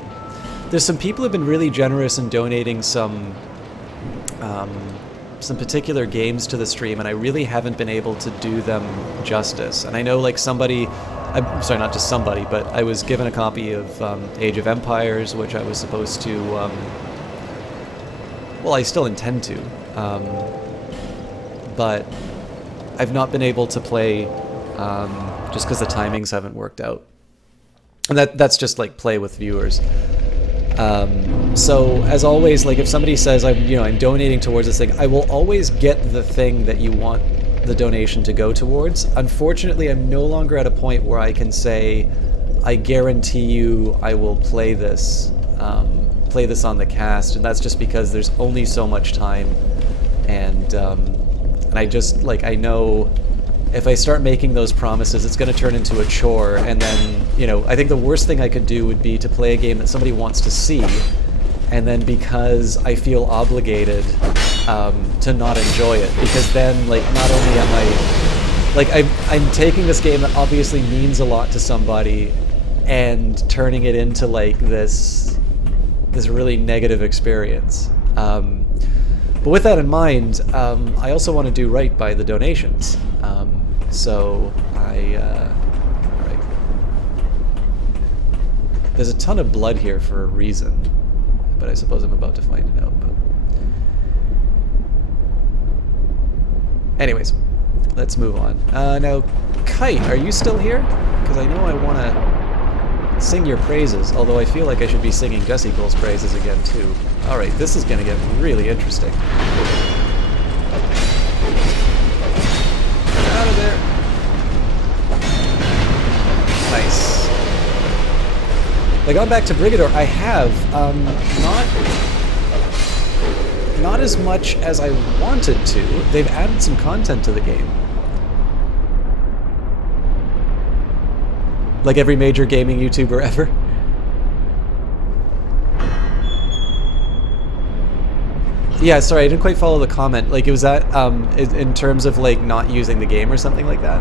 there's some people who've been really generous in donating some particular games to the stream, and I really haven't been able to do them justice. And I know, like, somebody, I'm sorry, not just somebody, but I was given a copy of Age of Empires, which I was supposed to. Well, I still intend to, but I've not been able to play. Just because the timings haven't worked out. And that's just like play with viewers. So as always, like if somebody says I'm donating towards this thing, I will always get the thing that you want the donation to go towards. Unfortunately, I'm no longer at a point where I can say, I guarantee you I will play this on the cast, and that's just because there's only so much time, and I just like I know. If I start making those promises, it's going to turn into a chore, and then, I think the worst thing I could do would be to play a game that somebody wants to see, and then because I feel obligated to not enjoy it, because then, like, not only am I, like, I'm taking this game that obviously means a lot to somebody, and turning it into, like, this really negative experience. But with that in mind, I also want to do right by the donations. So alright. There's a ton of blood here for a reason, but I suppose I'm about to find it out. But anyways, let's move on. Now, Kite, are you still here? Because I know I want to sing your praises, although I feel like I should be singing Gussie Cole's praises again too. Alright, this is going to get really interesting. Out of there. Nice. Like, on back to Brigador, I have not as much as I wanted to. They've added some content to the game. Like every major gaming YouTuber ever. Yeah, sorry, I didn't quite follow the comment. Like, was that in terms of like not using the game or something like that?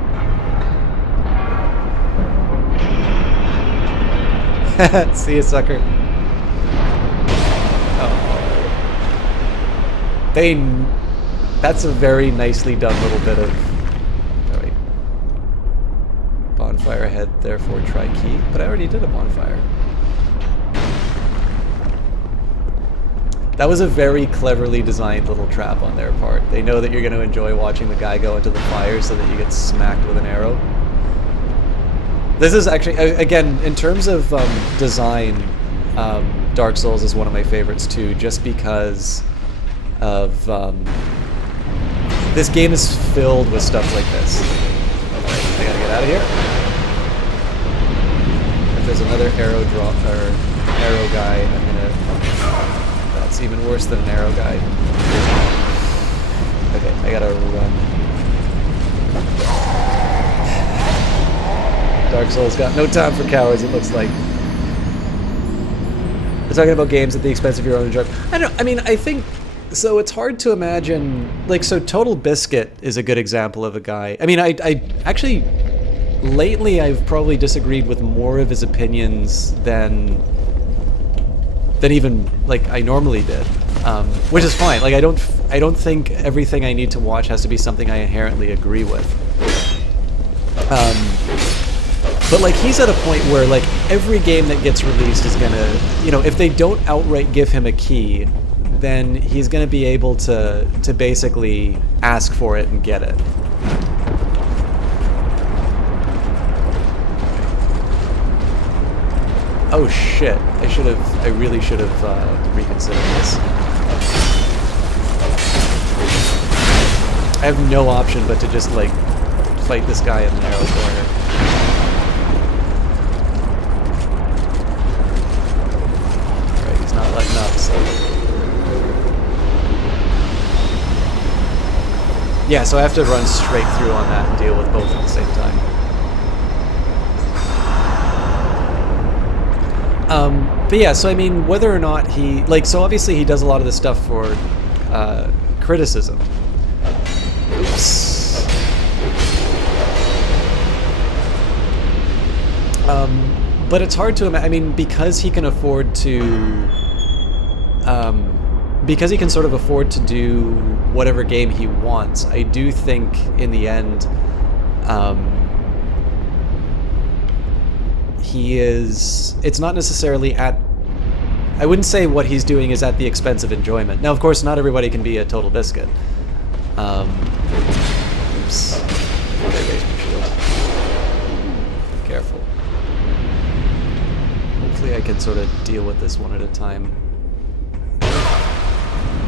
See you, sucker. Oh. That's a very nicely done little bit of... Oh, wait. Bonfire ahead, therefore try key. But I already did a bonfire. That was a very cleverly designed little trap on their part. They know that you're going to enjoy watching the guy go into the fire so that you get smacked with an arrow. This is actually, again, in terms of design, Dark Souls is one of my favorites too, just because of... this game is filled with stuff like this. Alright, I gotta get out of here. If there's another arrow drop, or arrow guy, I'm gonna... That's even worse than an arrow guy. Okay, I gotta run. Dark Souls got no time for cowards, it looks like. We're talking about games at the expense of your own enjoyment. I think... So it's hard to imagine... Like, so Total Biscuit is a good example of a guy... I mean, I actually... Lately, I've probably disagreed with more of his opinions than even, like, I normally did. Which is fine. Like, I don't think everything I need to watch has to be something I inherently agree with. But, like, he's at a point where, like, every game that gets released is gonna... You know, if they don't outright give him a key, then he's gonna be able to basically ask for it and get it. Oh shit, I really should have reconsidered this. I have no option but to just, like, fight this guy in the narrow corner. Alright, he's not letting up, so... Yeah, so I have to run straight through on that and deal with both at the same time. But yeah, so I mean, whether or not he... Like, so obviously he does a lot of this stuff for criticism. Oops. But it's hard to imagine... I mean, because he can afford to... because he can sort of afford to do whatever game he wants, I do think, in the end, he is... It's not necessarily at... I wouldn't say what he's doing is at the expense of enjoyment. Now, of course, not everybody can be a Total Biscuit. Oops. There goes my shield. Careful. Hopefully I can sort of deal with this one at a time.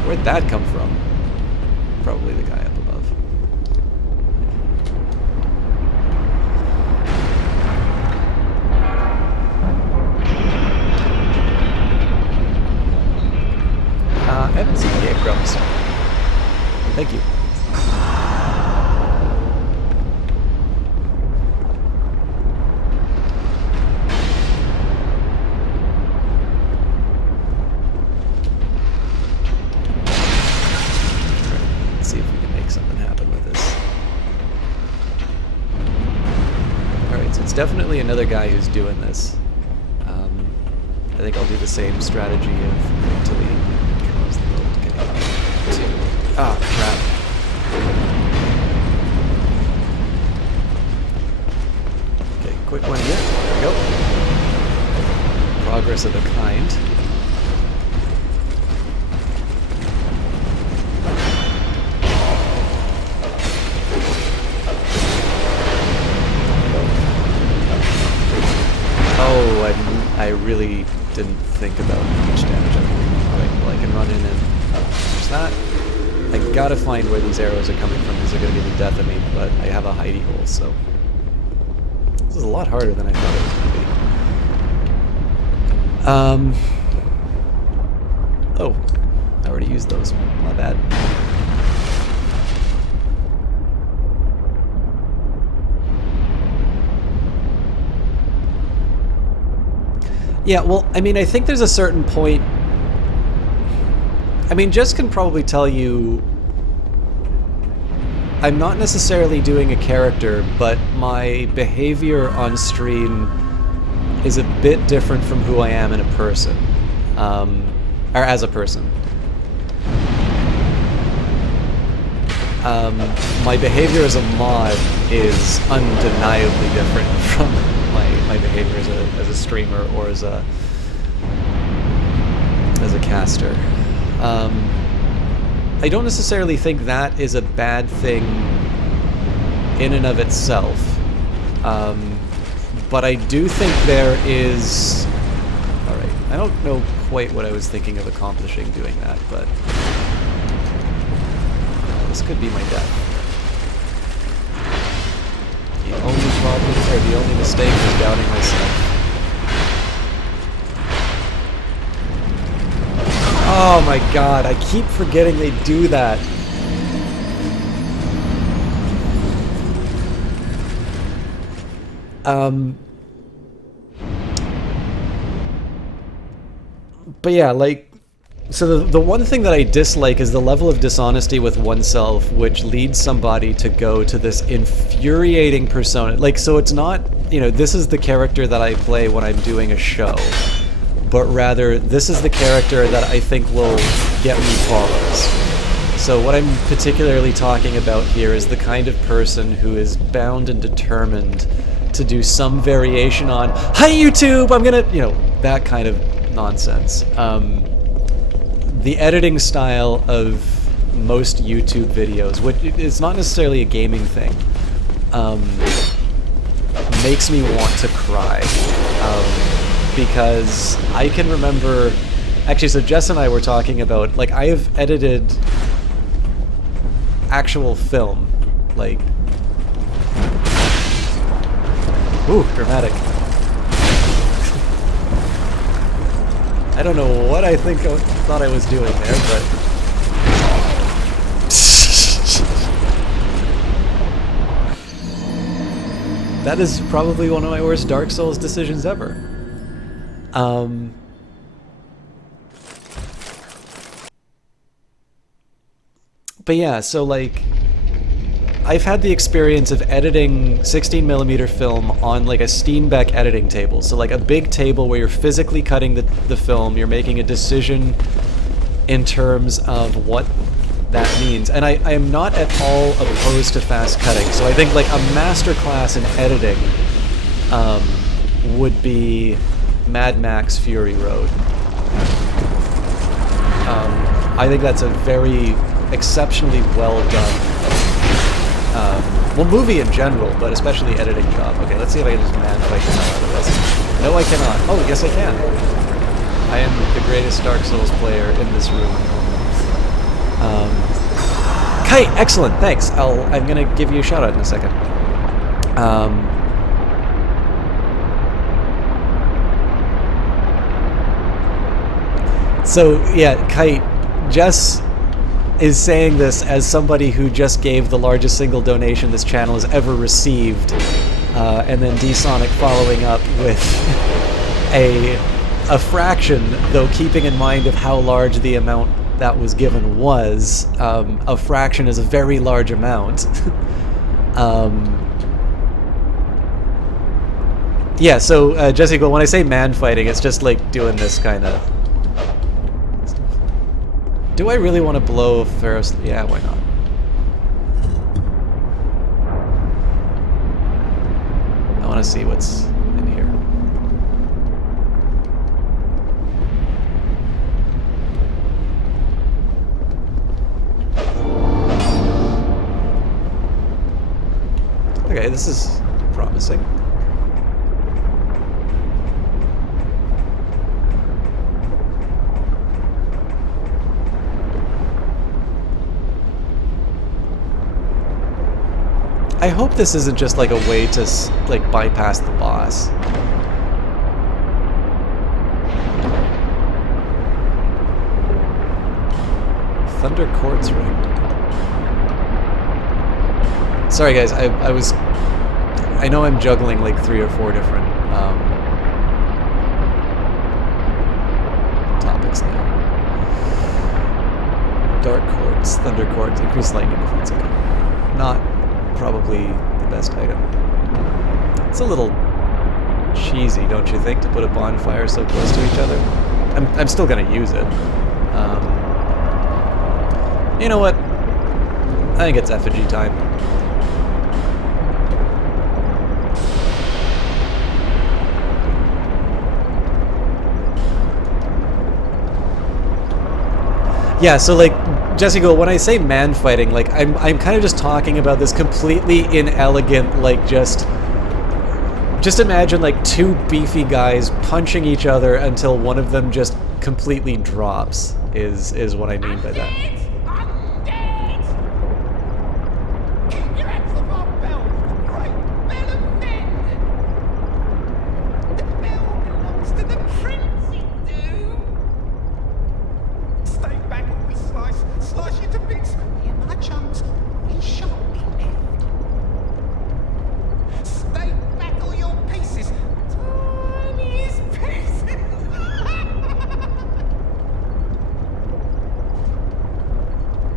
Where'd that come from? Probably the guy up above. I haven't seen Game Grumps. Thank you. Let's see if we can make something happen with this. Alright, so it's definitely another guy who's doing this. I think I'll do the same strategy of until he draws the boat. Ah, crap. Okay, quick one here. There we go. Progress of a kind. Oh, I really didn't think about how much damage I can do. Alright, well I can run in and use that. I gotta find where these arrows are coming from because they're gonna be the death of me, but I have a hidey hole, so... This is a lot harder than I thought it was gonna be. Oh, I already used those. My bad. Yeah, well, I mean, I think there's a certain point... I mean, Jess can probably tell you... I'm not necessarily doing a character, but my behavior on stream is a bit different from who I am in a person, or as a person. My behavior as a mod is undeniably different from my behavior as a streamer or as a caster. I don't necessarily think that is a bad thing in and of itself, but I do think there is... Alright, I don't know quite what I was thinking of accomplishing doing that, but this could be my death. The only problem, or the only mistake, was doubting myself. Oh my god, I keep forgetting they do that. But yeah, like, so the one thing that I dislike is the level of dishonesty with oneself, which leads somebody to go to this infuriating persona. Like, so it's not, you know, this is the character that I play when I'm doing a show, but rather, this is the character that I think will get me follows. So what I'm particularly talking about here is the kind of person who is bound and determined to do some variation on, "Hi YouTube, I'm gonna," you know, that kind of nonsense. The editing style of most YouTube videos, which is not necessarily a gaming thing, makes me want to cry. Because I can remember... Actually, so Jess and I were talking about, like, I have edited actual film, like... Ooh, dramatic. I don't know what I thought I was doing there, but... That is probably one of my worst Dark Souls decisions ever. But yeah, so like... I've had the experience of editing 16mm film on like a Steenbeck editing table. So like a big table where you're physically cutting the film, you're making a decision in terms of what that means. And I am not at all opposed to fast cutting. So I think like a masterclass in editing would be Mad Max Fury Road. I think that's a very exceptionally well done well, movie in general, but especially editing job. Okay, let's see if I can just man fight the hell out of this. No, I cannot. Oh, yes I can. I am the greatest Dark Souls player in this room. Kite, excellent, thanks. I'm gonna give you a shout out in a second. So yeah, Kite, Jess is saying this as somebody who just gave the largest single donation this channel has ever received, and then D-Sonic following up with a fraction, though keeping in mind of how large the amount that was given was. A fraction is a very large amount. Yeah, so Jessica, when I say man fighting, it's just like doing this kind of... Do I really want to blow Ferris? Yeah, why not? I want to see what's in here. Okay, this is promising. I hope this isn't just like a way to like bypass the boss. Thunder Quartz Ring. Sorry guys, I know I'm juggling like 3 or 4 different topics now. Dark Quartz, Thunder Quartz, increased lightning defense. Okay. Not probably the best item. It's a little cheesy, don't you think, to put a bonfire so close to each other? I'm still gonna use it. You know what? I think it's effigy time. Yeah, so like, Jessica, when I say man fighting, like I'm kind of just talking about this completely inelegant, like just imagine like two beefy guys punching each other until one of them just completely drops. Is what I mean by that.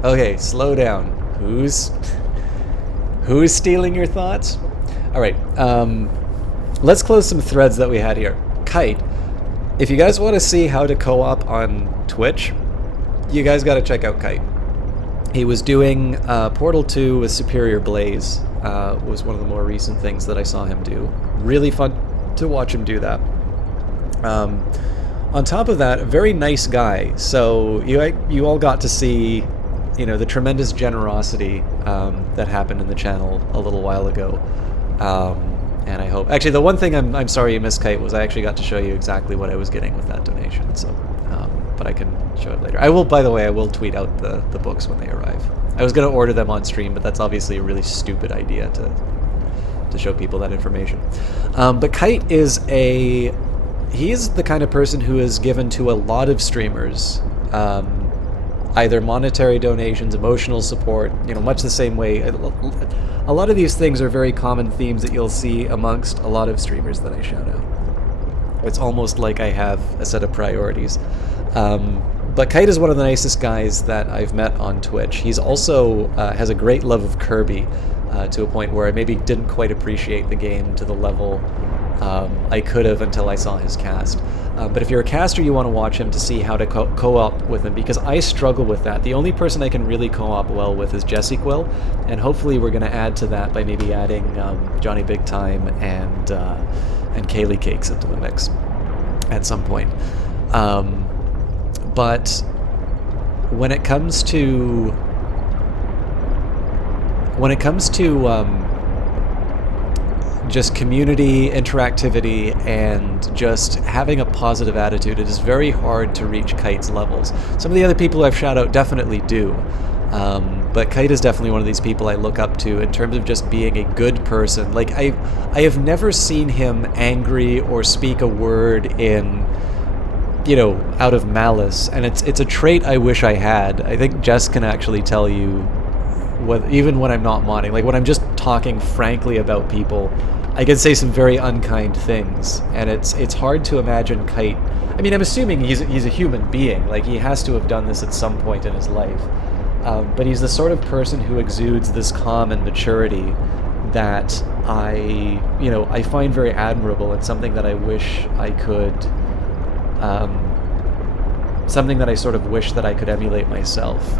Okay, slow down. Who's stealing your thoughts? All right, let's close some threads that we had here. Kite, if you guys want to see how to co-op on Twitch, you guys got to check out Kite. He was doing Portal 2 with Superior Blaze, was one of the more recent things that I saw him do. Really fun to watch him do that. On top of that, a very nice guy. So you all got to see, you know, the tremendous generosity that happened in the channel a little while ago. And I hope... Actually, the one thing I'm sorry you missed, Kite, was I actually got to show you exactly what I was getting with that donation. So, but I can show it later. I will, by the way, I will tweet out the books when they arrive. I was going to order them on stream, but that's obviously a really stupid idea to show people that information. But Kite is he's the kind of person who is given to a lot of streamers, either monetary donations, emotional support, you know, much the same way. A lot of these things are very common themes that you'll see amongst a lot of streamers that I shout out. It's almost like I have a set of priorities. But Kite is one of the nicest guys that I've met on Twitch. He's also has a great love of Kirby, to a point where I maybe didn't quite appreciate the game to the level I could have until I saw his cast. But if you're a caster, you want to watch him to see how to co-op with him, because I struggle with that. The only person I can really co-op well with is Jesse Quill, and hopefully we're going to add to that by maybe adding Johnny Big Time and Kaylee Cakes into the mix at some point. But when it comes to just community interactivity and just having a positive attitude, it is very hard to reach Kite's levels. Some of the other people I've shout out definitely do, but Kite is definitely one of these people I look up to in terms of just being a good person. Like, I have never seen him angry or speak a word in, you know, out of malice, and it's a trait I wish I had. I think Jess can actually tell you, even when I'm not modding, like when I'm just talking frankly about people, I can say some very unkind things, and it's hard to imagine Kite. I mean, I'm assuming he's a human being, like he has to have done this at some point in his life, but he's the sort of person who exudes this calm and maturity that I find very admirable, and something that I wish I could, something that I sort of wish that I could emulate myself.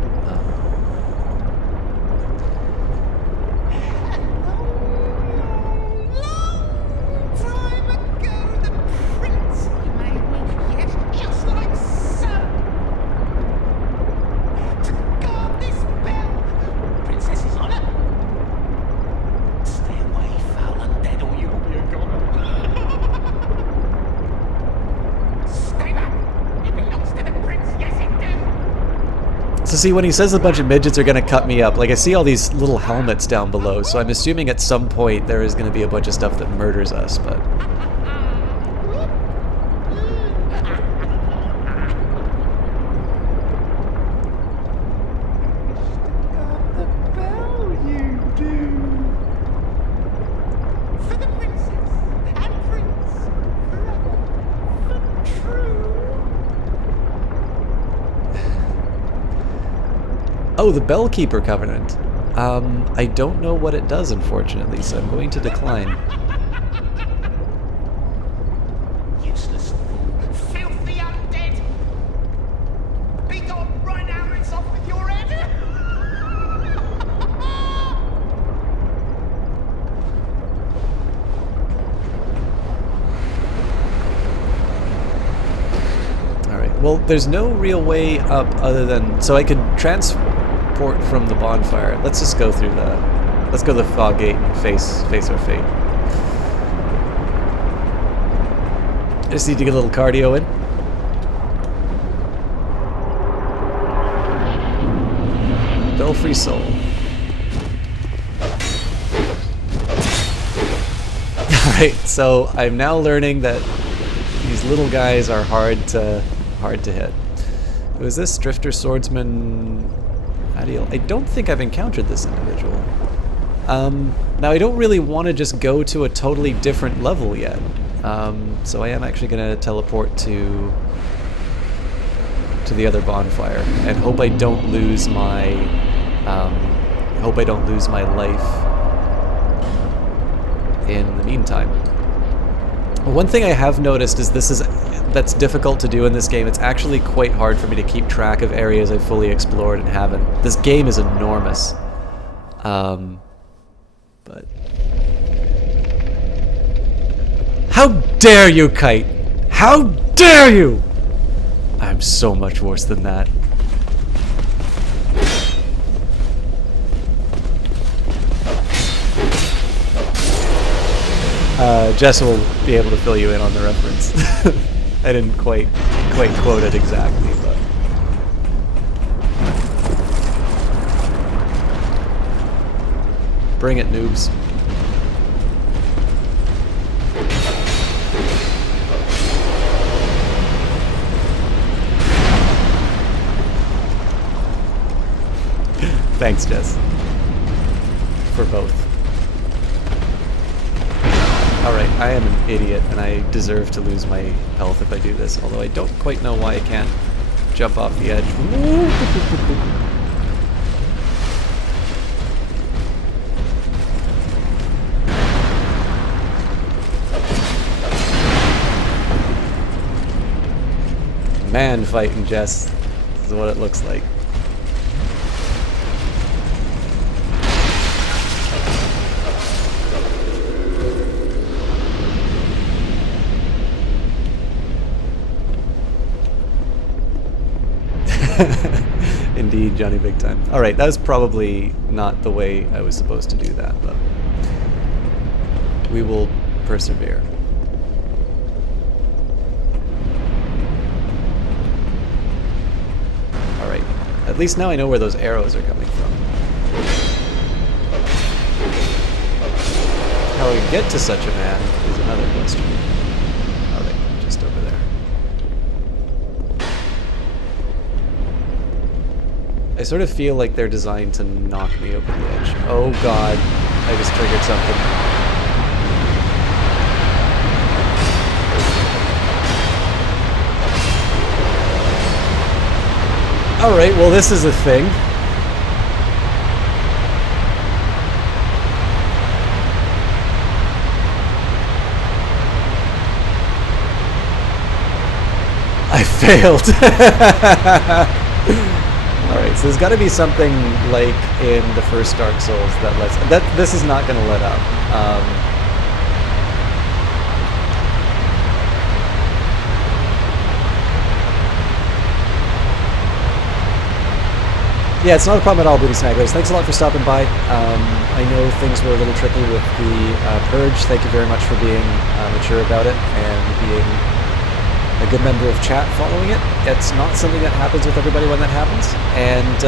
So see, when he says a bunch of midgets are going to cut me up, like I see all these little helmets down below, so I'm assuming at some point there is going to be a bunch of stuff that murders us, but... Oh, the Bellkeeper Covenant. I don't know what it does, unfortunately, so I'm going to decline. Useless fool. Filthy undead! Be gone right now, it's off with your head! Alright, well, there's no real way up other than... So I could transport from the bonfire. Let's just go through the... Let's go to the fog gate and face our fate. I just need to get a little cardio in. Belfry Soul. Alright, so I'm now learning that these little guys are hard to hit. Who is this? Drifter Swordsman Adiel? I don't think I've encountered this individual. Now I don't really want to just go to a totally different level yet. So I am actually going to teleport to the other bonfire and hope I don't lose my life in the meantime. One thing I have noticed is that's difficult to do in this game. It's actually quite hard for me to keep track of areas I've fully explored and haven't. This game is enormous. But how dare you, Kite? How dare you? I'm so much worse than that. Jess will be able to fill you in on the reference. I didn't quite quote it exactly, but bring it, noobs. Thanks, Jess. For both. Alright, I am an idiot, and I deserve to lose my health if I do this, although I don't quite know why I can't jump off the edge. Man fighting, Jess. This is what it looks like. Indeed, Johnny Big Time. Alright, that was probably not the way I was supposed to do that, but we will persevere. Alright, at least now I know where those arrows are coming from. How we get to such a man is another question. Alright, just over there. I sort of feel like they're designed to knock me over the edge. Oh god, I just triggered something. Alright, well this is a thing. I failed. Alright, so there's got to be something like in the first Dark Souls that lets... This is not going to let up. Yeah, it's not a problem at all, Booty Snaggers. Thanks a lot for stopping by. I know things were a little tricky with the Purge. Thank you very much for being mature about it and being a good member of chat following it. It's not something that happens with everybody when that happens, and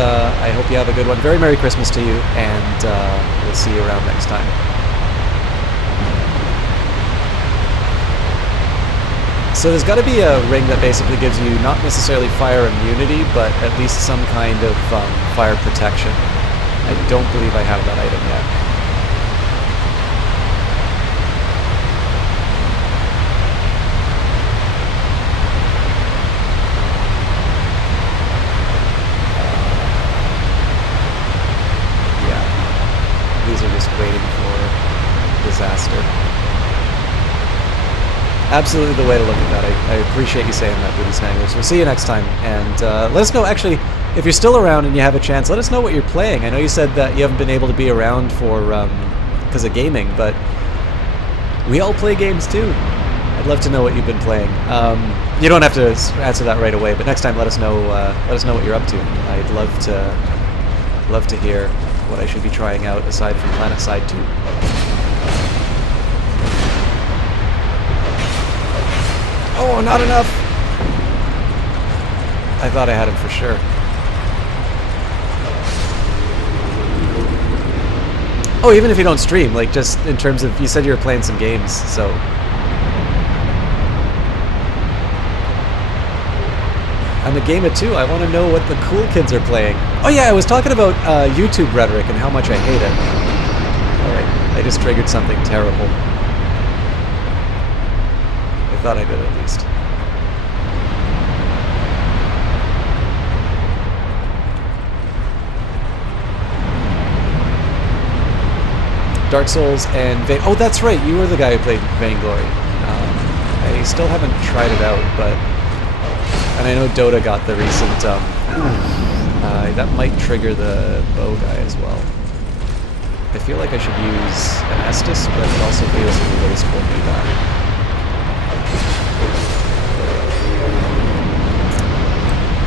I hope you have a good one. Very Merry Christmas to you, and we'll see you around next time. So there's got to be a ring that basically gives you not necessarily fire immunity, but at least some kind of fire protection. I don't believe I have that item yet. These are just waiting for disaster. absolutely the way to look at that. I appreciate you saying that, Booty Snangers. We'll see you next time, and let us know, actually, if you're still around and you have a chance, let us know what you're playing. I know you said that you haven't been able to be around for because of gaming, but we all play games too. I'd love to know what you've been playing. You don't have to answer that right away, but next time let us know what you're up to. I'd love to hear what I should be trying out aside from PlanetSide 2. Oh, not enough! I thought I had him for sure. Oh, even if you don't stream, like just in terms of, you said you were playing some games, so. I'm a gamer too. I want to know what the cool kids are playing. Oh yeah, I was talking about YouTube rhetoric and how much I hate it. Alright, I just triggered something terrible. I thought I did at least. Dark Souls and oh, that's right, you were the guy who played Vainglory. I still haven't tried it out, but... And I know Dota got the recent, that might trigger the bow guy as well. I feel like I should use an Estus, but it also feels a little wasteful to do that.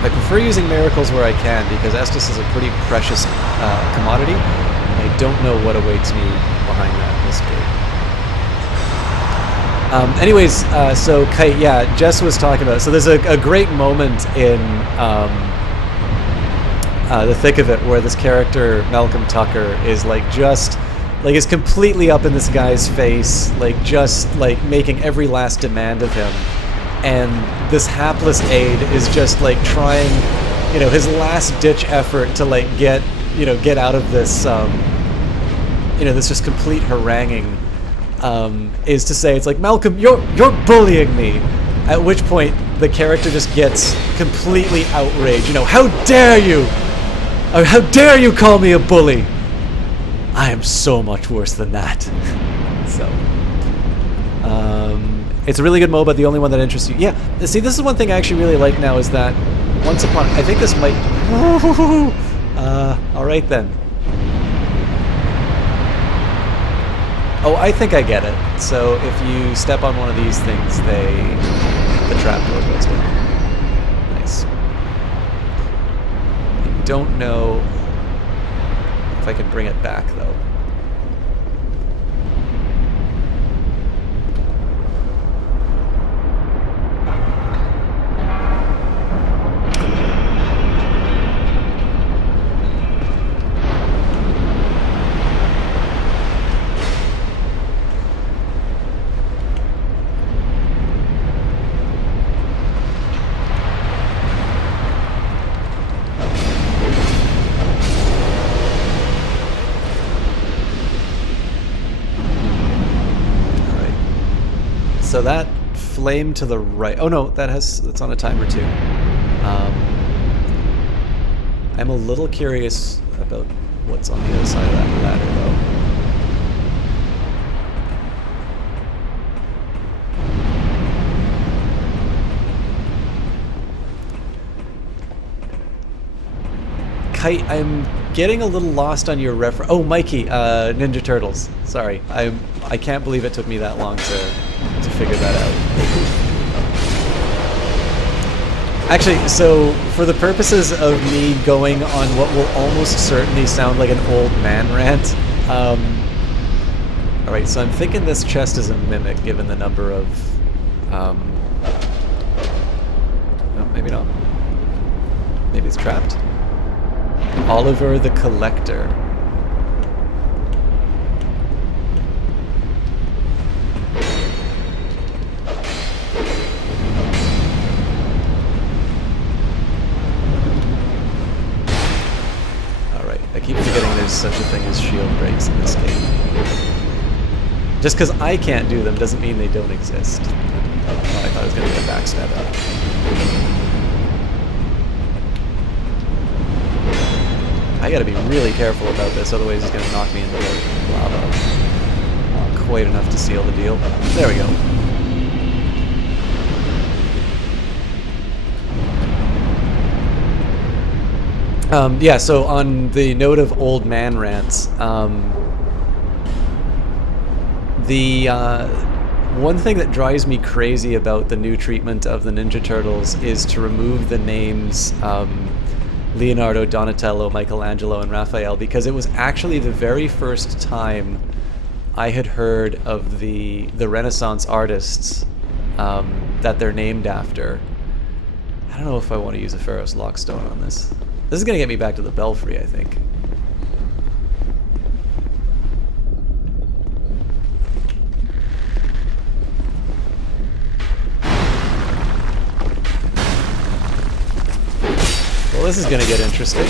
I prefer using Miracles where I can, because Estus is a pretty precious commodity, and I don't know what awaits me behind that this game. Anyways, so Kite, yeah, Jess was talking about it. So there's a great moment in the thick of it where this character, Malcolm Tucker, is like just, like is completely up in this guy's face, like just like making every last demand of him. And this hapless aide is just like trying, you know, his last ditch effort to like get out of this, this just complete haranguing. Is to say, it's like, Malcolm, you're bullying me. At which point, the character just gets completely outraged. You know, how dare you? How dare you call me a bully? I am so much worse than that. So, it's a really good MOBA, the only one that interests you. Yeah, see, this is one thing I actually really like now, is that once upon... I think this might... alright then. Oh, I think I get it. So if you step on one of these things, the trapdoor goes down. Nice. I don't know if I can bring it back, though. So that flame to the right... Oh no, that's on a timer too. I'm a little curious about what's on the other side of that ladder though. Kite, I'm getting a little lost on your reference. Oh, Mikey, Ninja Turtles. Sorry, I can't believe it took me that long to figure that out. Actually, so for the purposes of me going on what will almost certainly sound like an old man rant, alright, so I'm thinking this chest is a mimic given the number of, oh, maybe not. Maybe it's trapped. Oliver the Collector. Alright, I keep forgetting there's such a thing as shield breaks in this game. Just because I can't do them doesn't mean they don't exist. Oh, I thought it was going to be a backstab out. I gotta be really careful about this, otherwise he's gonna knock me into the lava. Quite enough to seal the deal. There we go. Yeah, so on the note of old man rants, the one thing that drives me crazy about the new treatment of the Ninja Turtles is to remove the names Leonardo, Donatello, Michelangelo, and Raphael, because it was actually the very first time I had heard of the Renaissance artists that they're named after. I don't know if I want to use a Pharos Lockstone on this. This is going to get me back to the Belfry, I think. Well, this is going to get interesting.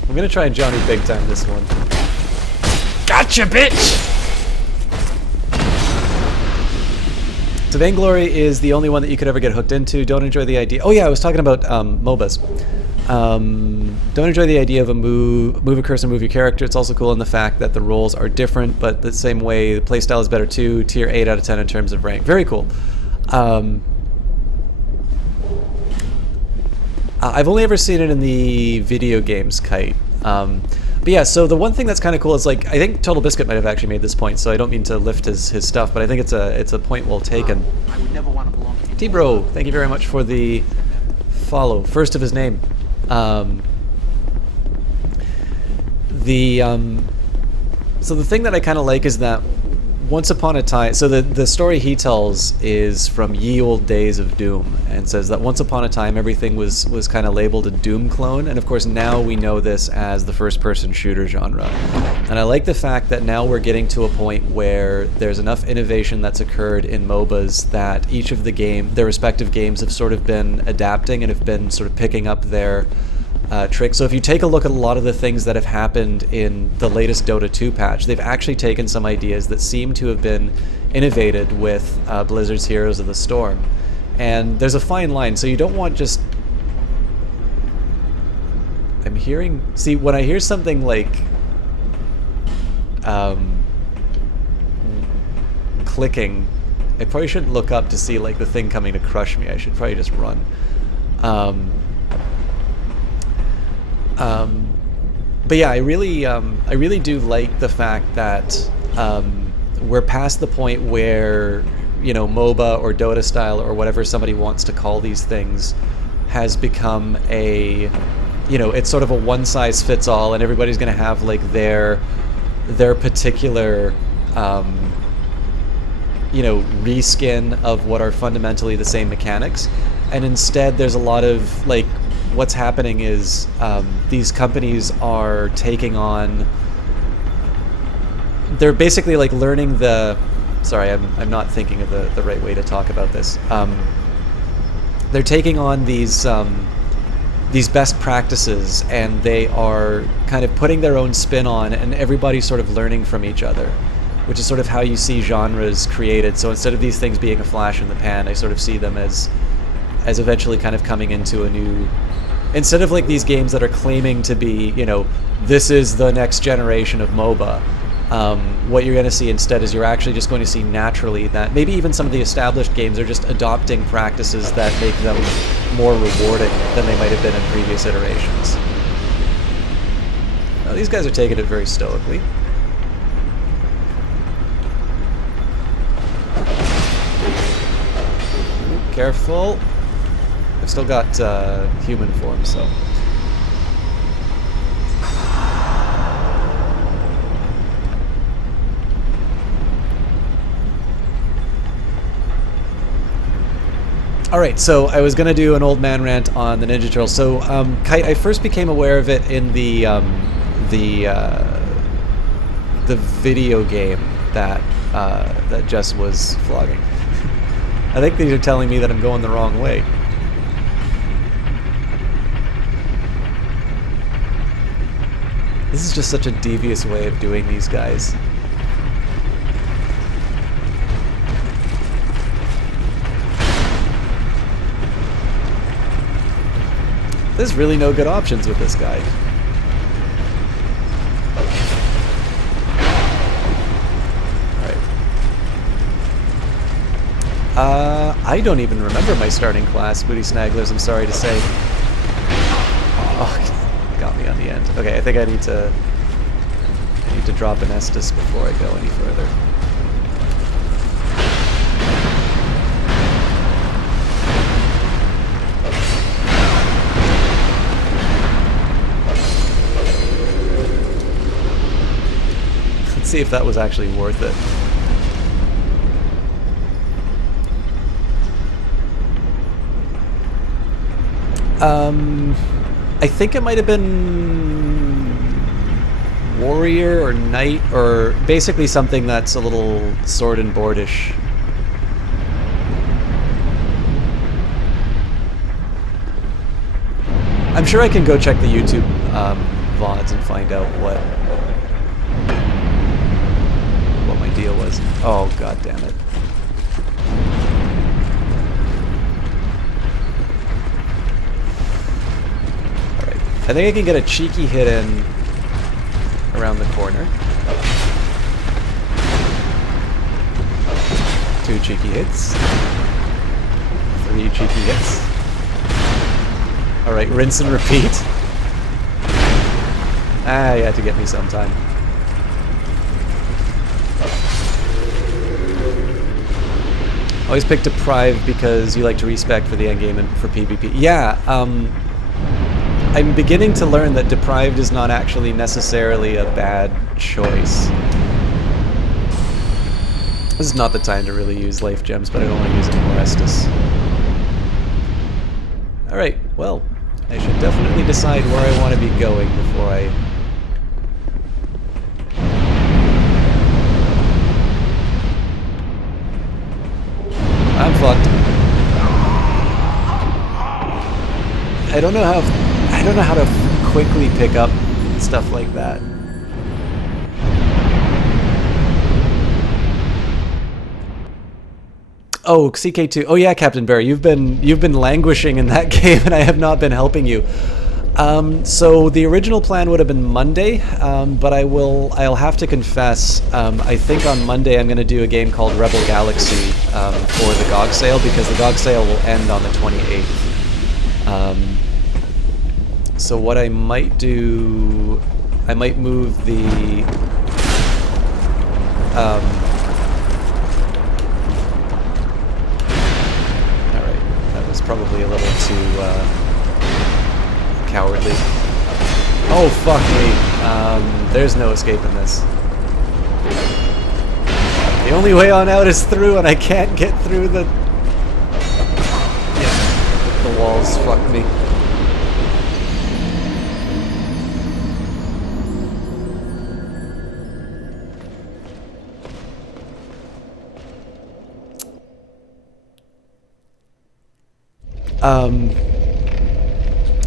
I'm going to try and Johnny Big Time this one. Gotcha, bitch! So Vainglory is the only one that you could ever get hooked into. Don't enjoy the idea. Oh yeah, I was talking about MOBAs. Don't enjoy the idea of a move a cursor, move your character. It's also cool in the fact that the roles are different, but the same way the playstyle is better too. Tier 8 out of 10 in terms of rank. Very cool. I've only ever seen it in the video games, Kite. But yeah, so the one thing that's kind of cool is, like, I think Total Biscuit might have actually made this point, so I don't mean to lift his stuff, but I think it's a point well taken. I would never want to belong to you. T-Bro, thank you very much for the follow. First of his name. So the thing that I kind of like is that once upon a time, so the story he tells is from ye old days of Doom, and says that once upon a time everything was kind of labeled a Doom clone, and of course now we know this as the first-person shooter genre. And I like the fact that now we're getting to a point where there's enough innovation that's occurred in MOBAs that each of their respective games have sort of been adapting and have been sort of picking up their trick. So if you take a look at a lot of the things that have happened in the latest Dota 2 patch, they've actually taken some ideas that seem to have been innovated with Blizzard's Heroes of the Storm. And there's a fine line, so you don't want just... I'm hearing... See, when I hear something like... clicking, I probably shouldn't look up to see, like, the thing coming to crush me. I should probably just run. But yeah, I really do like the fact that we're past the point where, you know, MOBA or Dota style or whatever somebody wants to call these things has become a, you know, it's sort of a one-size-fits-all, and everybody's going to have, like, their particular, you know, reskin of what are fundamentally the same mechanics. And instead there's a lot of, like, what's happening is these companies are taking on... They're basically, like, learning the... Sorry, I'm not thinking of the right way to talk about this. They're taking on these best practices, and they are kind of putting their own spin on, and everybody's sort of learning from each other, which is sort of how you see genres created. So instead of these things being a flash in the pan, I sort of see them as eventually kind of coming into a new... Instead of, like, these games that are claiming to be, you know, this is the next generation of MOBA, what you're going to see instead is you're actually just going to see naturally that maybe even some of the established games are just adopting practices that make them more rewarding than they might have been in previous iterations. Now, these guys are taking it very stoically. Ooh, careful. I've still got human form, so... Alright, so I was going to do an old man rant on the Ninja Turtles. So, Kite, I first became aware of it in the video game that Jess was vlogging. I think these are telling me that I'm going the wrong way. This is just such a devious way of doing these guys. This is really no good options with this guy. I don't even remember my starting class, Booty Snagglers, I'm sorry to say. Oh, got me on the end. Okay, I think I need to drop an Estus before I go any further. Let's see if that was actually worth it. I think it might have been warrior or knight, or basically something that's a little sword and boardish. I'm sure I can go check the YouTube VODs and find out what my deal was. Oh, god damn it. I think I can get a cheeky hit in around the corner. 2 cheeky hits. 3 cheeky hits. Alright, rinse and repeat. Ah, you had to get me sometime. Always pick Deprive because you like to respec for the endgame and for PvP. Yeah, I'm beginning to learn that Deprived is not actually necessarily a bad choice. This is not the time to really use life gems, but I don't want to use any more Estus. Alright, well, I should definitely decide where I want to be going before I... I'm fucked. I don't know how to quickly pick up stuff like that. Oh, CK2. Oh yeah, Captain Barry, you've been languishing in that game, and I have not been helping you. So the original plan would have been Monday, but I'll have to confess, I think on Monday I'm going to do a game called Rebel Galaxy for the GOG sale, because the GOG sale will end on the 28th. So what I might do, I might move the alright, that was probably a little too cowardly. Oh fuck me. There's no escaping this. The only way on out is through, and I can't get through the... Yeah, the walls fuck me.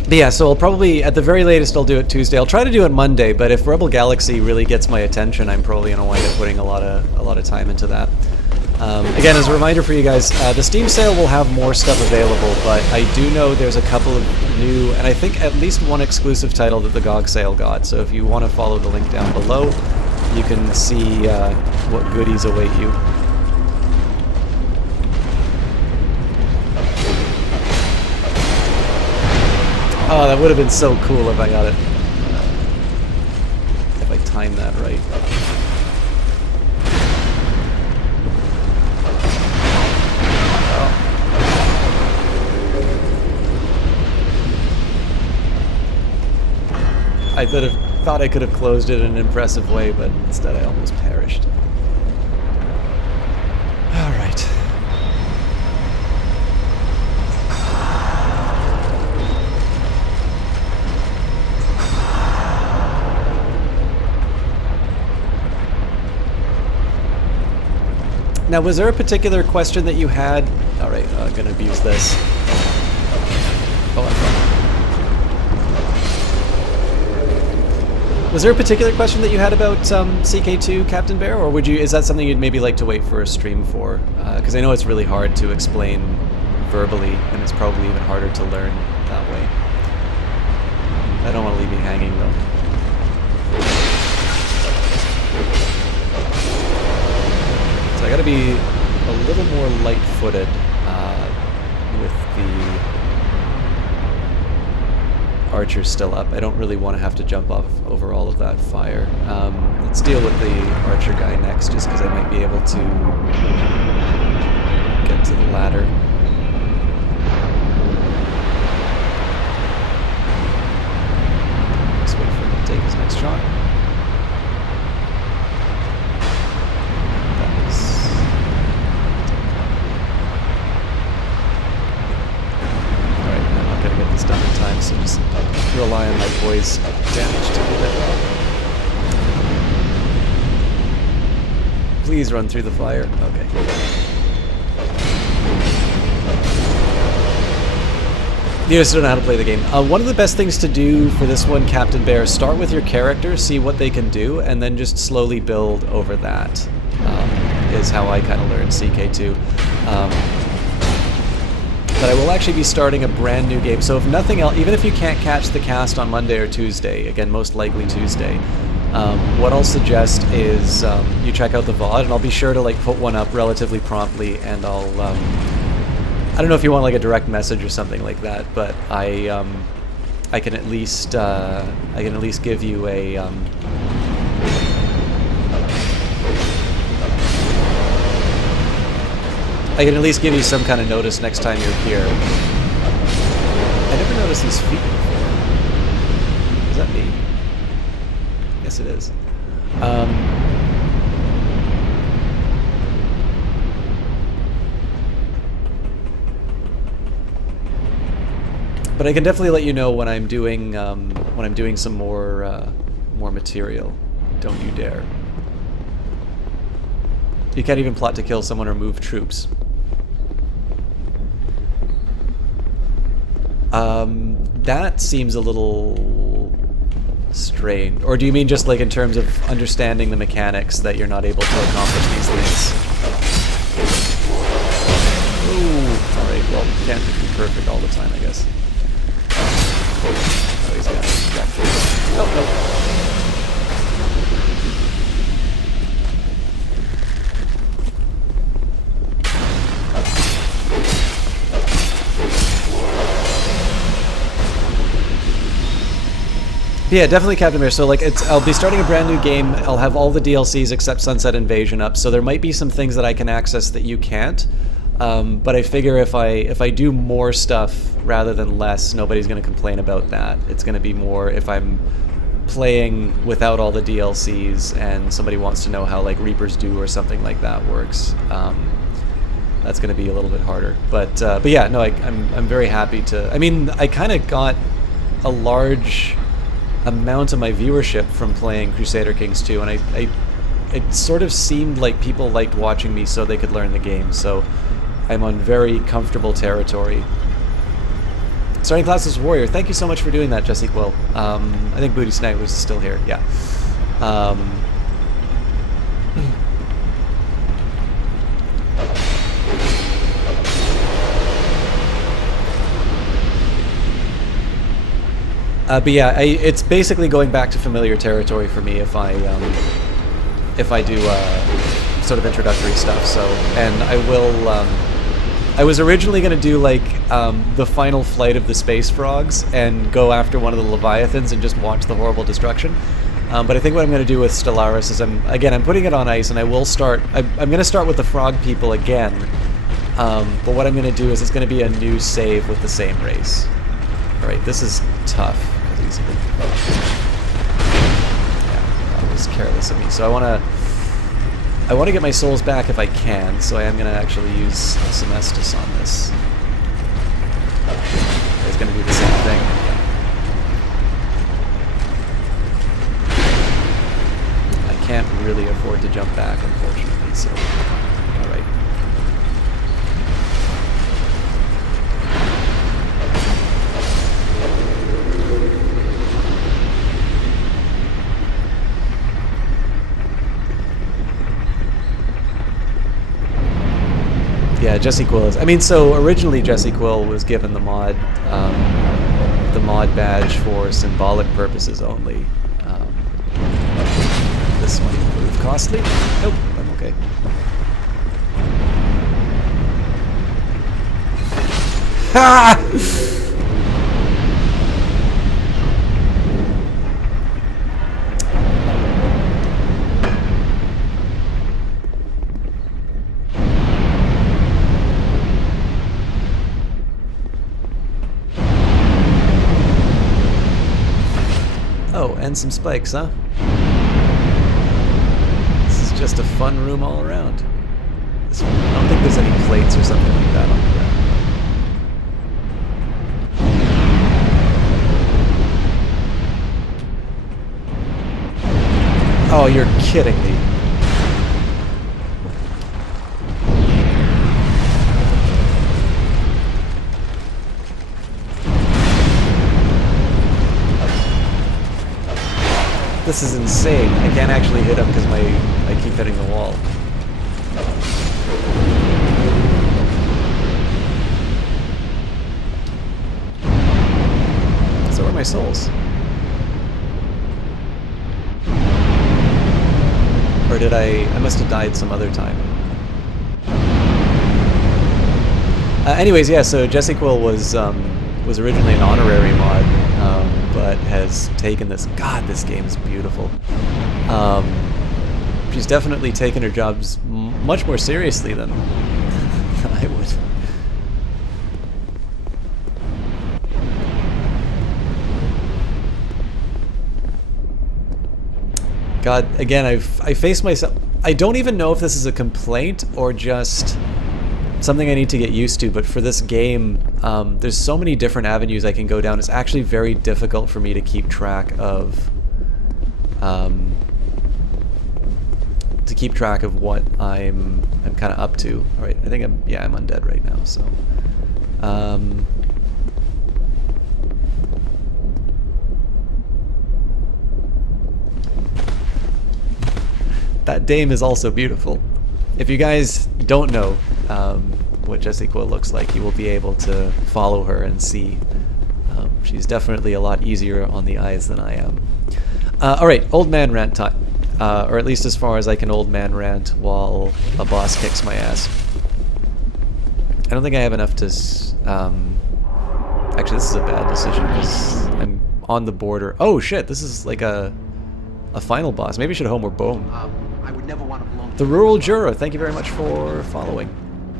But yeah, so I'll probably, at the very latest, I'll do it Tuesday. I'll try to do it Monday, but if Rebel Galaxy really gets my attention, I'm probably going to wind up putting a lot of time into that. Again, as a reminder for you guys, the Steam sale will have more stuff available, but I do know there's a couple of new, and I think at least one exclusive title that the GOG sale got, so if you want to follow the link down below, you can see what goodies await you. Oh, that would have been so cool if I got it. If I timed that right. Oh. I thought I could have closed it in an impressive way, but instead I almost perished. All right. Now, was there a particular question that you had? All right, I'm gonna abuse this. Oh, I'm fine. Was there a particular question that you had about CK2, Captain Bear, or would you? Is that something you'd maybe like to wait for a stream for? Because I know it's really hard to explain verbally, and it's probably even harder to learn that way. I don't want to leave you hanging though. So I gotta be a little more light-footed with the archer still up. I don't really want to have to jump off over all of that fire. Let's deal with the archer guy next, just because I might be able to get to the ladder. Just wait for him to take his next shot. That was... Alright, I'm not going to get this done in time, so just rely on my boy's damage to do that. Please run through the fire. Okay. You just don't know how to play the game. One of the best things to do for this one, Captain Bear, start with your character, see what they can do, and then just slowly build over that, is how I kind of learned CK2. But I will actually be starting a brand new game, so if nothing else, even if you can't catch the cast on Monday or Tuesday, again, most likely Tuesday, what I'll suggest is you check out the VOD, and I'll be sure to like put one up relatively promptly, and I'll... I don't know if you want like a direct message or something like that, but I can at least give you a I can at least give you some kind of notice next time you're here. I never noticed these feet before. Is that me? Yes, it is. But I can definitely let you know when I'm doing some more material. Don't you dare. You can't even plot to kill someone or move troops. That seems a little strange. Or do you mean just like in terms of understanding the mechanics that you're not able to accomplish these things? Ooh, alright, well, can't be perfect all the time, I guess. Oh, he's got it. Oh, no. Yeah, definitely Captain Bear. So like, I'll be starting a brand new game. I'll have all the DLCs except Sunset Invasion up. So there might be some things that I can access that you can't. But I figure if I do more stuff rather than less, nobody's going to complain about that. It's going to be more if I'm playing without all the DLCs and somebody wants to know how like Reaper's Due or something like that works. That's going to be a little bit harder. But yeah, no, I'm very happy to. I mean, I kind of got a large amount of my viewership from playing Crusader Kings 2, and it sort of seemed like people liked watching me so they could learn the game. So I'm on very comfortable territory. Starting class as Warrior. Thank you so much for doing that, Jesse Quill. I think Booty Snag was still here. Yeah. But yeah, it's basically going back to familiar territory for me if I do sort of introductory stuff. So, and I will. I was originally going to do like the final flight of the space frogs and go after one of the Leviathans and just watch the horrible destruction. But I think what I'm going to do with Stellaris is I'm putting it on ice, and I will start. I'm going to start with the frog people again. But what I'm going to do is it's going to be a new save with the same race. All right, this is tough. Yeah, that was careless of me. So I want to get my souls back if I can. So I am going to actually use some Estus on this. It's going to do the same thing. I can't really afford to jump back, unfortunately. So, all right. Yeah, Jesse Quill is... I mean, so originally Jesse Quill was given the mod the mod badge for symbolic purposes only. This might prove costly. Nope, I'm okay. Ha! Oh, and some spikes, huh? This is just a fun room all around. I don't think there's any plates or something like that on the ground. Oh, you're kidding me. This is insane. I can't actually hit him because I keep hitting the wall. So are my souls. Or did I must have died some other time. Anyways, yeah, so Jesse Quill was originally an honorary mod, but has taken this. God, this game is beautiful. She's definitely taken her jobs much more seriously than I would. God, again, I face myself. I don't even know if this is a complaint or just something I need to get used to, but for this game, there's so many different avenues I can go down. It's actually very difficult for me to keep track of what I'm kind of up to. All right, I think I'm undead right now, so. That dame is also beautiful. If you guys don't know what Jesse Quill looks like, you will be able to follow her and see. She's definitely a lot easier on the eyes than I am. Alright, old man rant time. Or at least as far as I can old man rant while a boss kicks my ass. I don't think I have enough to... Actually, this is a bad decision because I'm on the border. Oh shit, this is like a final boss. Maybe I should homeward bone. I would never want to belong to The Rural Jura, thank you very much for following.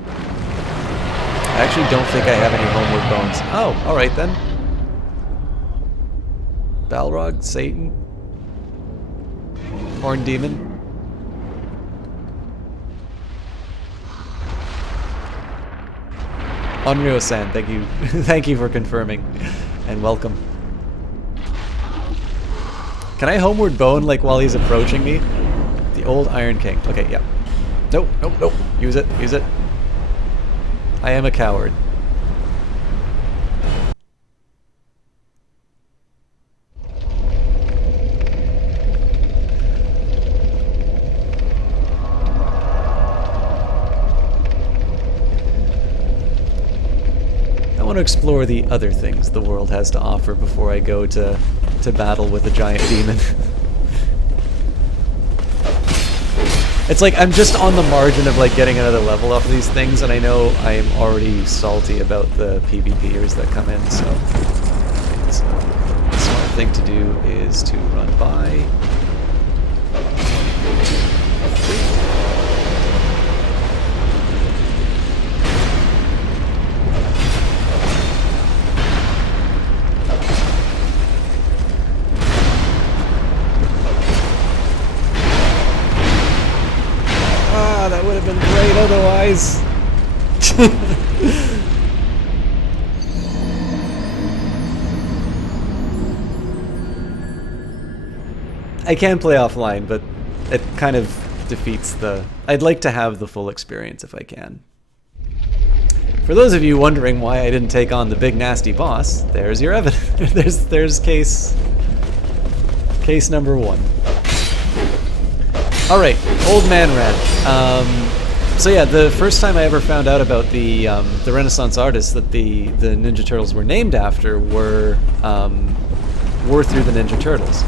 I actually don't think I have any homeward bones. Oh, alright then. Balrog, Satan, Horn Demon. Onryo-san, thank you. Thank you for confirming. And welcome. Can I homeward bone like while he's approaching me? The old Iron King. Okay, yeah. Nope, nope, nope. Use it, use it. I am a coward. I want to explore the other things the world has to offer before I go to battle with a giant demon. It's like I'm just on the margin of like getting another level off of these things, and I know I am already salty about the PvPers that come in, so the smart thing to do is to run by. 1, 2, 3. That would have been great otherwise. I can play offline, but it kind of defeats the... I'd like to have the full experience if I can. For those of you wondering why I didn't take on the big nasty boss, there's your evidence. there's case number 1. Alright, old man rant. So yeah, the first time I ever found out about the Renaissance artists that the Ninja Turtles were named after were through the Ninja Turtles.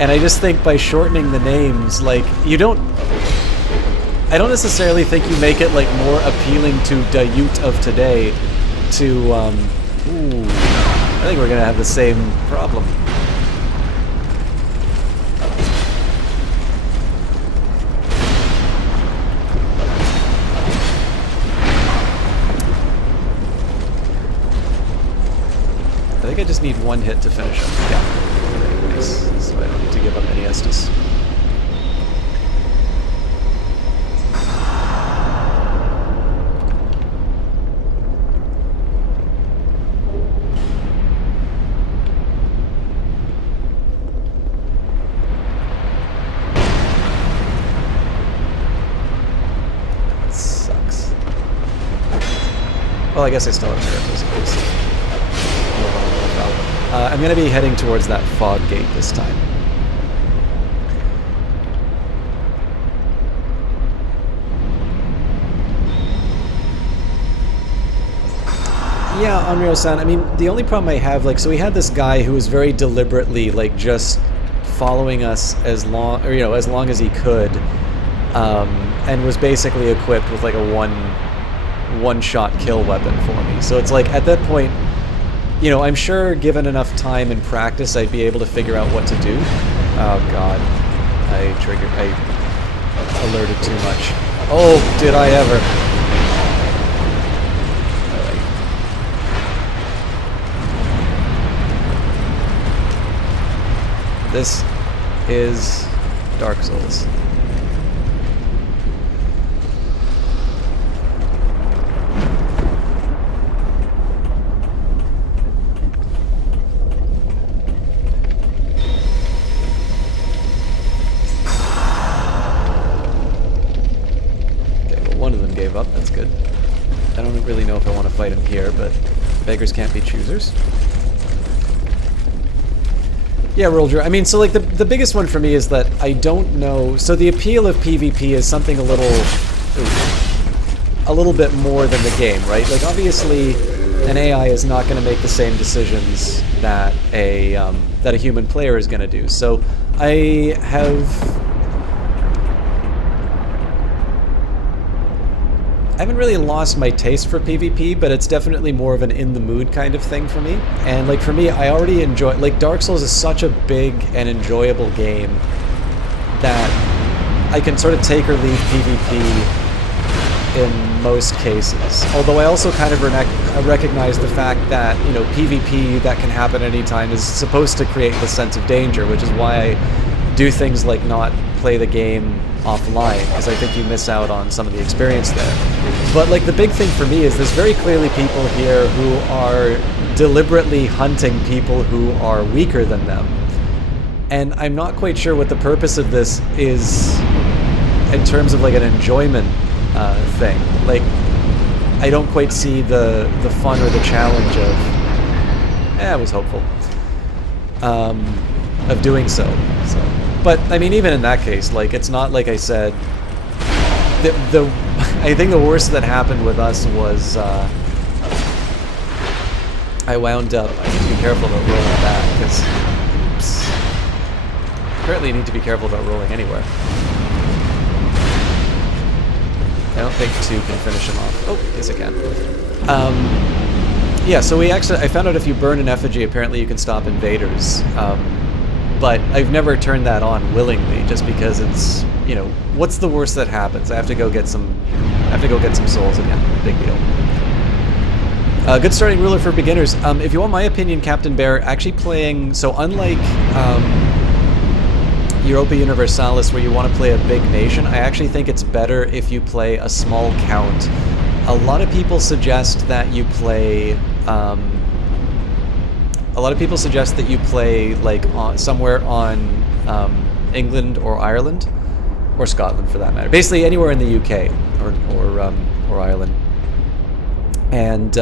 And I just think by shortening the names, like, I don't necessarily think you make it like more appealing to the youth of today to, ooh, I think we're gonna have the same problem. I think I just need one hit to finish him. Yeah. Nice. So I don't need to give up any Estus. That sucks. Well, I guess I still have miracles at least. I'm going to be heading towards that fog gate this time. Yeah, Onryo-san, I mean, the only problem I have, like, so we had this guy who was very deliberately, like, just following us as long, or, you know, as long as he could, and was basically equipped with, like, a one-shot kill weapon for me. So it's like, at that point, you know, I'm sure given enough time and practice, I'd be able to figure out what to do. Oh god, I alerted too much. Oh, did I ever? Alright. This is Dark Souls. Up. That's good. I don't really know if I want to fight him here, but beggars can't be choosers. Yeah, Roldra. I mean, so like the biggest one for me is that I don't know. So the appeal of PvP is something a little bit more than the game, right? Like obviously, an AI is not going to make the same decisions that a human player is going to do. So I haven't really lost my taste for PvP, but it's definitely more of an in-the-mood kind of thing for me. And, like, for me, I already enjoy... Like, Dark Souls is such a big and enjoyable game that I can sort of take or leave PvP in most cases. Although I also kind of recognize the fact that, you know, PvP that can happen anytime is supposed to create the sense of danger, which is why I do things like not play the game offline, because I think you miss out on some of the experience there. But like the big thing for me is there's very clearly people here who are deliberately hunting people who are weaker than them. And I'm not quite sure what the purpose of this is in terms of like an enjoyment thing. Like, I don't quite see the fun or the challenge of, I was hopeful, of doing so. But, I mean, even in that case, like, it's not like I said... I think the worst that happened with us was, I wound up... I need to be careful about rolling back, because... Oops. Apparently you need to be careful about rolling anywhere. I don't think 2 can finish him off. Oh, yes I can. Yeah, so I found out if you burn an effigy, apparently you can stop invaders. But I've never turned that on willingly, just because it's, you know, what's the worst that happens? I have to go get some souls again. Big deal. Good starting ruler for beginners. If you want my opinion, Captain Bear, actually playing, so unlike Europa Universalis, where you want to play a big nation, I actually think it's better if you play a small count. A lot of people suggest that you play like somewhere on England or Ireland, or Scotland for that matter. Basically anywhere in the UK or Ireland. And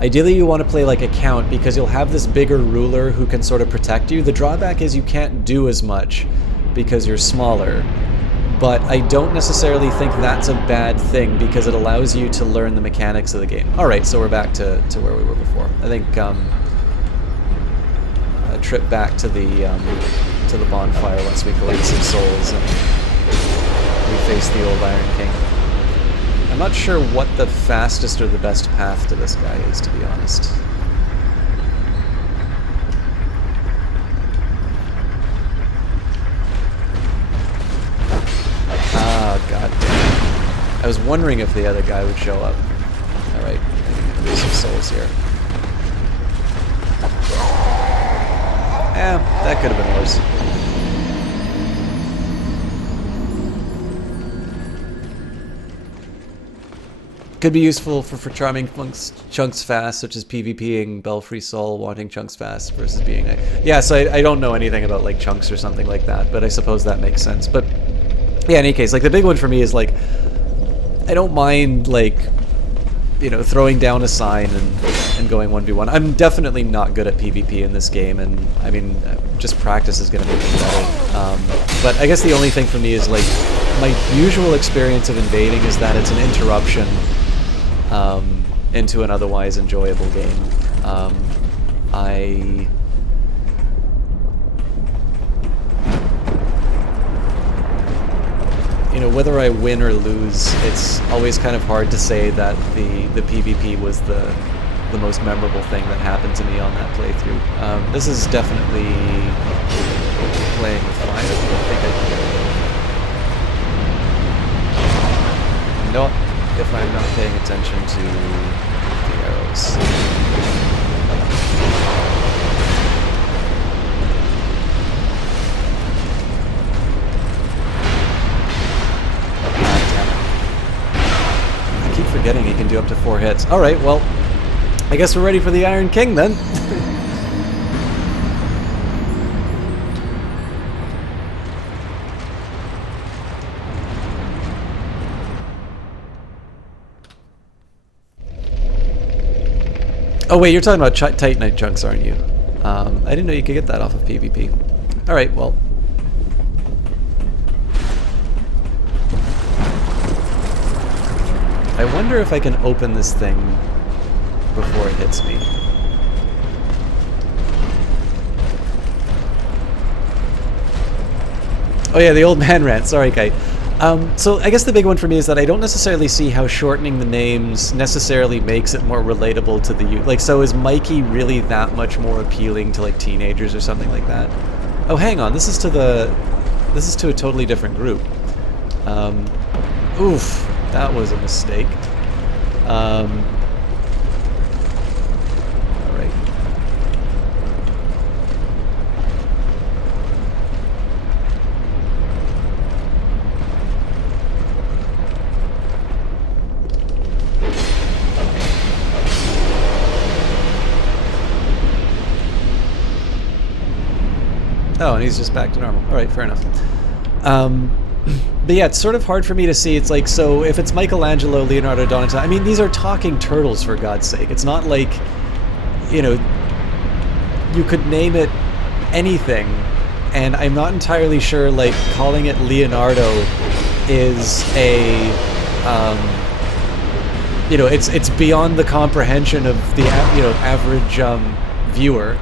ideally you want to play like a count, because you'll have this bigger ruler who can sort of protect you. The drawback is you can't do as much because you're smaller. but I don't necessarily think that's a bad thing because it allows you to learn the mechanics of the game. Alright, so we're back to where we were before. I think a trip back to the bonfire once we collect some souls and we face the old Iron King. I'm not sure what the fastest or the best path to this guy is, to be honest. Ah, god damn. I was wondering if the other guy would show up. Alright, lose some souls here. That could have been worse. Could be useful for charming chunks fast, such as PvPing Belfry Soul, wanting chunks fast versus being a... Yeah, so I don't know anything about like chunks or something like that, but I suppose that makes sense. But yeah, in any case, like the big one for me is like, I don't mind like, you know, throwing down a sign and going 1v1. I'm definitely not good at PvP in this game, and I mean, just practice is going to make me better. But I guess the only thing for me is like, my usual experience of invading is that it's an interruption into an otherwise enjoyable game. You know, whether I win or lose, it's always kind of hard to say that the PvP was the most memorable thing that happened to me on that playthrough. This is definitely playing with fire. I think I can get it. No, if I'm not paying attention to the arrows. I keep forgetting he can do up to 4 hits. Alright, well, I guess we're ready for the Iron King then. Oh wait, you're talking about Titanite chunks, aren't you? I didn't know you could get that off of PvP. Alright, well. I wonder if I can open this thing before it hits me. Oh yeah, the old man rant. Sorry, Kite. So I guess the big one for me is that I don't necessarily see how shortening the names necessarily makes it more relatable to the youth. Like, so is Mikey really that much more appealing to like teenagers or something like that? Oh, hang on. This is to a totally different group. Oof, that was a mistake. All right. Oh, and he's just back to normal. All right, fair enough. But yeah, it's sort of hard for me to see. It's like, so if it's Michelangelo, Leonardo, Donatello, I mean, these are talking turtles, for God's sake. It's not like, you know, you could name it anything, and I'm not entirely sure, like, calling it Leonardo is a, you know, it's beyond the comprehension of the, you know, average viewer.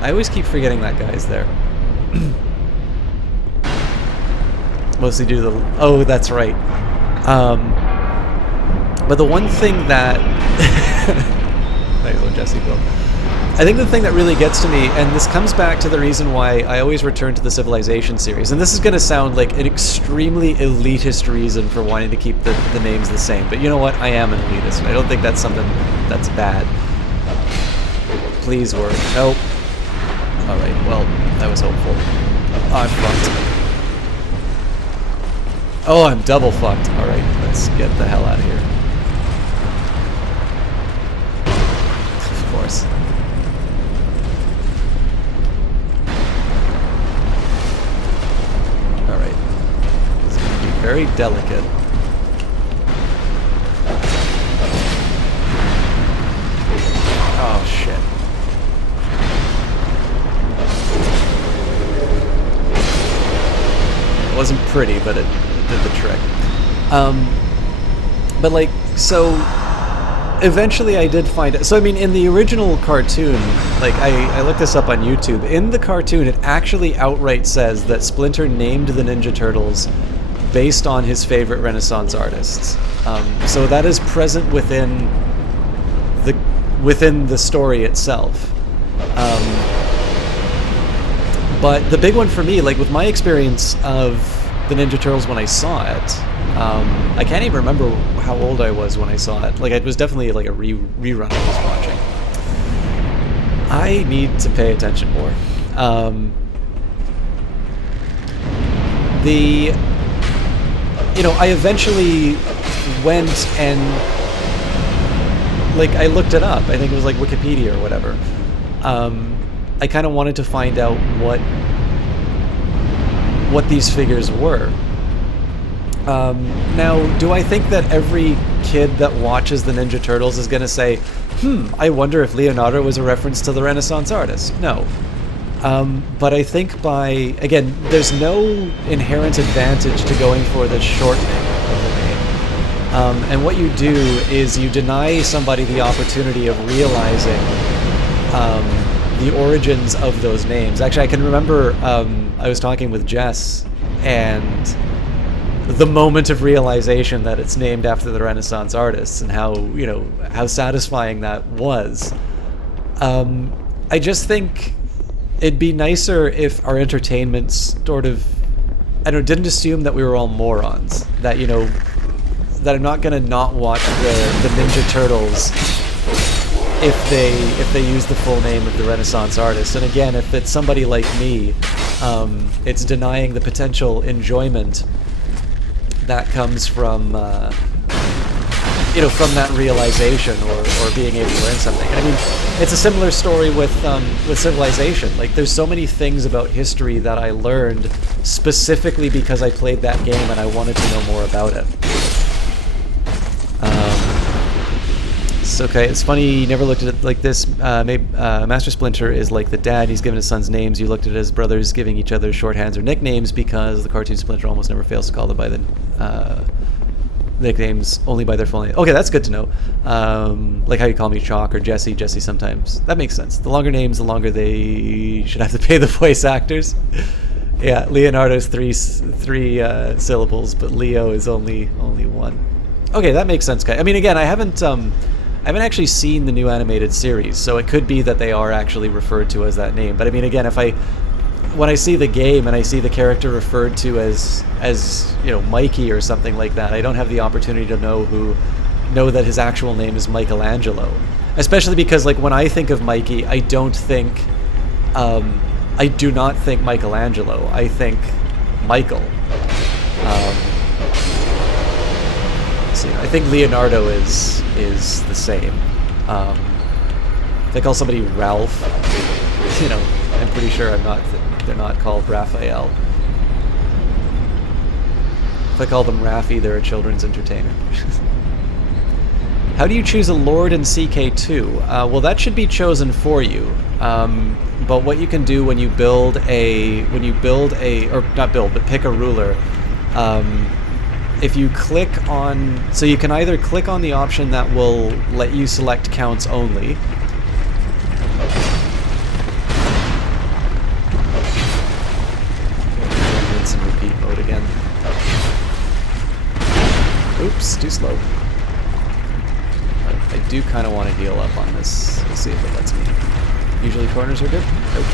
I always keep forgetting that guy's there. Mostly due to the... Oh, that's right. But the one thing that... Nice one, Jesse Bill. I think the thing that really gets to me, and this comes back to the reason why I always return to the Civilization series, and this is going to sound like an extremely elitist reason for wanting to keep the names the same, but you know what? I am an elitist, and I don't think that's something that's bad. Please work. Nope. Alright, well, that was hopeful. Oh, I'm fucked. Oh, I'm double fucked. Alright, let's get the hell out of here. Of course. Alright. This is going to be very delicate. Oh, shit. It wasn't pretty, but it did the trick. But like, so eventually I did find it. So I mean, in the original cartoon, like I looked this up on YouTube. In the cartoon, it actually outright says that Splinter named the Ninja Turtles based on his favorite Renaissance artists. So that is present within the story itself. But the big one for me, like with my experience of the Ninja Turtles when I saw it, I can't even remember how old I was when I saw it. Like, it was definitely like a rerun I was watching. I need to pay attention more. I eventually went and, like, I looked it up. I think it was like Wikipedia or whatever. I kind of wanted to find out what these figures were. Now, do I think that every kid that watches the Ninja Turtles is going to say, I wonder if Leonardo was a reference to the Renaissance artist? No. But I think again, there's no inherent advantage to going for the shortening of the name. And what you do is you deny somebody the opportunity of realizing the origins of those names. Actually, I can remember I was talking with Jess, and the moment of realization that it's named after the Renaissance artists and how satisfying that was. I just think it'd be nicer if our entertainment sort of, didn't assume that we were all morons. That, that I'm not gonna not watch the Ninja Turtles if they use the full name of the Renaissance artist. And again, if it's somebody like me, it's denying the potential enjoyment that comes from from that realization or being able to learn something. And I mean, it's a similar story with Civilization. Like, there's so many things about history that I learned specifically because I played that game and I wanted to know more about it. Okay, it's funny, you never looked at it like this. Master Splinter is like the dad. He's given his sons names. You looked at it as brothers giving each other shorthands or nicknames, because the cartoon Splinter almost never fails to call them by the nicknames, only by their full name. Okay, that's good to know. Like how you call me Chalk or Jesse sometimes. That makes sense. The longer names, the longer they should have to pay the voice actors. Yeah, Leonardo's three syllables, but Leo is only one. Okay, that makes sense, guys. I mean, again, I haven't actually seen the new animated series, so it could be that they are actually referred to as that name. But I mean, again, when I see the game and I see the character referred to as Mikey or something like that, I don't have the opportunity to know that his actual name is Michelangelo. Especially because, like, when I think of Mikey, I do not think Michelangelo. I think Michael. I think Leonardo is the same. If I call somebody Ralph, I'm pretty sure they're not called Raphael. If I call them Raffy, they're a children's entertainer. How do you choose a Lord in CK2? Well, that should be chosen for you. But what you can do when you pick a ruler, if you click on, so you can either click on the option that will let you select counts only. Rinse and repeat mode again. Oops, too slow. I do kind of want to heal up on this. Let's see if it lets me. Usually corners are good. Nope.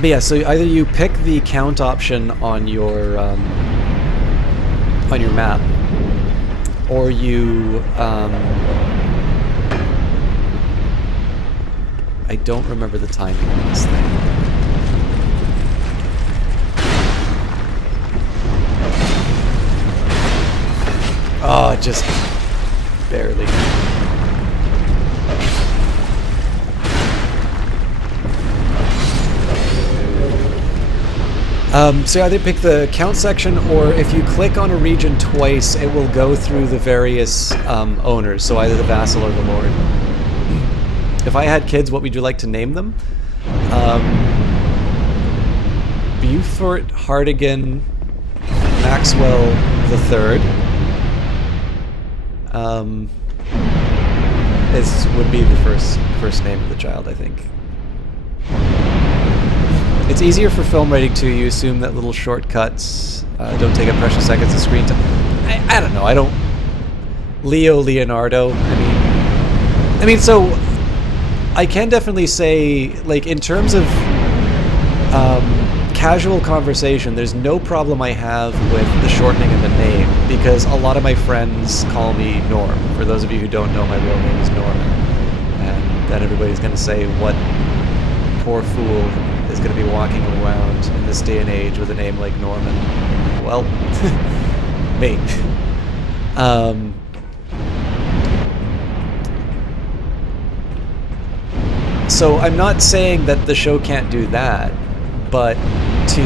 But yeah, so either you pick the count option on your map, or you I don't remember the timing on this thing. Oh, just barely. So either pick the count section, or if you click on a region twice, it will go through the various owners, so either the vassal or the lord. if I had kids, what would you like to name them? Buford Hardigan Maxwell the Third. This would be the first name of the child, I think. It's easier for film writing too. You assume that little shortcuts don't take up precious seconds of screen time. I don't know. I don't. Leonardo. I mean, so I can definitely say, like, in terms of casual conversation, there's no problem I have with the shortening of the name, because a lot of my friends call me Norm. For those of you who don't know, my real name is Norman. And then everybody's going to say, what poor fool is going to be walking around in this day and age with a name like Norman? Well, me. So I'm not saying that the show can't do that, but to,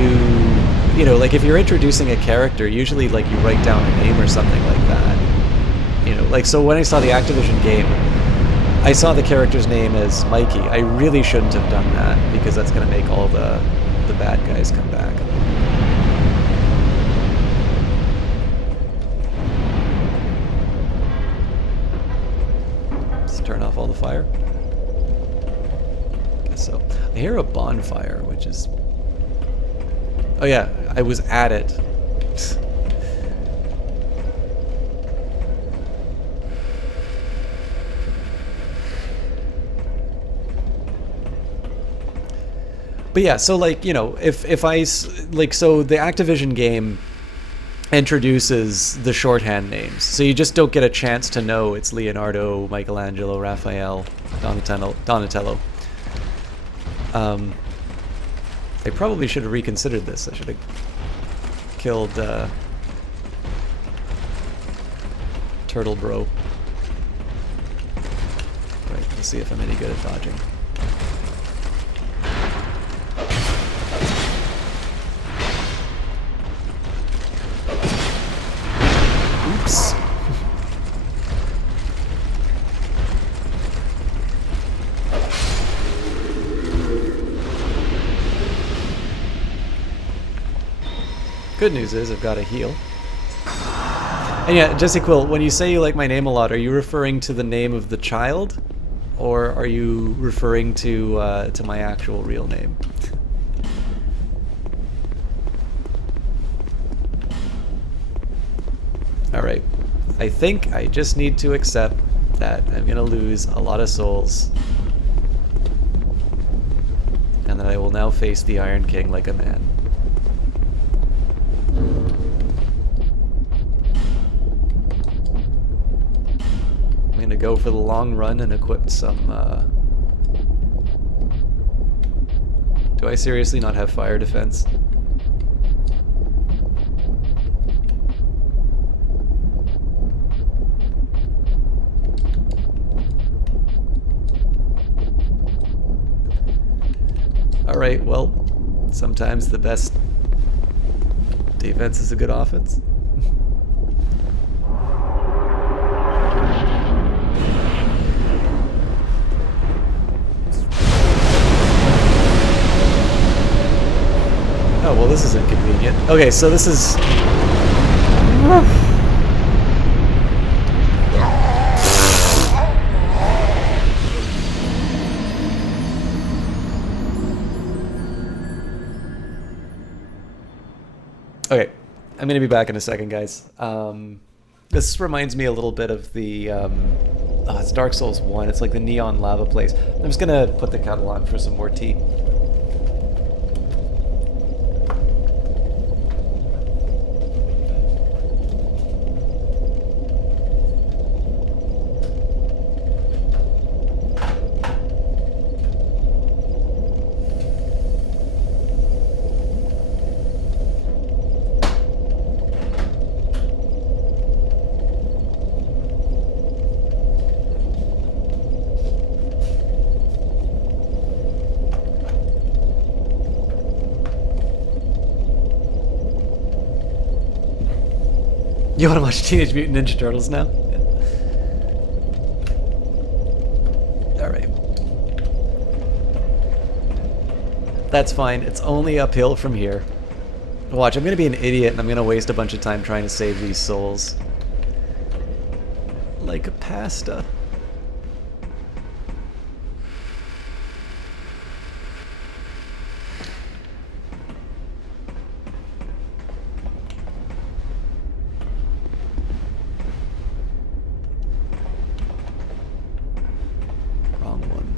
you know, like if you're introducing a character, usually like you write down a name or something like that. You know, like, so when I saw the Activision game, I saw the character's name as Mikey. I really shouldn't have done that, because that's going to make all the bad guys come back. Let's turn off all the fire. Guess so. I hear a bonfire, which is... Oh yeah, I was at it. But yeah, so like, you know, if I, like, so the Activision game introduces the shorthand names, so you just don't get a chance to know it's Leonardo, Michelangelo, Raphael, Donatello. I probably should have reconsidered this. I should have killed Turtle Bro. Right, let's see if I'm any good at dodging. Oops. Good news is I've got a heal. And yeah, Jesse Quill, when you say you like my name a lot, are you referring to the name of the child? Or are you referring to my actual real name? Alright, I think I just need to accept that I'm gonna lose a lot of souls, and that I will now face the Iron King like a man. I'm gonna go for the long run and equip some, Do I seriously not have fire defense? Alright, well, sometimes the best defense is a good offense. Oh, well, this is inconvenient. Okay, so this is... Okay, I'm gonna be back in a second, guys. This reminds me a little bit of the, oh, it's Dark Souls 1. It's like the neon lava place. I'm just gonna put the kettle on for some more tea. You want to watch Teenage Mutant Ninja Turtles now? Yeah. Alright. That's fine. It's only uphill from here. Watch, I'm gonna be an idiot and I'm gonna waste a bunch of time trying to save these souls. Like a pasta. Wrong one.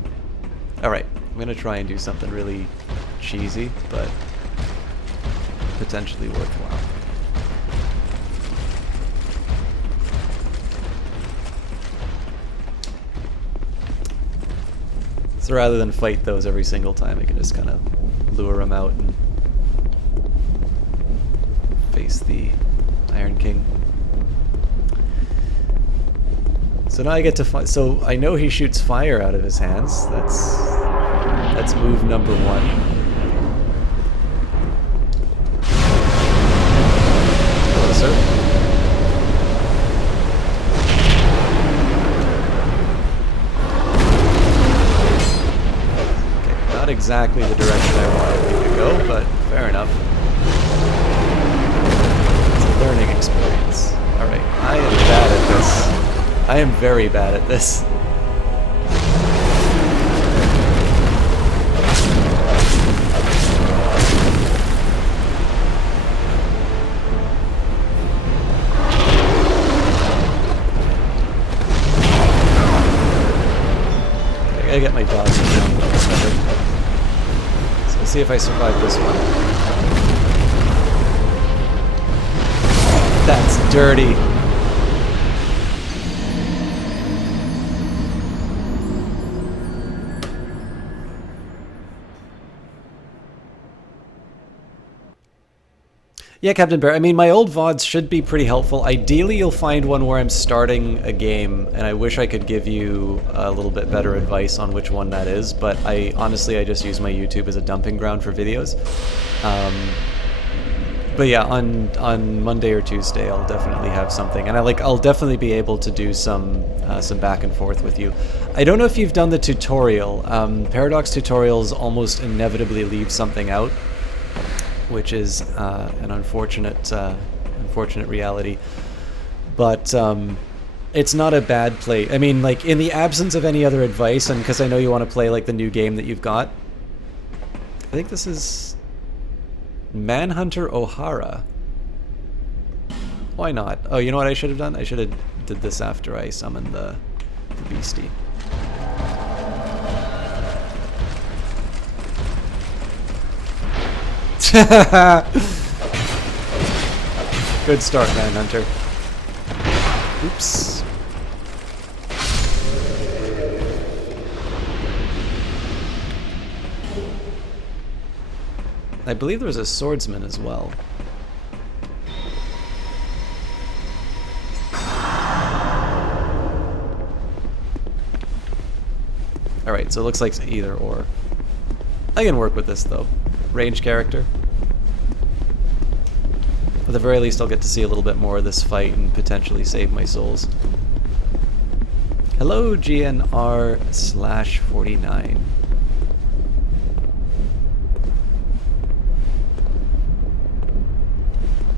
Alright, I'm gonna try and do something really cheesy, but potentially worthwhile. So rather than fight those every single time, I can just kind of lure them out and face the Iron King. So now I get to fight. So I know he shoots fire out of his hands. That's move number one. Closer. Okay, not exactly the direction I wanted him to go, but fair enough. It's a learning experience. Alright, I am bad at this. I am very bad at this. I gotta get my dodges down a little bit better. So let's see if I survive this one. That's dirty. Yeah, Captain Bear. I mean, my old VODs should be pretty helpful. Ideally, you'll find one where I'm starting a game, and I wish I could give you a little bit better advice on which one that is, but honestly, I just use my YouTube as a dumping ground for videos. But yeah, on Monday or Tuesday, I'll definitely have something, and I'll definitely be able to do some back and forth with you. I don't know if you've done the tutorial. Paradox tutorials almost inevitably leave something out, which is an unfortunate reality. But it's not a bad play. I mean, like, in the absence of any other advice, and because I know you want to play like the new game that you've got, I think this is Manhunter O'Hara. Why not? Oh, you know what I should have done? I should have did this after I summoned the beastie. Good start, Manhunter. Oops. I believe there was a swordsman as well. Alright, so it looks like it's either or. I can work with this though. Range character. At the very least, I'll get to see a little bit more of this fight and potentially save my souls. Hello, GNR/49.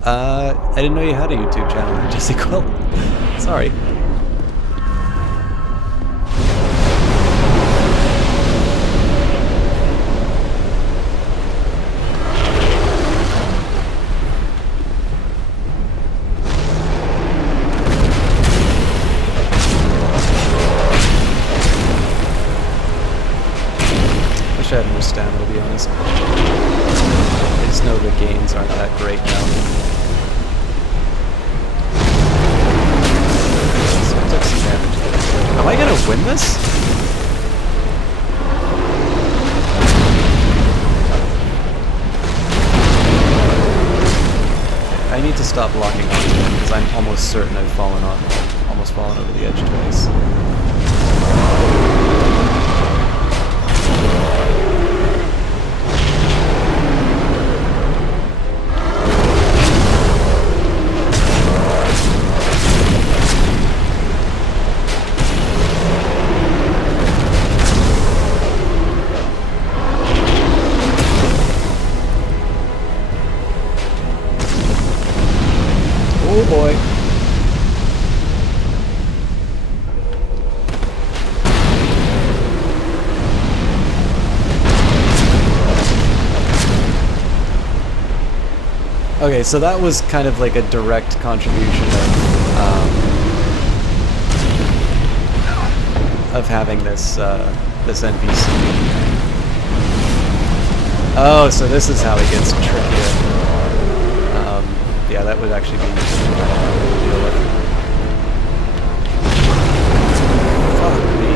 I didn't know you had a YouTube channel, Jesse Quill. Sorry. Wish I had more stamina, to be honest. I just know the gains aren't that great now. So I took some damage there. Am I gonna win this? I need to stop locking on to him because I'm almost certain I've fallen over the edge twice. Okay, so that was kind of like a direct contribution of having this this NPC. Oh, so this is how it gets trickier. Yeah, that would actually be kind of hard to deal with. Fuck me.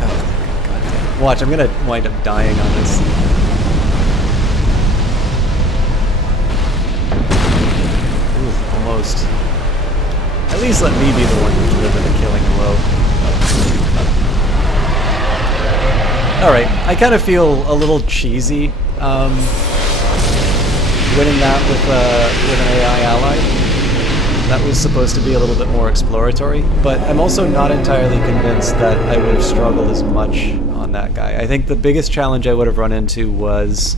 Oh, goddamn. Watch, I'm gonna wind up dying on this. Ooh, almost. At least let me be the one who's living the killing blow. Alright, I kind of feel a little cheesy winning that with an AI ally. That was supposed to be a little bit more exploratory, but I'm also not entirely convinced that I would have struggled as much on that guy. I think the biggest challenge I would have run into was...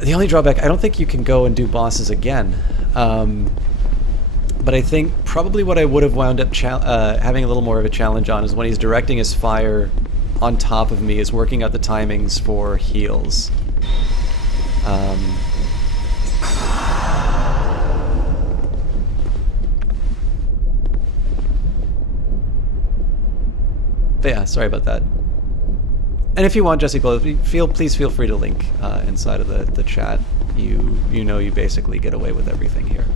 The only drawback, I don't think you can go and do bosses again. But I think probably what I would have wound up having a little more of a challenge on is when he's directing his fire on top of me, is working out the timings for heals. But yeah, sorry about that. And if you want, Jesse, please feel free to link inside of the chat. You know you basically get away with everything here.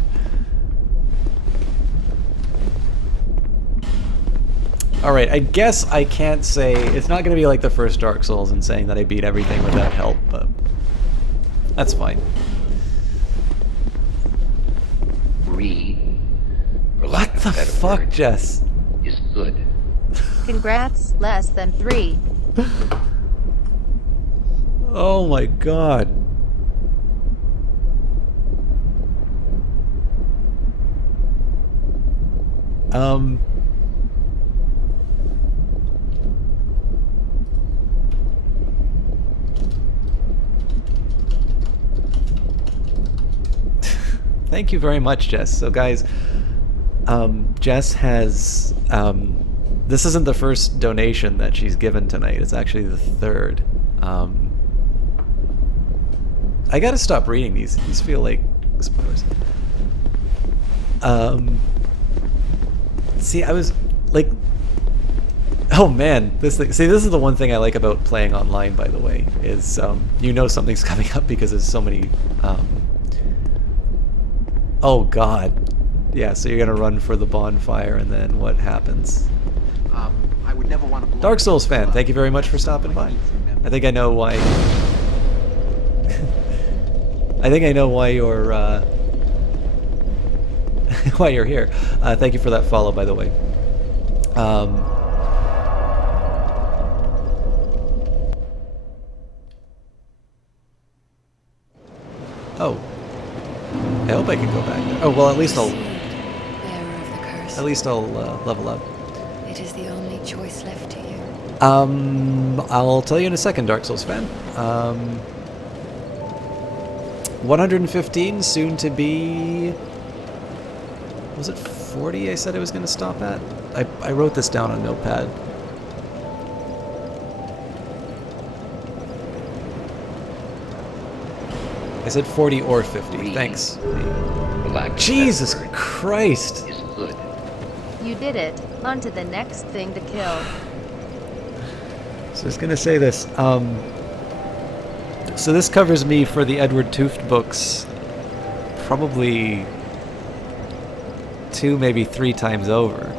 Alright, I guess I can't say... It's not going to be like the first Dark Souls and saying that I beat everything without help, but... That's fine. What the fuck, Jess? Is good. Congrats, less than 3. Oh my god. Thank you very much, Jess. So guys, Jess has, this isn't the first donation that she's given tonight, it's actually the third. I gotta stop reading these feel like spoilers. See, I was, like, oh man, this is the one thing I like about playing online, by the way, is, you know something's coming up because there's so many, oh god. Yeah, so you're gonna run for the bonfire and then what happens? I would never want to belong. Dark Souls fan, thank you very much for stopping by. I think I know why. I think I know why you're why you're here. Thank you for that follow, by the way. Oh. I hope I can go back there. Oh, well, at least I'll level up. It is the only choice left to you. I'll tell you in a second, Dark Souls fan. 115, soon to be... Was it 40 I said I was going to stop at? I wrote this down on Notepad. I said 40 or 50. Thanks. Jesus Christ! Is good. You did it. On to the next thing to kill. So I was gonna say this. So this covers me for the Edward Tooft books probably 2, maybe 3 times over.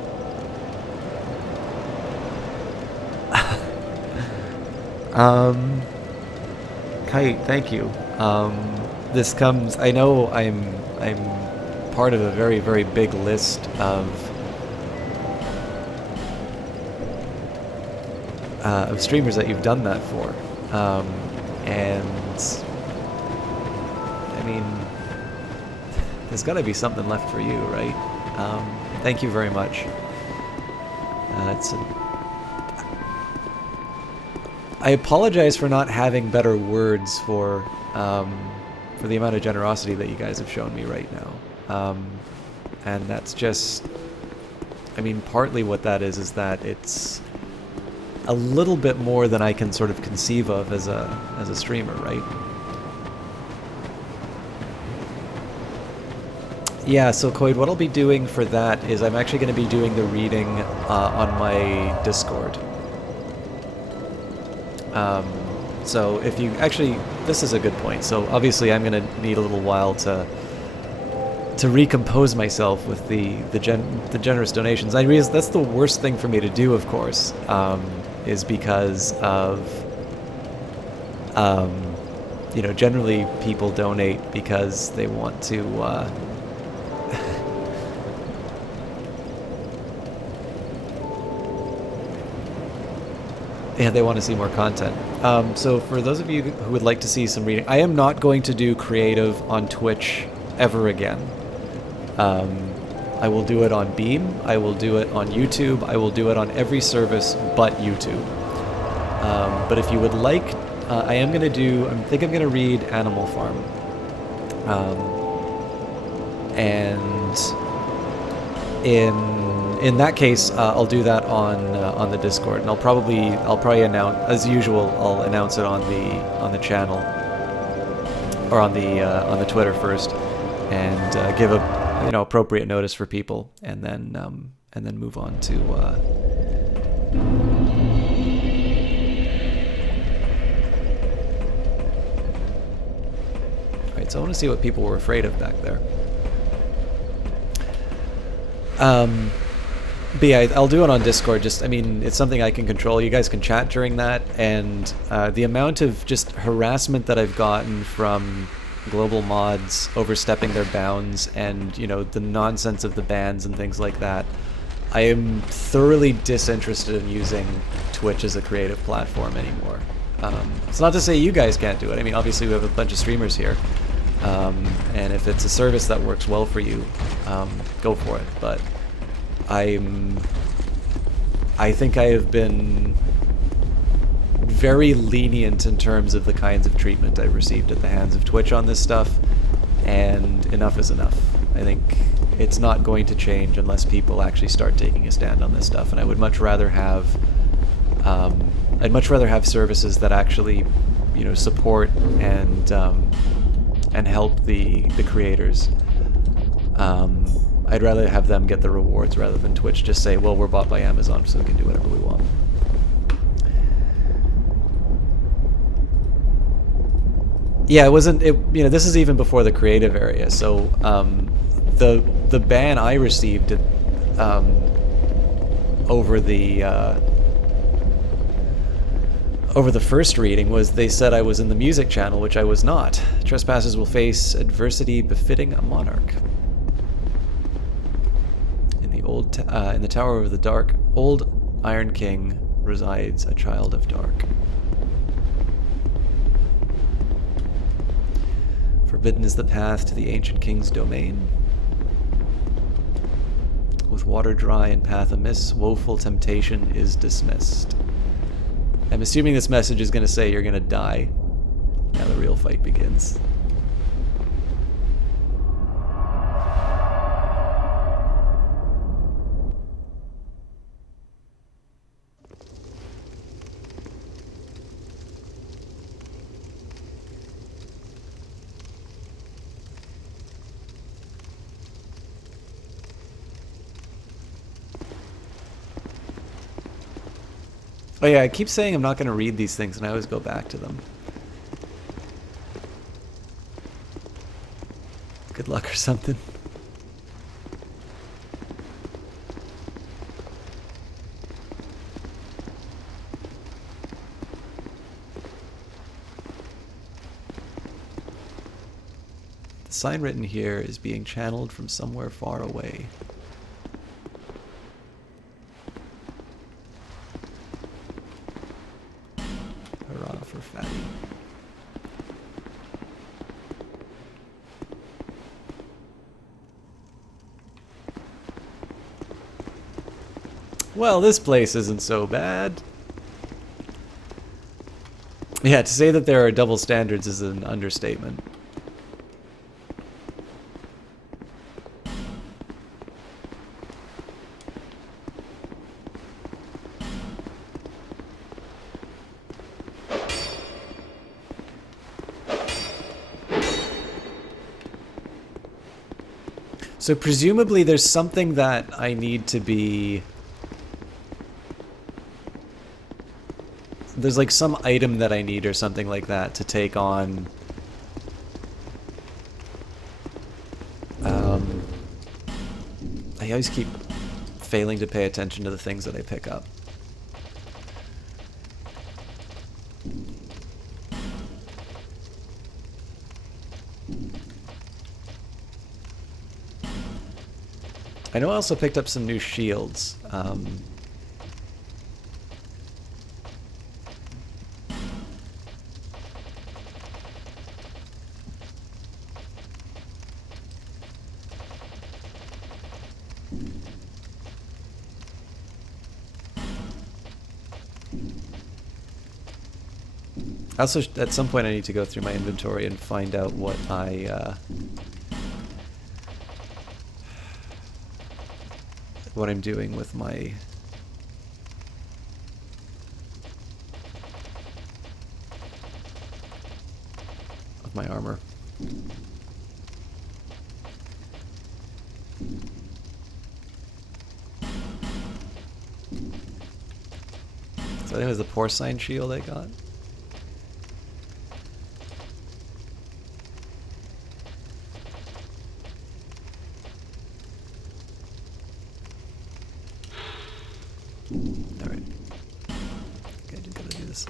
Kite, thank you. This comes, I know I'm part of a very, very big list of streamers that you've done that for. And I mean, there's got to be something left for you, right? Thank you very much. I apologize for not having better words for the amount of generosity that you guys have shown me right now. And that's just, I mean, partly what that is that a little bit more than I can sort of conceive of as a streamer, right? Yeah, so Coid, what I'll be doing for that is I'm actually going to be doing the reading on my Discord. So if you actually, this is a good point. So obviously I'm going to need a little while to recompose myself with the generous donations. I realize that's the worst thing for me to do, of course, is because of you know, generally people donate because they want to yeah, they want to see more content. So for those of you who would like to see some reading, I am not going to do creative on Twitch ever again. I will do it on Beam, I will do it on YouTube, I will do it on every service but YouTube. But if you would like, I am going to do, I think I'm going to read Animal Farm. And in that case, I'll do that on the Discord, and I'll probably announce, as usual, I'll announce it on the channel or on the Twitter first, and give a appropriate notice for people, and then move on to. All right, so I want to see what people were afraid of back there. But yeah, I'll do it on Discord. Just, I mean, it's something I can control. You guys can chat during that, and the amount of just harassment that I've gotten from global mods overstepping their bounds, and the nonsense of the bans and things like that. I am thoroughly disinterested in using Twitch as a creative platform anymore. It's not to say you guys can't do it. I mean, obviously we have a bunch of streamers here, and if it's a service that works well for you, go for it. But I think I have been very lenient in terms of the kinds of treatment I've received at the hands of Twitch on this stuff, and enough is enough. I think it's not going to change unless people actually start taking a stand on this stuff, and I would much rather have services that actually support and help the creators. I'd rather have them get the rewards rather than Twitch just say, well, we're bought by Amazon, so we can do whatever we want. Yeah, it wasn't. This is even before the creative area. So the ban I received over the first reading was they said I was in the music channel, which I was not. Trespassers will face adversity befitting a monarch. In the Tower of the Dark, old Iron King resides a child of dark. Forbidden is the path to the ancient king's domain. With water dry and path amiss, woeful temptation is dismissed. I'm assuming this message is going to say you're going to die. Now the real fight begins. Oh yeah, I keep saying I'm not going to read these things, and I always go back to them. Good luck or something. The sign written here is being channeled from somewhere far away. For Fatty. Well, this place isn't so bad. Yeah, to say that there are double standards is an understatement. So presumably there's something that I need to be... There's like some item that I need or something like that to take on... I always keep failing to pay attention to the things that I pick up. I know I also picked up some new shields. Also, at some point I need to go through my inventory and find out what what I'm doing with my armor. So I think it was the porcine shield I got. Alright. Okay, I just gotta do this.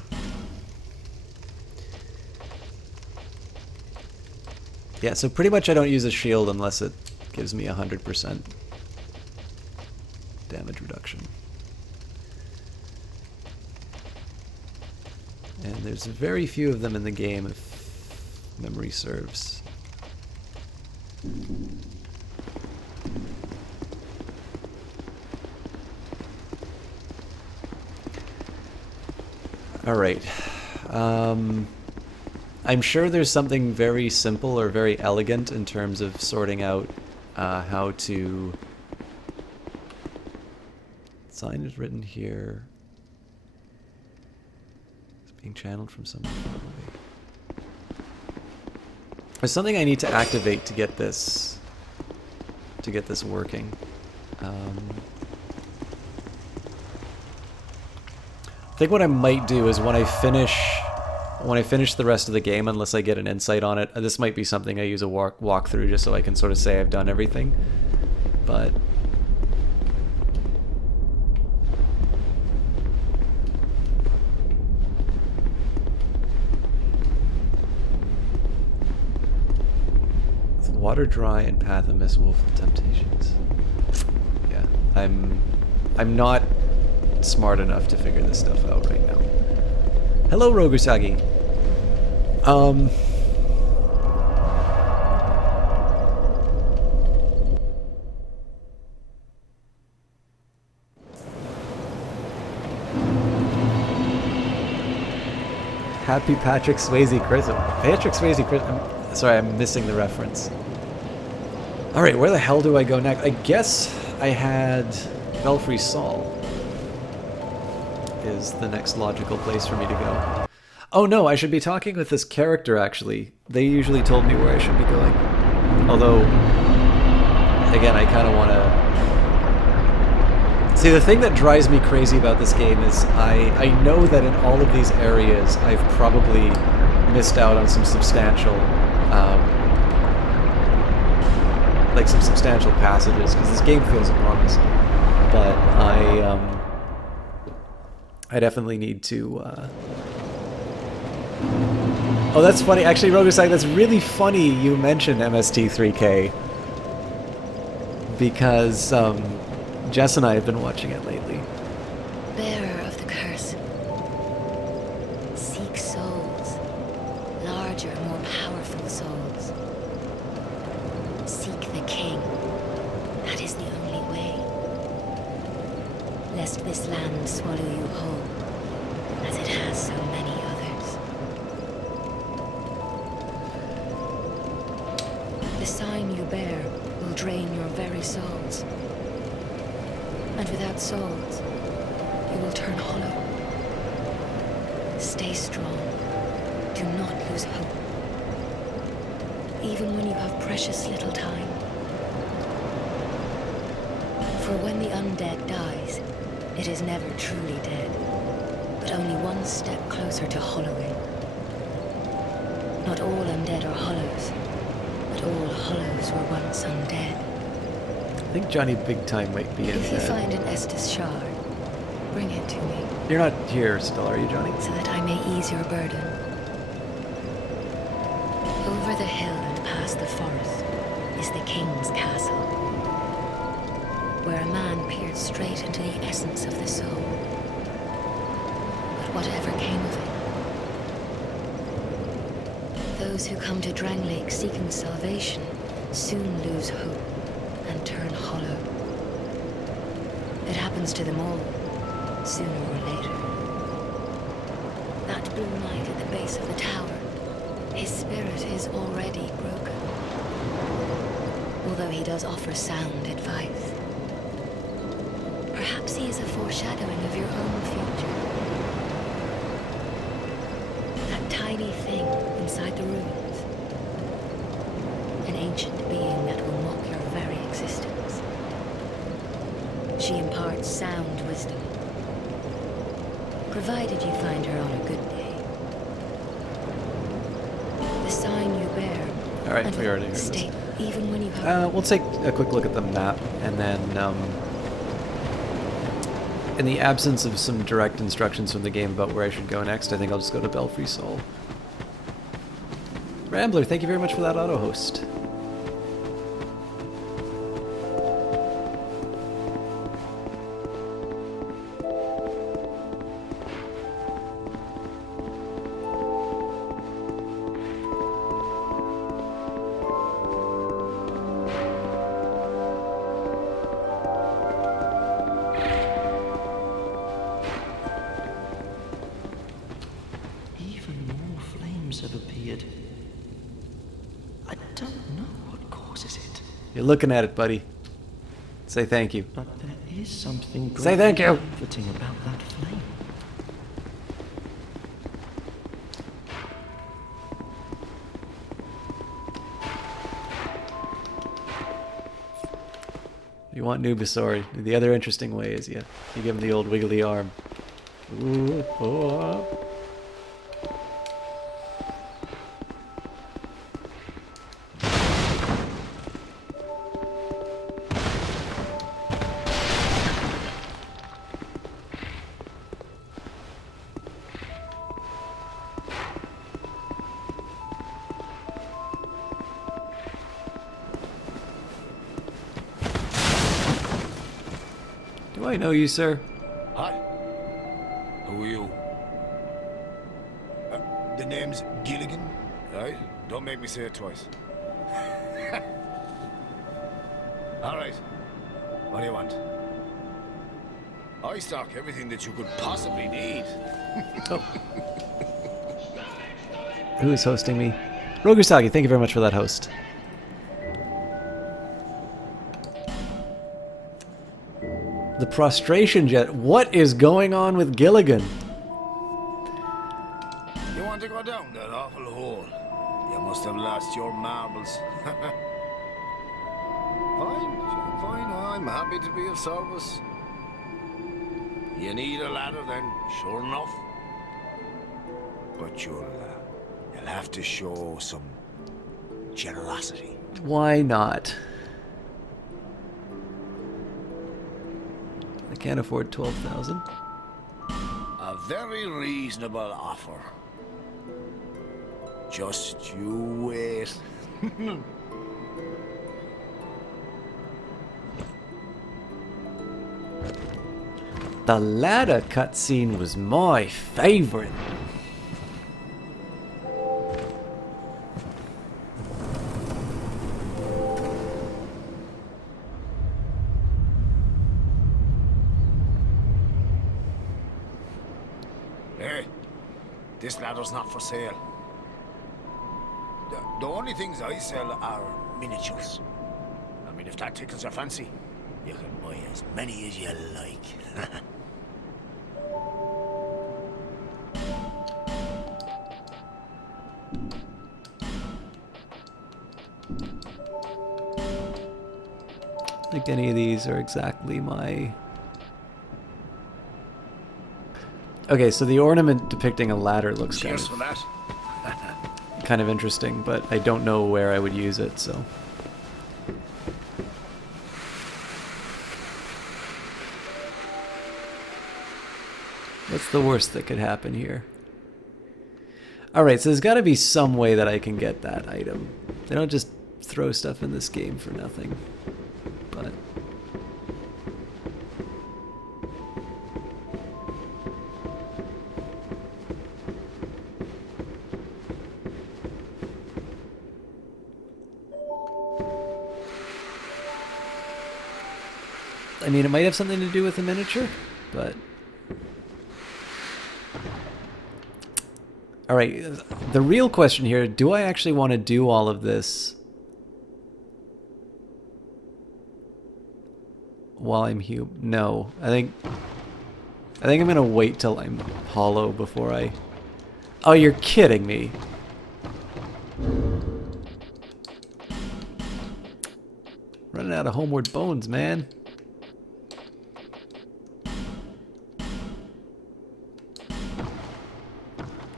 Yeah, so pretty much I don't use a shield unless it gives me 100% damage reduction. And there's very few of them in the game if memory serves. Alright. I'm sure there's something very simple or very elegant in terms of sorting out how to... Sign is written here. It's being channeled from somewhere far away. There's something I need to activate to get this working. I think what I might do is when I finish the rest of the game, unless I get an insight on it, this might be something I use a walkthrough just so I can sort of say I've done everything. But water dry and path of mist woeful temptations. Yeah, I'm not smart enough to figure this stuff out right now. Hello, Rogusagi. Happy Patrick Swayze Christmas. Patrick Swayze Christmas. Sorry, I'm missing the reference. Alright, where the hell do I go next? I guess I had Belfry Saul is the next logical place for me to go. Oh no, I should be talking with this character actually. They usually told me where I should be going. Although, again, I kind of want to... See, the thing that drives me crazy about this game is I know that in all of these areas I've probably missed out on some substantial like some substantial passages, because this game feels enormous. But I definitely need to Oh, that's funny. Actually, Rogusai, that's really funny you mentioned MST3K, because Jess and I have been watching it lately. Bearer of the curse. Seek souls. Larger, more powerful souls. Seek the king. That is the only way. Lest this land swallow you whole, as it has so many others. The sign you bear will drain your very souls. And without souls, you will turn hollow. Stay strong. Do not lose hope. Even when you have precious little time. For when the undead dies, it is never truly dead, but only one step closer to hollowing. Not all undead are hollows, but all hollows were once undead. I think Johnny Big Time might be in If you there. find an Estus shard, bring it to me, You're not here still, are you, Johnny? so that I may ease your burden. Over the hill and past the forest is the king's castle, where a man peered straight into the essence of the soul. But whatever came of it, those who come to Drang Lake seeking salvation soon lose hope and turn hollow. It happens to them all, sooner or later. That blue knight at the base of the tower, his spirit is already broken. Although he does offer sound advice. Perhaps he is a foreshadowing of your own future. That tiny thing inside the ruins. An ancient being that will mock your very existence. She imparts sound wisdom. Provided you find her on a good day. The sign you bear. All right, and we already heard this. state, even when you have. We'll take a quick look at the map, and then, in the absence of some direct instructions from the game about where I should go next, I think I'll just go to Belfry Soul. Rambler, thank you very much for that auto-host. Even more flames have appeared. I don't know what causes it, You're looking at it, buddy. Say thank you. but there is something Say thank you. comforting about that flame. You want Nubasaur. The other interesting way is you give him the old wiggly arm. Ooh, oh. Do I know you, sir? Hi. Who are you? The name's Gilligan, right? Don't make me say it twice. All right. What do you want? I stock everything that you could possibly need. Oh. Who is hosting me? Rogusagi, thank you very much for that host. The prostration jet. What is going on with Gilligan? You want to go down that awful hole? You must have lost your marbles. Fine. I'm happy to be of service. You need a ladder then, sure enough. But you'll have to show some generosity. Why not? I can't afford 12,000. A very reasonable offer. Just you wait. The ladder cutscene was my favorite. Hey, this ladder's not for sale. The only things I sell are miniatures. I mean, if that tickles your fancy, you can buy as many as you like. think any of these are exactly my... Okay, so the ornament depicting a ladder looks Cheers for that. kind of interesting, but I don't know where I would use it, so... What's the worst that could happen here? Alright, so there's got to be some way that I can get that item. They don't just throw stuff in this game for nothing. But... I mean, it might have something to do with the miniature, but... Alright, the real question here, do I actually want to do all of this while I'm human? No, I think I'm gonna wait till I'm hollow before I... Oh, you're kidding me. Running out of homeward bones, man.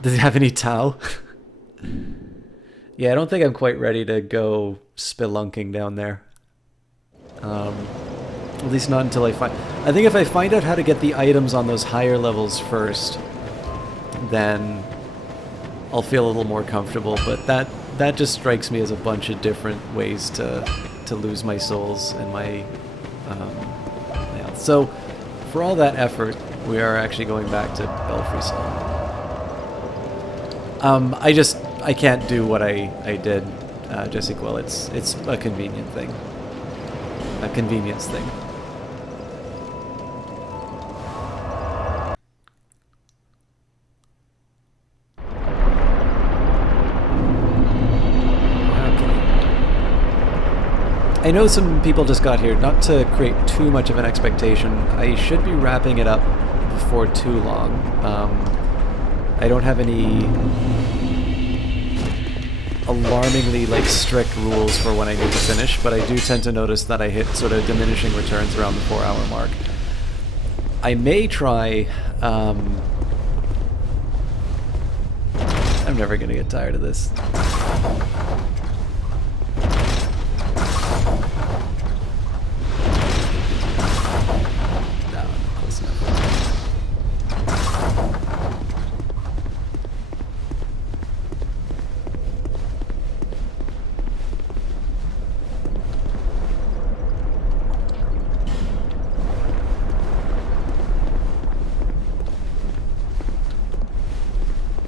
Does it have any Tau? Yeah, I don't think I'm quite ready to go spelunking down there. At least not until I find... I think if I find out how to get the items on those higher levels first, then I'll feel a little more comfortable. But that just strikes me as a bunch of different ways to lose my souls and my health. So, for all that effort, we are actually going back to Belfry Song. I can't do what I did, Jessica. Well, it's a convenient thing. A convenience thing. I know some people just got here. Not to create too much of an expectation, I should be wrapping it up before too long. I don't have any alarmingly strict rules for when I need to finish, but I do tend to notice that I hit sort of diminishing returns around the 4-hour mark. I may try... I'm never gonna get tired of this. No, close enough.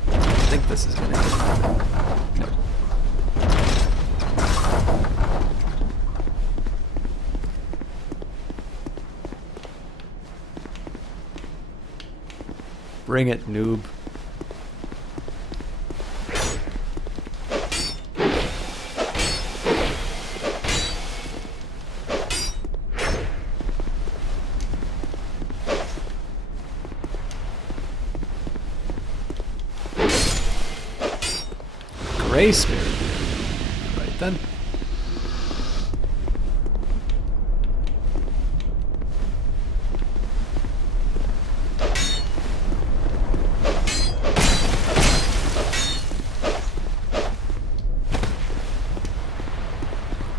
I think this is gonna hit nothing. Nope. Bring it, noob. Gray Spirit. Right then.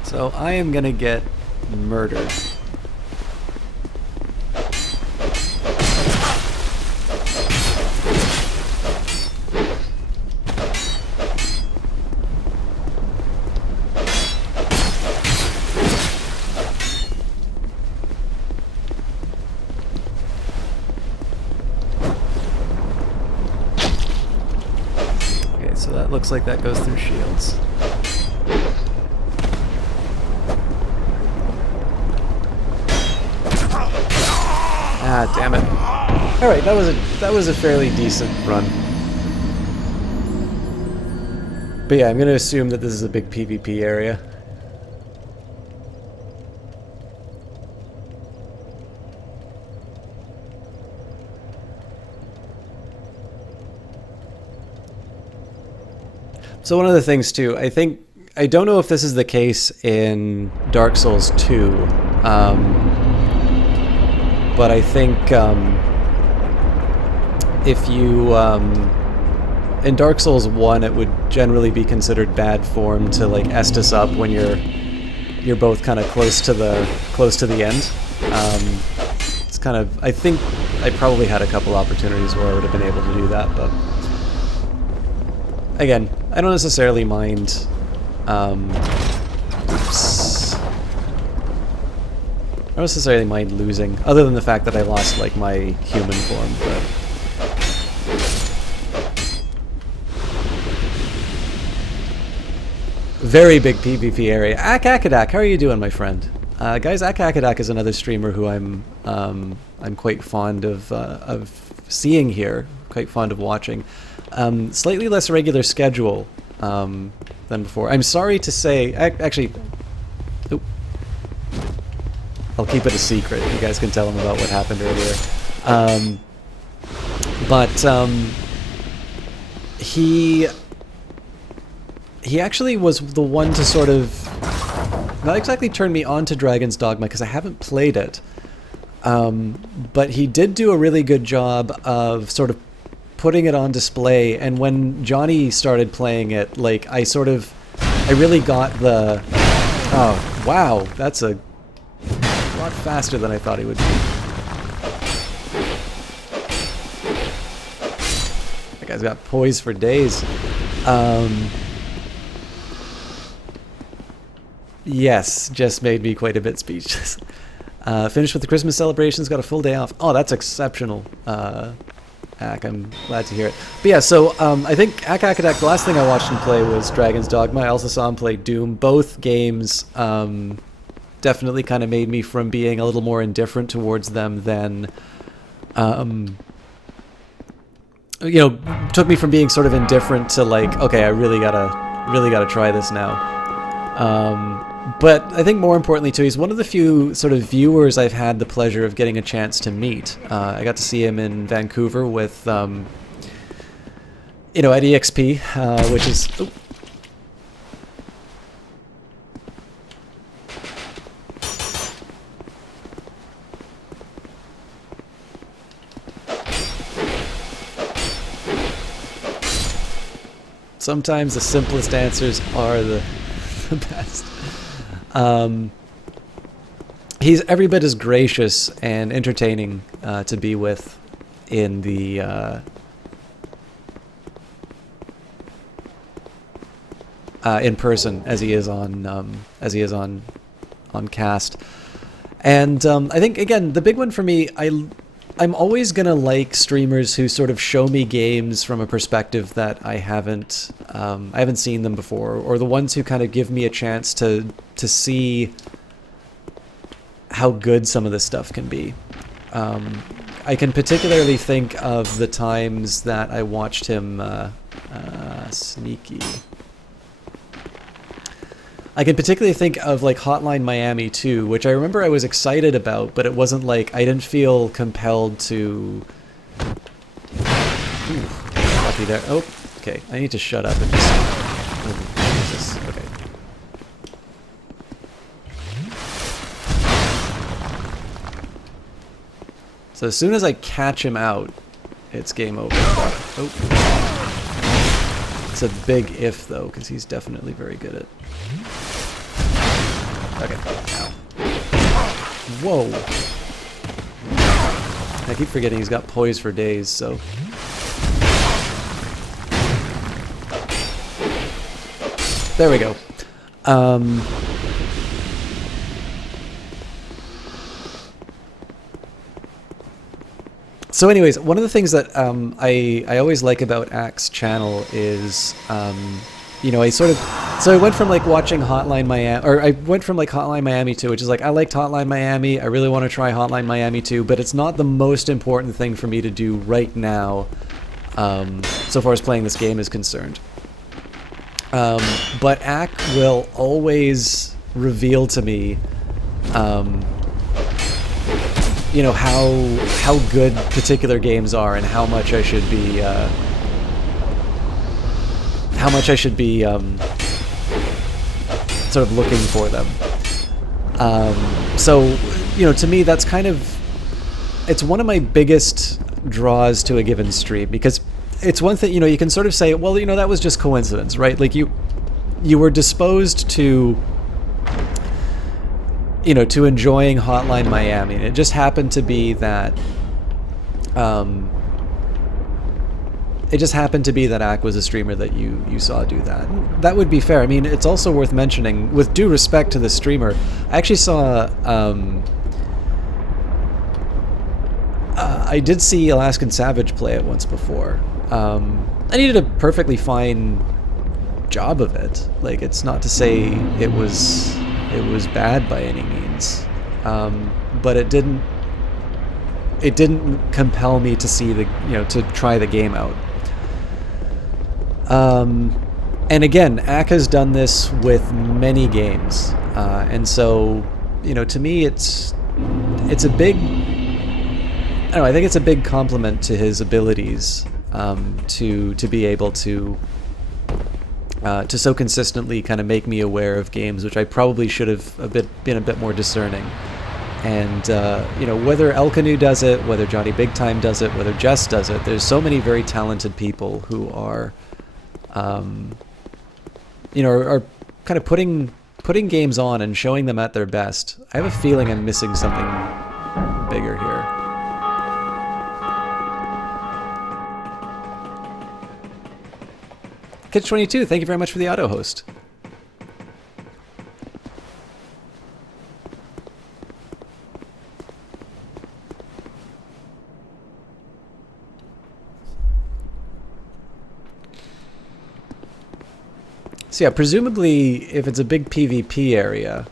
So I am gonna get murdered. Okay, so that looks like that goes through shields. Ah, damn it. Alright, that was a fairly decent run. But yeah, I'm gonna assume that this is a big PvP area. So one of the things too, I don't know if this is the case in Dark Souls 2, But I think if you in Dark Souls 1, it would generally be considered bad form to like Estus up when you're both kind of close to the end. It's kind of, I think I probably had a couple opportunities where I would have been able to do that, but again, I don't necessarily mind. Oops. I don't necessarily mind losing, other than the fact that I lost like my human form, but. Very big PvP area. Akadak, how are you doing, my friend? Guys, Akadak is another streamer who I'm quite fond of seeing here, quite fond of watching. Slightly less regular schedule than before. I'm sorry to say, actually, oop, I'll keep it a secret. You guys can tell him about what happened earlier. He actually was the one to sort of not exactly turn me on to Dragon's Dogma, because I haven't played it. But he did do a really good job of sort of putting it on display, and when Johnny started playing it, like, I really got the, oh, wow, that's a lot faster than I thought he would be. That guy's got poise for days. Yes, just made me quite a bit speechless. Finished with the Christmas celebrations, got a full day off. Oh, that's exceptional, Ak. I'm glad to hear it. But yeah, so I think Akadak, the last thing I watched him play was Dragon's Dogma. I also saw him play Doom. Both games definitely kind of made me from being a little more indifferent towards them than, you know, took me from being sort of indifferent to like, okay, I really gotta try this now. But I think more importantly too, he's one of the few sort of viewers I've had the pleasure of getting a chance to meet. I got to see him in Vancouver with, you know, at EXP, which is... Oh. Sometimes the simplest answers are the best. He's every bit as gracious and entertaining to be with in the in person as he is on cast. And I think again the big one for me, I'm always gonna like streamers who sort of show me games from a perspective that I haven't seen them before, or the ones who kind of give me a chance to see how good some of this stuff can be. I can particularly think of the times that I watched him sneaky. I can particularly think of like Hotline Miami 2, which I remember I was excited about, but it wasn't like, I didn't feel compelled to... Ooh, lucky there. Oh, okay, I need to shut up and just... Oh, Jesus, okay. So as soon as I catch him out, it's game over. Oh. It's a big if though, because he's definitely very good at... Okay. Ow. Whoa. I keep forgetting he's got poise for days, so... There we go. So anyways, one of the things that I always like about Ack's channel is, you know, so I went from like watching Hotline Miami, or I went from like Hotline Miami 2, which is like, I liked Hotline Miami, I really want to try Hotline Miami 2, but it's not the most important thing for me to do right now, so far as playing this game is concerned. But Ack will always reveal to me, you know, how good particular games are and how much I should be sort of looking for them. So, you know, to me, that's kind of, it's one of my biggest draws to a given stream, because it's one thing, you know, you can sort of say, well, you know, that was just coincidence, right? Like you were disposed to, you know, to enjoying Hotline Miami. It just happened to be that, Ack was a streamer that you saw do that. That would be fair. I mean, it's also worth mentioning, with due respect to the streamer, I actually saw, I did see Alaskan Savage play it once before. I did a perfectly fine job of it. Like, it's not to say it was bad by any means, but it didn't compel me to see the, you know, to try the game out. And again, Ack has done this with many games, and so, you know, to me, it's a big, I don't know, I think it's a big compliment to his abilities, to be able to so consistently kind of make me aware of games, which I probably should have been a bit more discerning. And, you know, whether Elkanu does it, whether Johnny Big Time does it, whether Jess does it, there's so many very talented people who are, you know, are kind of putting games on and showing them at their best. I have a feeling I'm missing something bigger here. Kitch22, thank you very much for the auto host. So yeah, presumably if it's a big PvP area,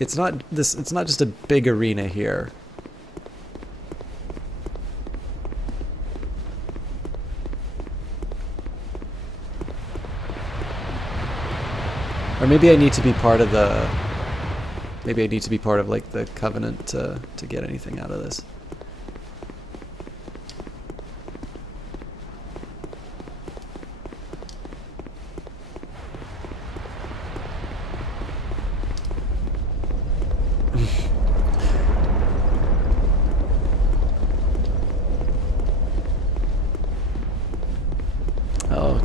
it's not just a big arena here. Or maybe I need to be part of the, maybe I need to be part of like the Covenant to get anything out of this.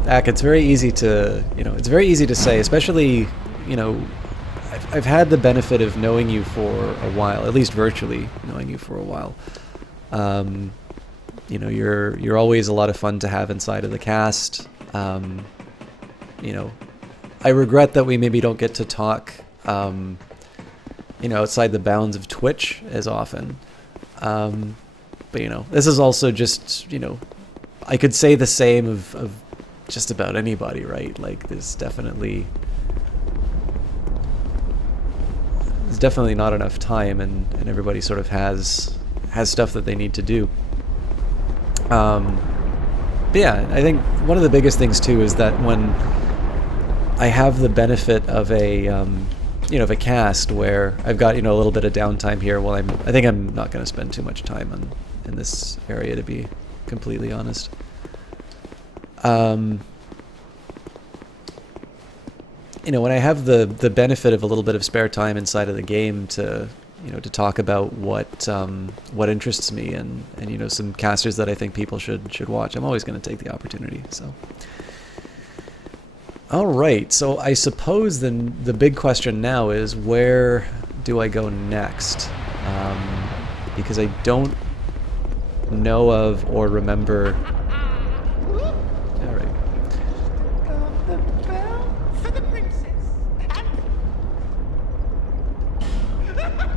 Ack, it's very easy to, you know, it's very easy to say, especially, you know, I've had the benefit of knowing you for a while, at least virtually knowing you for a while. You know, you're always a lot of fun to have inside of the cast. You know, I regret that we maybe don't get to talk, you know, outside the bounds of Twitch as often. But, you know, this is also just, you know, I could say the same of just about anybody, right? Like, there's definitely not enough time, and everybody sort of has stuff that they need to do. But yeah, I think one of the biggest things too is that when I have the benefit of a you know, of a cast where I've got, you know, a little bit of downtime here, while I think I'm not going to spend too much time in this area, to be completely honest. You know, when I have the benefit of a little bit of spare time inside of the game to, you know, to talk about what interests me and you know, some casters that I think people should watch, I'm always going to take the opportunity. So, all right. So I suppose then the big question now is, where do I go next? Because I don't know of or remember.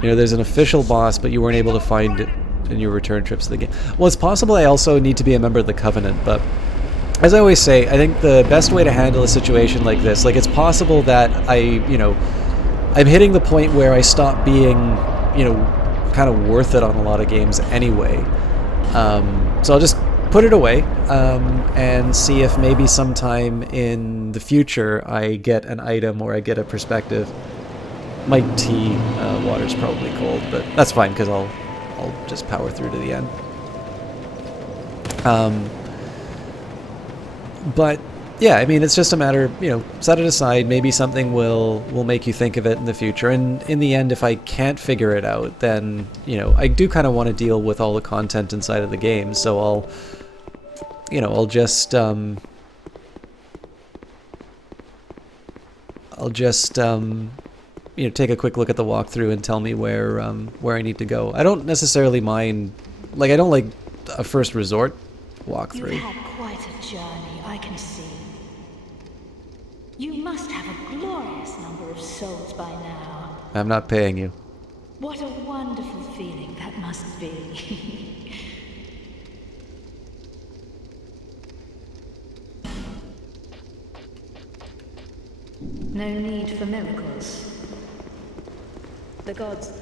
You know, there's an official boss, but you weren't able to find it in your return trips to the game. Well, it's possible I also need to be a member of the Covenant, but as I always say, I think the best way to handle a situation like this, like, it's possible that you know, I'm hitting the point where I stop being, you know, kind of worth it on a lot of games anyway. So I'll just put it away, and see if maybe sometime in the future I get an item or I get a perspective. My tea water's probably cold, but that's fine because I'll just power through to the end. But yeah, I mean, it's just a matter, set it aside. Maybe something will make you think of it in the future. And in the end, if I can't figure it out, then, I do kind of want to deal with all the content inside of the game. So I'll just take a quick look at the walkthrough and tell me where I need to go. I don't necessarily mind, I don't like a first resort walkthrough. You've had quite a journey, I can see. You must have a glorious number of souls by now. I'm not paying you. What a wonderful feeling that must be. No need for miracles. The gods...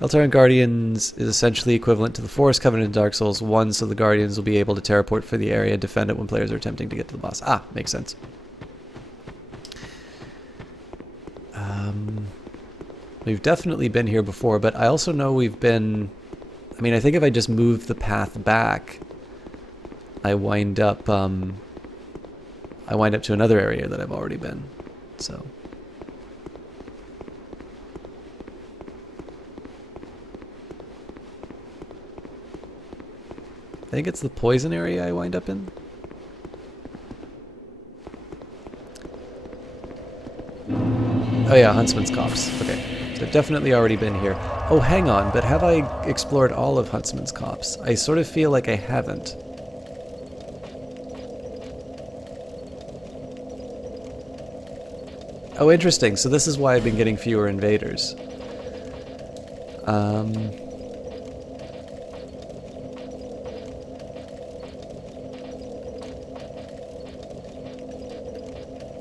Beltane Guardians is essentially equivalent to the Forest Covenant in Dark Souls 1, so the Guardians will be able to teleport for the area and defend it when players are attempting to get to the boss. Ah, makes sense. We've definitely been here before, but I also know we've been... I mean, I think if I just move the path back, I wind up to another area that I've already been, so... I think it's the poison area I wind up in. Oh yeah, Huntsman's Copse. Okay, so I've definitely already been here. Oh, hang on, but have I explored all of Huntsman's Copse? I sort of feel like I haven't. Oh, interesting. So this is why I've been getting fewer invaders.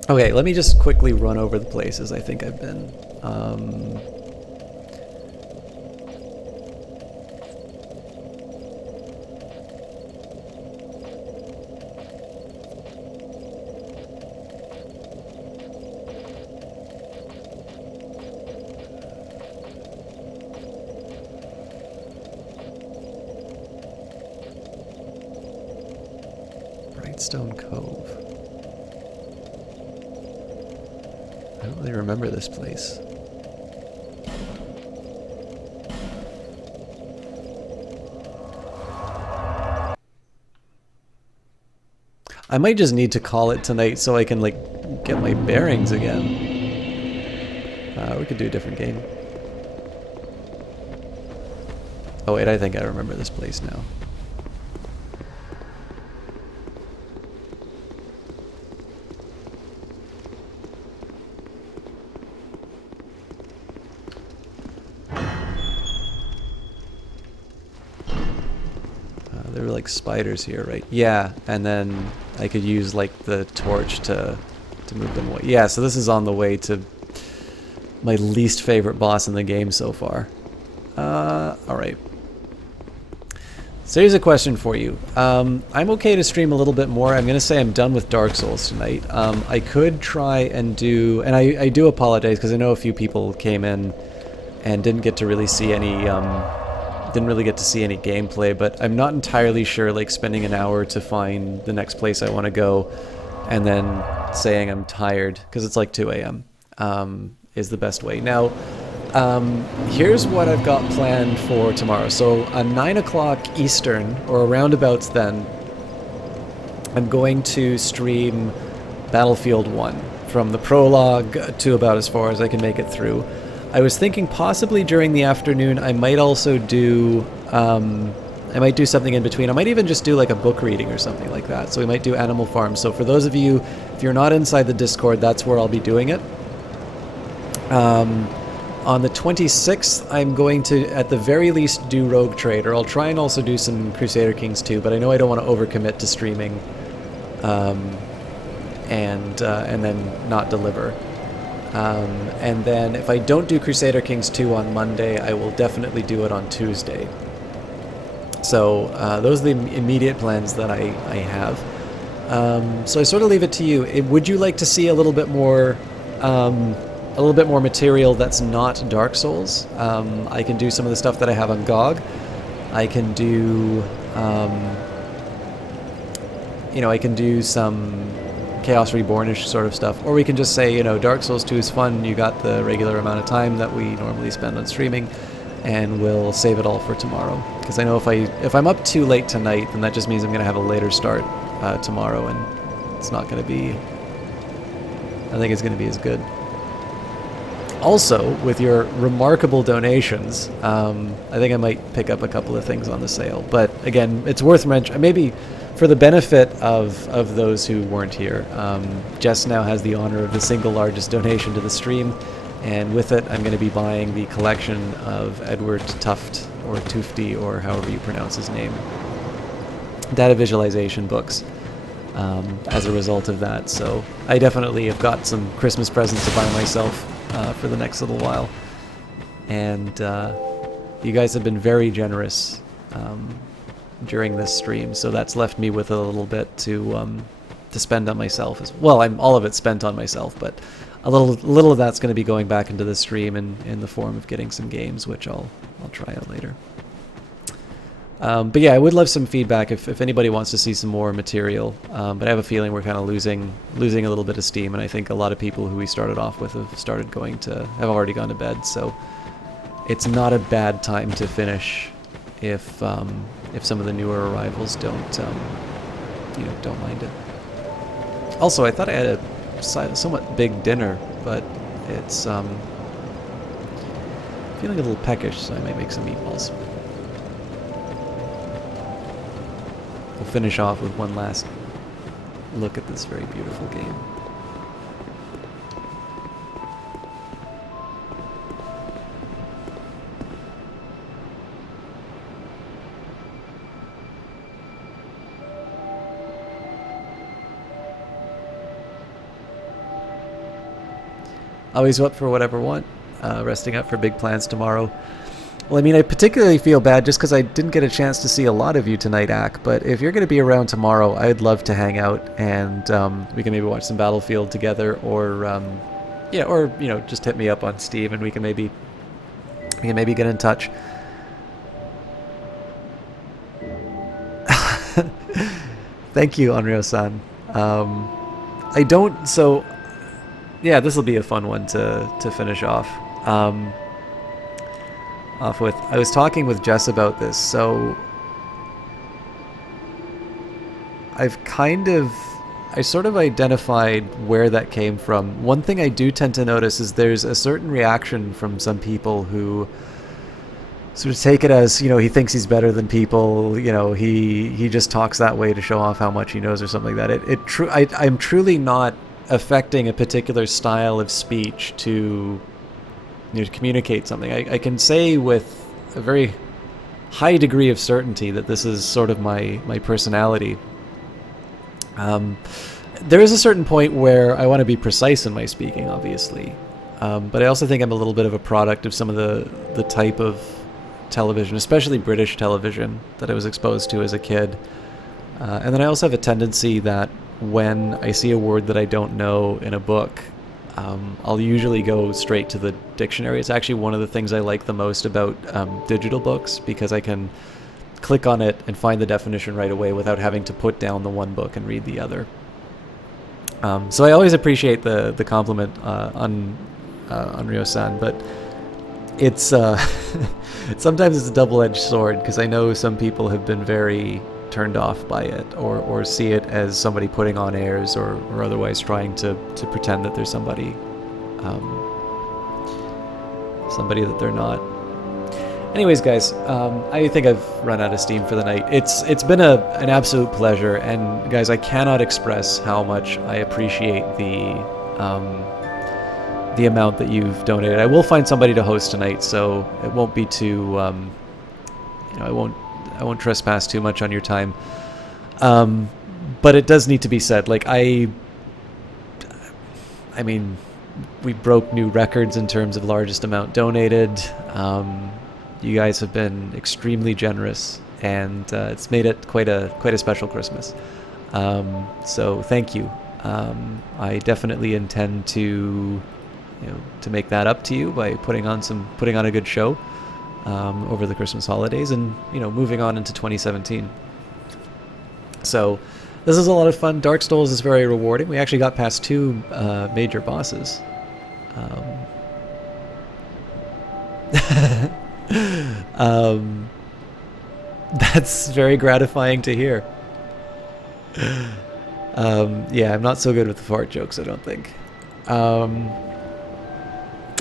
Okay, let me just quickly run over the places I think I've been. Brightstone Cove. I don't really remember this place. I might just need to call it tonight so I can, get my bearings again. We could do a different game. Oh wait, I think I remember this place now. There were spiders here, right? Yeah, and then I could use the torch to move them away. Yeah, so this is on the way to my least favorite boss in the game so far. Alright. So here's a question for you. I'm okay to stream a little bit more. I'm going to say I'm done with Dark Souls tonight. I could try and do... And I do apologize because I know a few people came in and didn't get to really see any... didn't really get to see any gameplay, but I'm not entirely sure spending an hour to find the next place I want to go and then saying I'm tired because it's 2 a.m. Is the best way. Now, here's what I've got planned for tomorrow. So at 9 o'clock Eastern, or roundabouts then, I'm going to stream Battlefield 1 from the prologue to about as far as I can make it through. I was thinking possibly during the afternoon I might also do I might do something in between. I might even just do a book reading or something like that. So we might do Animal Farm. So for those of you, if you're not inside the Discord, that's where I'll be doing it. On the 26th, I'm going to, at the very least, do Rogue Trader. I'll try and also do some Crusader Kings too, but I know I don't want to overcommit to streaming and then not deliver. And then if I don't do Crusader Kings 2 on Monday, I will definitely do it on Tuesday. So those are the immediate plans that I have. So I sort of leave it to you. Would you like to see a little bit more material that's not Dark Souls? I can do some of the stuff that I have on GOG. I can do you know, I can do some Chaos Rebornish sort of stuff, or we can just say, you know, Dark Souls 2 is fun, you got the regular amount of time that we normally spend on streaming, and we'll save it all for tomorrow. Because I know if I'm up too late tonight, then that just means I'm going to have a later start tomorrow, and it's not going to be, I think it's going to be as good. Also, with your remarkable donations, I think I might pick up a couple of things on the sale. But again, it's worth mentioning, maybe for the benefit of those who weren't here, Jess now has the honor of the single largest donation to the stream, and with it I'm going to be buying the collection of Edward Tuft, or Tufty, or however you pronounce his name, data visualization books as a result of that. So I definitely have got some Christmas presents to buy myself for the next little while, and you guys have been very generous during this stream, so that's left me with a little bit to spend on myself as well. All of it spent on myself, but a little of that's going to be going back into the stream in the form of getting some games, which I'll try out later. But yeah, I would love some feedback if anybody wants to see some more material. But I have a feeling we're kind of losing a little bit of steam, and I think a lot of people who we started off with have already gone to bed. So it's not a bad time to finish if some of the newer arrivals don't mind it. Also, I thought I had a somewhat big dinner, but it's feeling a little peckish, so I might make some meatballs. We'll finish off with one last look at this very beautiful game. Always up for whatever I want. Resting up for big plans tomorrow. Well, I mean, I particularly feel bad just because I didn't get a chance to see a lot of you tonight, Ak, but if you're going to be around tomorrow, I'd love to hang out, and we can maybe watch some Battlefield together, or just hit me up on Steam, and we can maybe get in touch. Thank you, Onryo-san. Yeah, this will be a fun one to finish off. With. I was talking with Jess about this, so I sort of identified where that came from. One thing I do tend to notice is there's a certain reaction from some people who sort of take it as, he thinks he's better than people, he just talks that way to show off how much he knows or something like that. I'm truly not affecting a particular style of speech to communicate something. I can say with a very high degree of certainty that this is sort of my personality. There is a certain point where I want to be precise in my speaking, obviously, but I also think I'm a little bit of a product of some of the type of television, especially British television, that I was exposed to as a kid. And then I also have a tendency that when I see a word that I don't know in a book, I'll usually go straight to the dictionary. It's actually one of the things I like the most about digital books, because I can click on it and find the definition right away without having to put down the one book and read the other. So I always appreciate the compliment on Ryo-san, but it's sometimes it's a double-edged sword, because I know some people have been very turned off by it, or see it as somebody putting on airs, or otherwise trying to pretend that there's somebody that they're not. Anyways, guys, I think I've run out of steam for the night. It's been an absolute pleasure, and guys, I cannot express how much I appreciate the amount that you've donated. I will find somebody to host tonight, so it won't be too I won't trespass too much on your time. But it does need to be said, like, I mean, we broke new records in terms of largest amount donated. You guys have been extremely generous, and it's made it quite a special Christmas. So thank you. I definitely intend to make that up to you by putting on a good show over the Christmas holidays, and moving on into 2017. So This is a lot of fun. Dark Souls is very rewarding. We actually got past 2 major bosses. That's very gratifying to hear. Yeah, I'm not so good with the fart jokes, I don't think.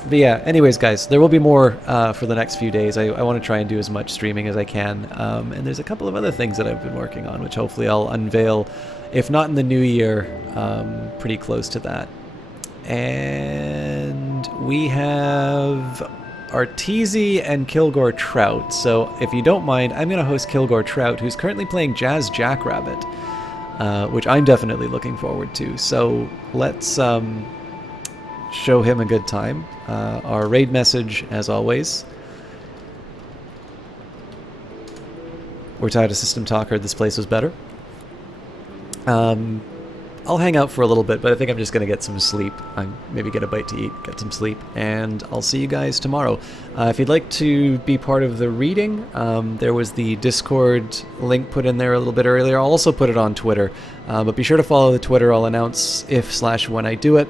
But yeah, anyways, guys, there will be more for the next few days. I want to try and do as much streaming as I can. And there's a couple of other things that I've been working on, which hopefully I'll unveil, if not in the new year, pretty close to that. And we have Arteezy and Kilgore Trout. So if you don't mind, I'm going to host Kilgore Trout, who's currently playing Jazz Jackrabbit, which I'm definitely looking forward to. So let's show him a good time. Our raid message, as always. We're tired of System Talk, heard this place was better. I'll hang out for a little bit, but I think I'm just going to get some sleep. Maybe get a bite to eat, get some sleep, and I'll see you guys tomorrow. If you'd like to be part of the reading, there was the Discord link put in there a little bit earlier. I'll also put it on Twitter, but be sure to follow the Twitter. I'll announce if/when I do it,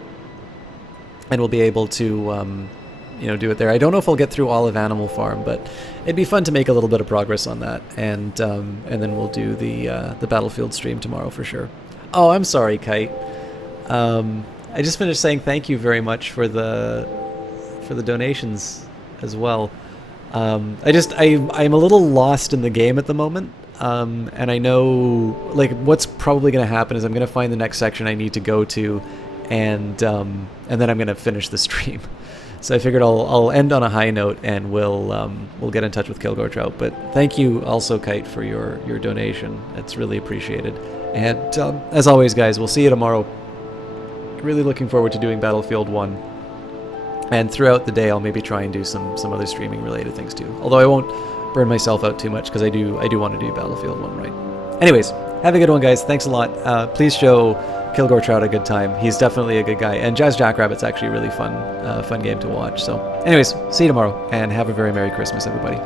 and we'll be able to do it there. I don't know if I'll get through all of Animal Farm, but it'd be fun to make a little bit of progress on that, and then we'll do the Battlefield stream tomorrow for sure. Oh, I'm sorry, Kite. I just finished saying thank you very much for the donations as well. I'm a little lost in the game at the moment, and I know like what's probably going to happen is I'm going to find the next section I need to go to, and then I'm going to finish the stream. So I figured I'll end on a high note, and we'll get in touch with Kilgore Trout. But thank you also, Kite, for your donation. It's really appreciated. And as always, guys, we'll see you tomorrow. Really looking forward to doing Battlefield 1. And throughout the day, I'll maybe try and do some other streaming related things too. Although I won't burn myself out too much, because I do want to do Battlefield 1 right. Anyways, have a good one, guys. Thanks a lot. Please show Kilgore Trout a good time. He's definitely a good guy. And Jazz Jackrabbit's actually a really fun game to watch. So anyways, see you tomorrow, and have a very Merry Christmas, everybody.